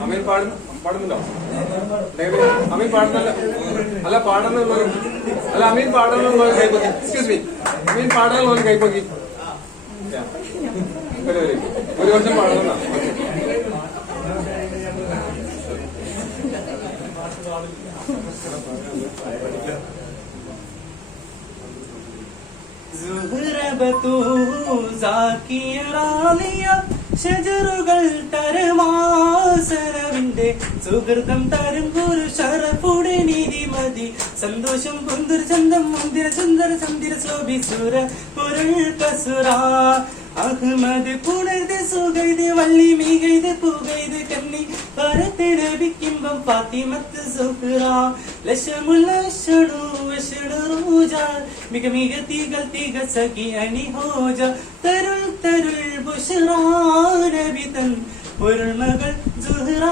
അമീൻ പാടുന്നുണ്ടോ? അമീൻ പാടുന്നല്ല, അല്ല പാടുന്നുള്ള, അല്ല അമീൻ പാടാനുള്ള കൈപ്പൊക്കി. എക്സ്ക്യൂസ് മീ, അമീൻ പാടാനുള്ള കൈപ്പൊക്കി. ഒരു വർഷം പാടുന്ന ഷജറുകൾ തരമാസരവിന്റെ സുഹൃതം തരും ഒരു ഷറഫുടെ നീതിമതി സന്തോഷം പൊന്തിര ചന്തം മുന്തിര സുന്ദര ചന്ദിര ശോഭിസുര പൊരുൾ കസുര അഹ്മദ് പുണർത് സുഖൈത് വള്ളി മികൈത് പുകൈത് കന്നി പരത്തിരവിക്കുമ്പം ഫാത്തിമത്ത് സുഹ്റ ലശമുള്ള ഷഡു വഷഡറൂജ മിക മിക തീകൾ തീക സഖി അനി ഹോജ തരുൾ തരുൾ ബുഷ്റാ നബി തൻ പൊരുൾ മകൾ സുഹ്റ.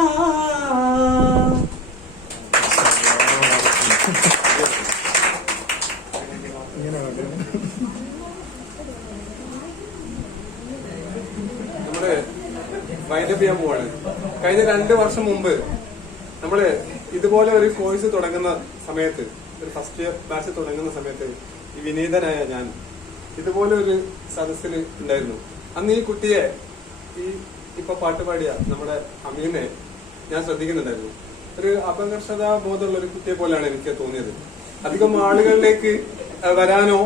വൈൻഡപ്പ് ചെയ്യാൻ പോവാണ്. കഴിഞ്ഞ 2 വർഷം മുമ്പ് നമ്മള് ഇതുപോലെ ഒരു കോഴ്സ് തുടങ്ങുന്ന സമയത്ത്, ഒരു ഫസ്റ്റ് ഇയർ ബാച്ച് തുടങ്ങുന്ന സമയത്ത് ഈ വിനീതനായ ഞാൻ ഇതുപോലെ ഒരു സദസ്സിൽ ഉണ്ടായിരുന്നു. അന്ന് ഈ കുട്ടിയെ, ഈ ഇപ്പൊ പാട്ടുപാടിയ നമ്മുടെ അമീനെ ഞാൻ ശ്രദ്ധിക്കുന്നുണ്ടായിരുന്നു. ഒരു അപകർഷതാ ബോധമുള്ള ഒരു കുട്ടിയെ പോലെയാണ് എനിക്ക് തോന്നിയത്. അധികം ആളുകളിലേക്ക് വരാനോ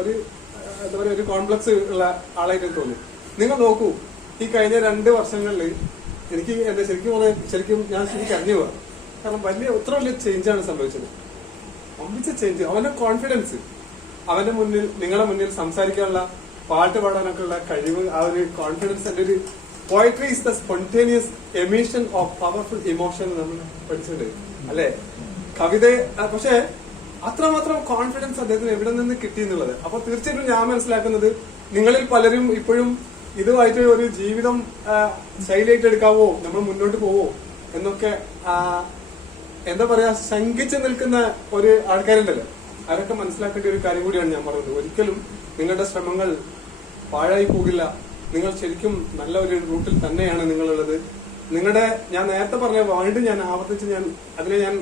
ഒരു എന്താ പറയുക, ഒരു കോംപ്ലക്സ് ഉള്ള ആളായിട്ട് തോന്നി. നിങ്ങൾ നോക്കൂ, ഈ കഴിഞ്ഞ 2 വർഷങ്ങളിൽ എനിക്ക് എന്റെ ശരിക്കും ഞാൻ അറിഞ്ഞു പോവാ. കാരണം എത്ര വലിയ ചേഞ്ചാണ് സംഭവിച്ചത്. അമ്പിച്ച ചേഞ്ച്. അവന്റെ കോൺഫിഡൻസ്, അവന്റെ മുന്നിൽ, നിങ്ങളുടെ മുന്നിൽ സംസാരിക്കാനുള്ള, പാട്ട് പാടാനൊക്കെ ഉള്ള കഴിവ്, ആ ഒരു കോൺഫിഡൻസ്. എന്റെ ഒരു poetry is the spontaneous emission of powerful emotion നമ്മൾ പഠിച്ചിട്ടുണ്ട് അല്ലെ, കവിത. പക്ഷെ അത്രമാത്രം കോൺഫിഡൻസ് അദ്ദേഹത്തിന് എവിടെ നിന്ന് കിട്ടി എന്നുള്ളത്. അപ്പൊ തീർച്ചയായിട്ടും ഞാൻ മനസ്സിലാക്കുന്നത്, നിങ്ങളിൽ പലരും ഇപ്പോഴും ഇതുമായിട്ട് ഒരു ജീവിതം ശൈലിയായിട്ട് എടുക്കാവോ, നമ്മൾ മുന്നോട്ട് പോവോ എന്നൊക്കെ എന്താ പറയാ ശങ്കിച്ചു നിൽക്കുന്ന ഒരു ആൾക്കാരുണ്ടല്ലോ. അവരൊക്കെ മനസ്സിലാക്കേണ്ട ഒരു കാര്യം കൂടിയാണ് ഞാൻ പറഞ്ഞത്. ഒരിക്കലും നിങ്ങളുടെ ശ്രമങ്ങൾ പാഴായി പോകില്ല. നിങ്ങൾ ശരിക്കും നല്ല ഒരു റൂട്ടിൽ തന്നെയാണ് നിങ്ങളുള്ളത്. നിങ്ങളുടെ, ഞാൻ നേരത്തെ പറഞ്ഞ വേൾഡ് ഞാൻ ആവർത്തിച്ച് അതിനെ ഞാൻ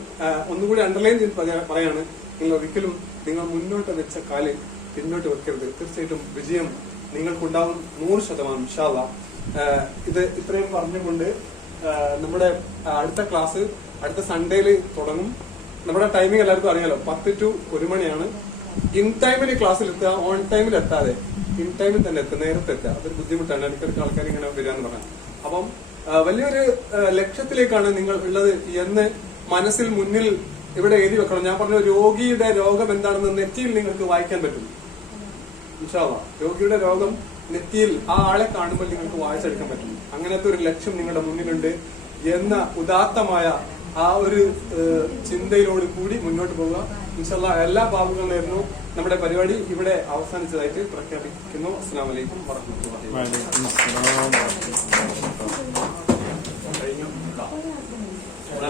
ഒന്നുകൂടി അണ്ടർലൈൻ ചെയ്ത് പറയാണ്. നിങ്ങൾ ഒരിക്കലും നിങ്ങൾ മുന്നോട്ട് വെച്ച കാല് പിന്നോട്ട് വെക്കരുത്. തീർച്ചയായിട്ടും വിജയം നിങ്ങൾക്കുണ്ടാവും 100%. ഇൻഷാ അല്ലാഹ്. ഇത് ഇത്രയും പറഞ്ഞുകൊണ്ട് നമ്മുടെ അടുത്ത ക്ലാസ് അടുത്ത സൺഡേയിൽ തുടങ്ങും. നമ്മുടെ ടൈമിംഗ് എല്ലാവർക്കും അറിയാലോ, 10 to 1 മണിയാണ്. ഇൻ ടൈമിൽ ക്ലാസ്സിൽ എത്തുക, ഓൺ ടൈമിൽ എത്താതെ ഇൻ ടൈമിൽ തന്നെ എത്തുക, നേരത്തെ എത്തുക. അതൊരു ബുദ്ധിമുട്ടാണ്. ഇടയ്ക്കിടയ്ക്ക് ആൾക്കാർ ഇങ്ങനെ വരികയെന്ന് പറഞ്ഞാൽ. അപ്പം വലിയൊരു ലക്ഷ്യത്തിലേക്കാണ് നിങ്ങൾ ഉള്ളത് എന്ന് മനസ്സിൽ മുന്നിൽ ഇവിടെ എഴുതി വെക്കണം. ഞാൻ പറഞ്ഞ രോഗിയുടെ രോഗം എന്താണെന്ന് നെറ്റിയിൽ നിങ്ങൾക്ക് വായിക്കാൻ പറ്റും. ഇൻഷാ അല്ലാഹ്. രോഗിയുടെ രോഗം നെറ്റിയിൽ ആ ആളെ കാണുമ്പോൾ നിങ്ങൾക്ക് വായിച്ചെടുക്കാൻ പറ്റും. അങ്ങനത്തെ ഒരു ലക്ഷ്യം നിങ്ങളുടെ മുന്നിലുണ്ട് എന്ന ഉദാത്തമായ ആ ഒരു ചിന്തയിലോട് കൂടി മുന്നോട്ട് പോവുക. ഇൻഷാ അല്ലാഹ്. എല്ലാ ഭാഗങ്ങളിലായിരുന്നു നമ്മുടെ പരിപാടി ഇവിടെ അവസാനിച്ചതായിട്ട് പ്രഖ്യാപിക്കുന്നു. അസ്സലാമു അലൈക്കും വറഹ്മത്തുള്ളാഹി.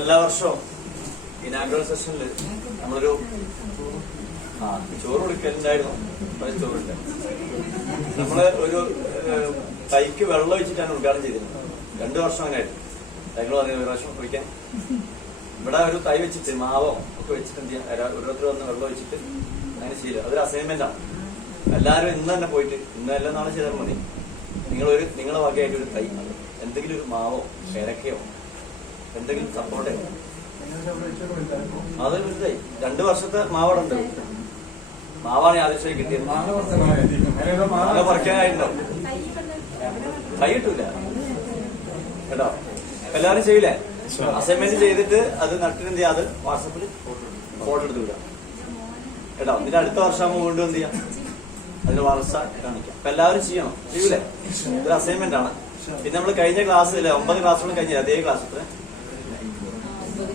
എല്ലാ വർഷവും ഇനാഗ്രൽ സെഷനിൽ നമ്മളൊരു ചോറ് കൊടുക്കലുണ്ടായിരുന്നു. ചോറുണ്ട് നമ്മള് ഒരു കൈക്ക് വെള്ളം ഒഴിച്ചിട്ടാണ് ഉദ്ഘാടനം ചെയ്തിരുന്നത്. 2 വർഷം അങ്ങനെയായിട്ട് ഞങ്ങൾ വന്നത് ഒരു പ്രാവശ്യം കുടിക്കാൻ. ഇവിടെ ഒരു തൈ വെച്ചിട്ട് മാവോ ഒക്കെ വെച്ചിട്ട് എന്ത് ചെയ്യാം, ഓരോരുത്തർ വന്ന് വെള്ളം ഒഴിച്ചിട്ട് അങ്ങനെ ശീലം. അതൊരു അസൈൻമെന്റ് ആണ്. എല്ലാവരും ഇന്ന് തന്നെ പോയിട്ട്, ഇന്ന് എല്ലാം നാളെ ചെയ്താൽ മതി. നിങ്ങളെ വകയായിട്ട് ഒരു തൈ, എന്തെങ്കിലും ഒരു മാവോ പേരക്കയോ എന്തെങ്കിലും സപ്പോർട്ട് അതൊരു വലുതായി 2 വർഷത്തെ മാവടുണ്ട്. മാവാണ് ആദ്യമായി കിട്ടിയത്. മാങ്ങ പറിക്കാനായിട്ടുണ്ടാവും, കൈ കിട്ടൂല കേട്ടോ. എല്ലാവരും ചെയ്യില്ലേ? അസൈൻമെന്റ് ചെയ്തിട്ട് അത് നട്ടിനെന്ത് ചെയ്യാം, അത് വാട്സപ്പിൽ ഫോട്ടോ എടുത്ത് വിടാം കേട്ടോ. ഇതിന്റെ അടുത്ത വർഷമാകുമ്പോൾ വീണ്ടും എന്ത് ചെയ്യാം, അതിന്റെ വളർച്ച കാണിക്കാം. അപ്പൊ എല്ലാവരും ചെയ്യണം, ചെയ്യൂലേ? ഇതൊരു അസൈൻമെന്റ് ആണ്. പിന്നെ നമ്മൾ കഴിഞ്ഞ ക്ലാസ്സിലെ 9 ക്ലാസ്സുകളും കഴിഞ്ഞില്ല, അതേ ക്ലാസ്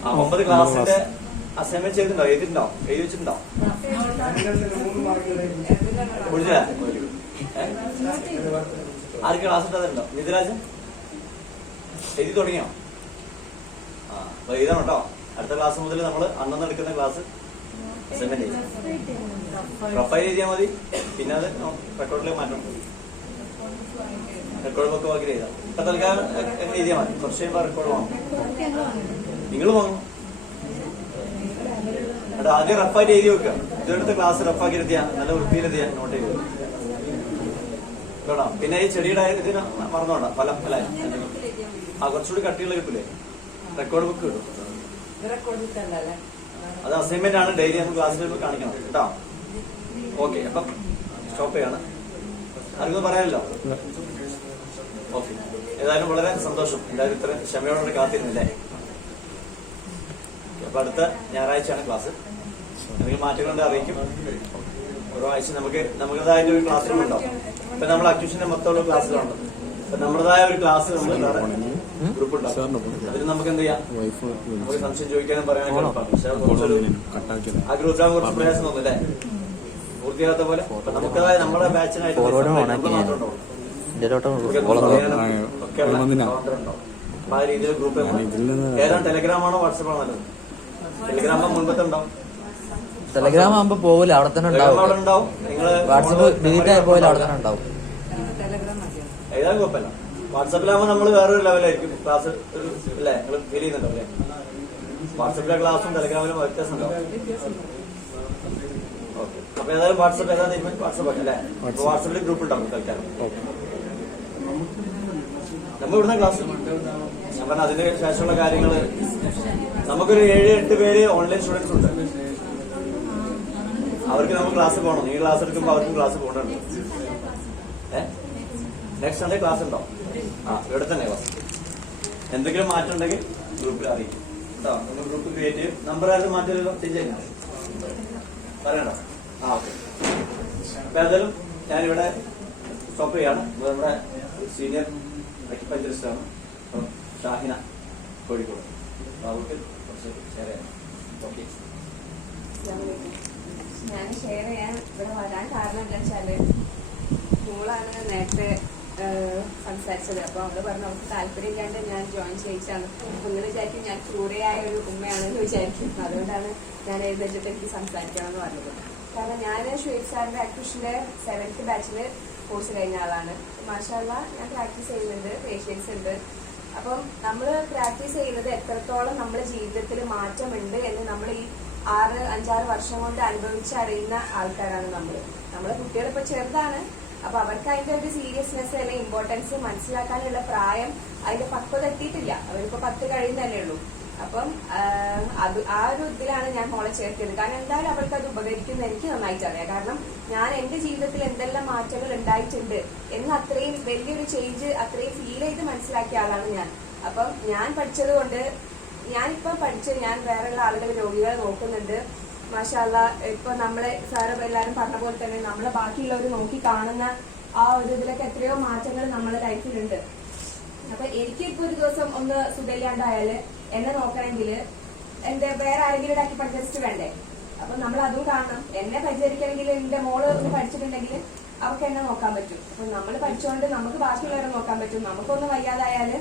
9 ക്ലാസ്സിന്റെ അസൈൻമെന്റ് ചെയ്തിട്ടുണ്ടോ, എഴുതിയിട്ടുണ്ടോ, എഴുതി വെച്ചിട്ടുണ്ടോ? വിളിച്ചില്ല? ആർക്ക് ക്ലാസ് ഇട്ടതുണ്ടോ? നിതിരാജൻ എഴുതി തുടങ്ങിയോ? അപ്പൊ എഴുതണം കേട്ടോ. അടുത്ത ക്ലാസ് മുതൽ നമ്മൾ അന്നന്ന് എടുക്കുന്ന ക്ലാസ് അസൈൻമെന്റ് ചെയ്യും. പ്രൊഫൈൽ എഴുതിയാൽ മതി, പിന്നെ അത് റെക്കോർഡിലേക്ക് മാറ്റണം. റെക്കോർഡ് ബുക്ക് വാക്കി എഴുതാം. ഇപ്പൊ തൽക്കാലം എഴുതിയാൽ മതി, കുറച്ച് കഴിയുമ്പോൾ റെക്കോർഡ് വാങ്ങും. നിങ്ങൾ വാങ്ങും. അത് ആദ്യം റഫായിട്ട് എഴുതി വെക്കുക. ഇതെടുത്ത് ക്ലാസ് റഫാക്കി എഴുതിയാ നല്ല വൃത്തിയിലെത്തിയാ നോട്ട് ചെയ്ത് കേട്ടോ. പിന്നെ ഈ ചെടിയുടെ ഇതിന് മറന്നോണ്ട ഫലം അല്ലെ, കുറച്ചുകൂടി കട്ടികൾ കിട്ടൂലേ? റെക്കോർഡ് ബുക്ക് കിട്ടും. അത് അസൈൻമെന്റ് ആണ്, ഡെയിലി നമുക്ക് ക്ലാസ്സിൽ കാണിക്കണം കേട്ടോ. ഓക്കെ, അപ്പം സ്റ്റോപ്പ് ചെയ്യാണ്. ആർക്കും പറയാനല്ലോ? ഓക്കെ, ഏതായാലും വളരെ സന്തോഷം. എല്ലാവരും ഇത്ര ക്ഷമയോടെ കാത്തിരുന്നില്ലേ? അപ്പൊ അടുത്ത ഞായറാഴ്ചയാണ് ക്ലാസ്. എന്തെങ്കിലും മാറ്റങ്ങളുണ്ട് അറിയിക്കും. ഓരോ ആഴ്ച നമ്മുടേതായിട്ട് ഒരു ക്ലാസ് റൂം ഉണ്ടാവും. ഇപ്പൊ നമ്മൾ അക്യൂഷന്റെ മൊത്തമുള്ള ക്ലാസ്സിലുണ്ട്. അപ്പൊ നമ്മുടേതായ ഒരു ക്ലാസ് നമ്മൾ ഗ്രൂപ്പ് ഉണ്ടാവും. അതിൽ നമുക്ക് എന്ത് ചെയ്യാം, നമുക്ക് സംശയം ചോദിക്കാനും പറയാനൊക്കെ എളുപ്പമാണ്. പക്ഷെ ആ ഗ്രൂപ്പിലാകുമ്പോൾ കുറച്ച് പ്രയാസം തോന്നും അല്ലേ, പൂർത്തിയാകാത്ത പോലെ. അപ്പൊ നമുക്കതായ നമ്മുടെ ബാച്ചിനായിട്ട് മാത്രം ഉണ്ടാവും. ആ രീതിയിൽ ഗ്രൂപ്പ് ഏതാണ്? ടെലഗ്രാമാണോ വാട്സപ്പാണോ നല്ലത്? ടെലഗ്രാം മുൻപത്തെ ഉണ്ടാവും. ടെലഗ്രാം ആകുമ്പോ പോകില്ല, അവിടെ തന്നെ ഉണ്ടാവും. വാട്സപ്പ് ഡിലീറ്റ് ആയി പോയാലും അവിടെ തന്നെ ഉണ്ടാവും. ഏതായാലും കുഴപ്പമില്ല. വാട്സപ്പിലാകുമ്പോൾ നമ്മൾ വേറൊരു ലെവലായിരിക്കും ക്ലാസ് അല്ലേ, നിങ്ങൾ ഫീൽ ചെയ്യുന്നുണ്ടോ അല്ലേ? വാട്സപ്പിലെ ക്ലാസ്സും ടെലഗ്രാമിലും വ്യത്യാസം ഉണ്ടാവും. ഓക്കെ, അപ്പൊ ഏതായാലും വാട്സപ്പ് വാട്സപ്പ് ഒക്കെ അല്ലേ? വാട്സപ്പിൽ ഗ്രൂപ്പ് ഉണ്ടാവും തൽക്കാലം. നമ്മൾ ഇവിടുന്ന ക്ലാസ് ഞാൻ പറഞ്ഞ അതിന് ശേഷമുള്ള കാര്യങ്ങള് നമുക്കൊരു 7-8 പേര് ഓൺലൈൻ സ്റ്റുഡൻസ് ഉണ്ട്. അവർക്ക് നമ്മൾ ക്ലാസ് പോകണം. നീ ക്ലാസ് എടുക്കുമ്പോൾ അവർക്കും ക്ലാസ് പോകണുണ്ട്. നെക്സ്റ്റ് സൺഡേ ക്ലാസ് ഉണ്ടോ? ഇവിടെ തന്നെ ക്ലാസ്. എന്തെങ്കിലും മാറ്റം ഉണ്ടെങ്കിൽ ഗ്രൂപ്പിൽ അറിയിക്കും കേട്ടോ. നമ്മൾ ഗ്രൂപ്പ് ക്രിയേറ്റ് ചെയ്യും. നമ്പർ ആരും മാറ്റമല്ലോ, ചെയ്യില്ല പറയണ്ടോ? ഓക്കെ. അപ്പൊ ഏതായാലും ഞാനിവിടെ സ്റ്റോപ്പ് ചെയ്യാണ്. നമ്മുടെ സീനിയർ അക്യുപഞ്ചറിസ്റ്റാണ് ഷാഹിന കോഴിക്കോട്. അവർക്ക് കുറച്ച് ഷെയർ ചെയ്യാം. ഓക്കെ. ഞാൻ ഷെയർ ചെയ്യാൻ ഇവിടെ വരാൻ കാരണം എന്താ വെച്ചാല്, മോളാണ് നേരത്തെ സംസാരിച്ചത്. അപ്പൊ അവള് പറഞ്ഞു അവർക്ക് താല്പര്യമില്ലാണ്ട് ഞാൻ ജോയിൻ ചെയ്യിച്ചാണ്. നിങ്ങൾ വിചാരിക്കും ഞാൻ ക്രൂരയായ ഒരു ഉമ്മയാണെന്ന് വിചാരിക്കും. അതുകൊണ്ടാണ് ഞാൻ എഴുന്നേറ്റിട്ട് എനിക്ക് സംസാരിക്കണം എന്ന് പറഞ്ഞത്. കാരണം ഞാൻ ഷുഹൈബ് സാറിന്റെ അക്യൂഷന്റെ 7th ബാച്ചില് കോഴ്സ് കഴിഞ്ഞ ആളാണ്. മാഷാഅല്ലാഹ് ഞാൻ പ്രാക്ടീസ് ചെയ്യുന്നുണ്ട്, പേഷ്യൻസ് ഉണ്ട്. അപ്പം നമ്മൾ പ്രാക്ടീസ് ചെയ്യുന്നത് എത്രത്തോളം നമ്മുടെ ജീവിതത്തിൽ മാറ്റമുണ്ട് എന്ന് നമ്മൾ ഈ 5-6 വർഷം കൊണ്ട് അനുഭവിച്ചറിയുന്ന ആൾക്കാരാണ് നമ്മളെ കുട്ടികൾ ഇപ്പൊ ചെറുതാണ്. അപ്പൊ അവർക്ക് അതിന്റെ ഒരു സീരിയസ്നെസ് അല്ലെങ്കിൽ ഇമ്പോർട്ടൻസ് മനസ്സിലാക്കാനുള്ള പ്രായം, അതിന്റെ പക്വത എത്തിയിട്ടില്ല. അവരിപ്പോ 10 കഴിയുന്നല്ലേ ഉള്ളൂ. അപ്പം ആ ഒരു ഇതിലാണ് ഞാൻ മോളെ ചേർത്തത്. കാരണം എന്തായാലും അവർക്ക് അത് ഉപകരിക്കുന്ന എനിക്ക് നന്നായിട്ട് അറിയാം. കാരണം ഞാൻ എന്റെ ജീവിതത്തിൽ എന്തെല്ലാം മാറ്റങ്ങൾ ഉണ്ടായിട്ടുണ്ട് എന്ന് അത്രയും വലിയൊരു ചേഞ്ച് അത്രയും ഫീൽ ചെയ്ത് മനസ്സിലാക്കിയ ആളാണ് ഞാൻ. അപ്പം ഞാൻ പഠിച്ചത് കൊണ്ട് ഞാനിപ്പോ ഞാൻ വേറെയുള്ള ആളുകൾ രോഗികളെ നോക്കുന്നുണ്ട്. മാഷാഅല്ലാഹ് ഇപ്പൊ നമ്മളെ സാറ് എല്ലാരും പറഞ്ഞ പോലെ തന്നെ നമ്മളെ ബാക്കിയുള്ളവർ നോക്കി കാണുന്ന ആ ഒരു ഇതിലൊക്കെ എത്രയോ മാറ്റങ്ങൾ നമ്മുടെ ലൈഫിലുണ്ട്. അപ്പൊ എനിക്ക് ഇപ്പൊ ഒരു ദിവസം ഒന്ന് സുഖമില്ലാണ്ടായാല് എന്നെ നോക്കണമെങ്കിൽ എന്റെ വേറെ ആരെങ്കിലും അക്യുപഞ്ചറിസ്റ്റ് വേണ്ടേ? അപ്പൊ നമ്മൾ അതും കാണണം. എന്നെ പരിചരിക്കണമെങ്കിൽ എന്റെ മോള് ഒന്ന് പഠിച്ചിട്ടുണ്ടെങ്കിൽ അവർക്ക് എന്നെ നോക്കാൻ പറ്റും. അപ്പൊ നമ്മൾ പഠിച്ചുകൊണ്ട് നമുക്ക് ബാക്കിയുള്ളവരെ നോക്കാൻ പറ്റും. നമുക്കൊന്ന് വയ്യാതായാല്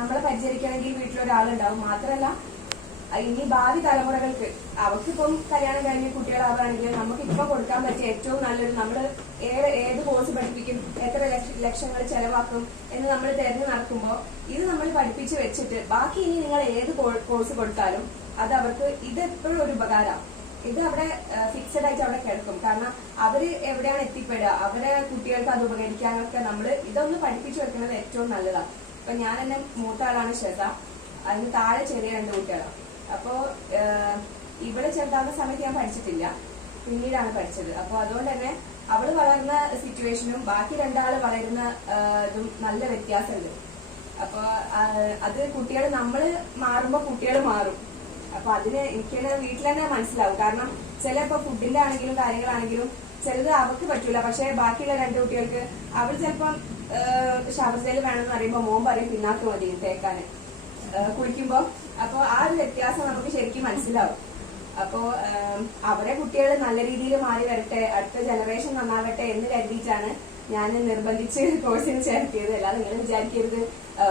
നമ്മളെ പരിചരിക്കണമെങ്കിൽ വീട്ടിലൊരാളുണ്ടാവും. മാത്രല്ല ഇനി ഭാവി തലമുറകൾക്ക് അവർക്കിപ്പം കല്യാണം കഴിഞ്ഞ് കുട്ടികളാവുകയാണെങ്കിൽ നമുക്ക് ഇപ്പൊ കൊടുക്കാൻ പറ്റിയ ഏറ്റവും നല്ലൊരു നമ്മൾ ഏത് കോഴ്സ് പഠിപ്പിക്കും, എത്ര ലക്ഷങ്ങൾ ചെലവാക്കും എന്ന് നമ്മൾ തിരഞ്ഞു നടക്കുമ്പോൾ ഇത് നമ്മൾ പഠിപ്പിച്ച് വെച്ചിട്ട് ബാക്കി ഇനി നിങ്ങൾ ഏത് കോഴ്സ് കൊടുത്താലും അത് അവർക്ക് ഇത് എപ്പോഴും ഒരു ഉപകാരമാണ്. ഇത് അവിടെ ഫിക്സഡ് ആയിട്ട് അവിടെ കിടക്കും. കാരണം അവര് എവിടെയാണ് എത്തിപ്പെടുക, അവരെ കുട്ടികൾക്ക് അത് ഉപകരിക്കാനൊക്കെ നമ്മൾ ഇതൊന്ന് പഠിപ്പിച്ചു വെക്കുന്നത് ഏറ്റവും നല്ലതാണ്. ഇപ്പൊ ഞാൻ എന്നെ മൂത്ത ആളാണ് ഷെസ, അതിന് താഴെ ചെറിയ 2 കുട്ടികളാണ്. അപ്പോ ഇവിടെ ചെറുതാകുന്ന സമയത്ത് ഞാൻ പഠിച്ചിട്ടില്ല, പിന്നീടാണ് പഠിച്ചത്. അപ്പൊ അതുകൊണ്ട് തന്നെ അവള് വളർന്ന സിറ്റുവേഷനും ബാക്കി 2 ആള് വളരുന്ന ഇതും നല്ല വ്യത്യാസമുണ്ട്. അപ്പൊ അത് കുട്ടികൾ നമ്മള് മാറുമ്പോ കുട്ടികൾ മാറും. അപ്പൊ അതിന് എനിക്ക് തന്നെ വീട്ടിൽ തന്നെ മനസ്സിലാവും. കാരണം ചിലപ്പോ ഫുഡിന്റെ ആണെങ്കിലും കാര്യങ്ങളാണെങ്കിലും ചിലത് അവർക്ക് പറ്റൂല, പക്ഷെ ബാക്കിയുള്ള 2 കുട്ടികൾക്ക് അവർ ചിലപ്പം ഷവർ ജെൽ വേണമെന്ന് പറയുമ്പോ മോൻ പറയും പിന്നാക്ക് മതി തേക്കാന് കുളിക്കുമ്പോ. അപ്പൊ ആ ഒരു വ്യത്യാസം നമുക്ക് ശരിക്കും മനസ്സിലാവും. അപ്പോ അവരെ കുട്ടികൾ നല്ല രീതിയിൽ മാറി വരട്ടെ, അടുത്ത ജനറേഷൻ നന്നാവട്ടെ എന്ന് കരുതിയിട്ടാണ് ഞാൻ നിർബന്ധിച്ച് കോഴ്സിന് ചേർത്തിയത്. അല്ലാതെ നിങ്ങൾ വിചാരിക്കരുത്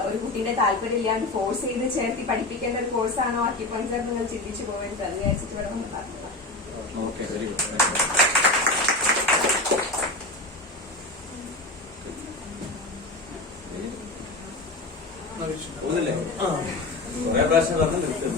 ഒരു കുട്ടീന്റെ താല്പര്യം ഇല്ലാണ്ട് ഫോഴ്സ് ചെയ്ത് ചേർത്തി പഠിപ്പിക്കേണ്ട ഒരു കോഴ്സാണോ അക്യുപഞ്ചർ നിങ്ങൾ ചിന്തിച്ചു പോകരുത്. അത് വിചാരിച്ചിട്ട് ഇവിടെ വന്ന് പറഞ്ഞതാണ്. Okay, very good. കുറെ പ്രാവശ്യം പറഞ്ഞു നിർത്തുന്നു.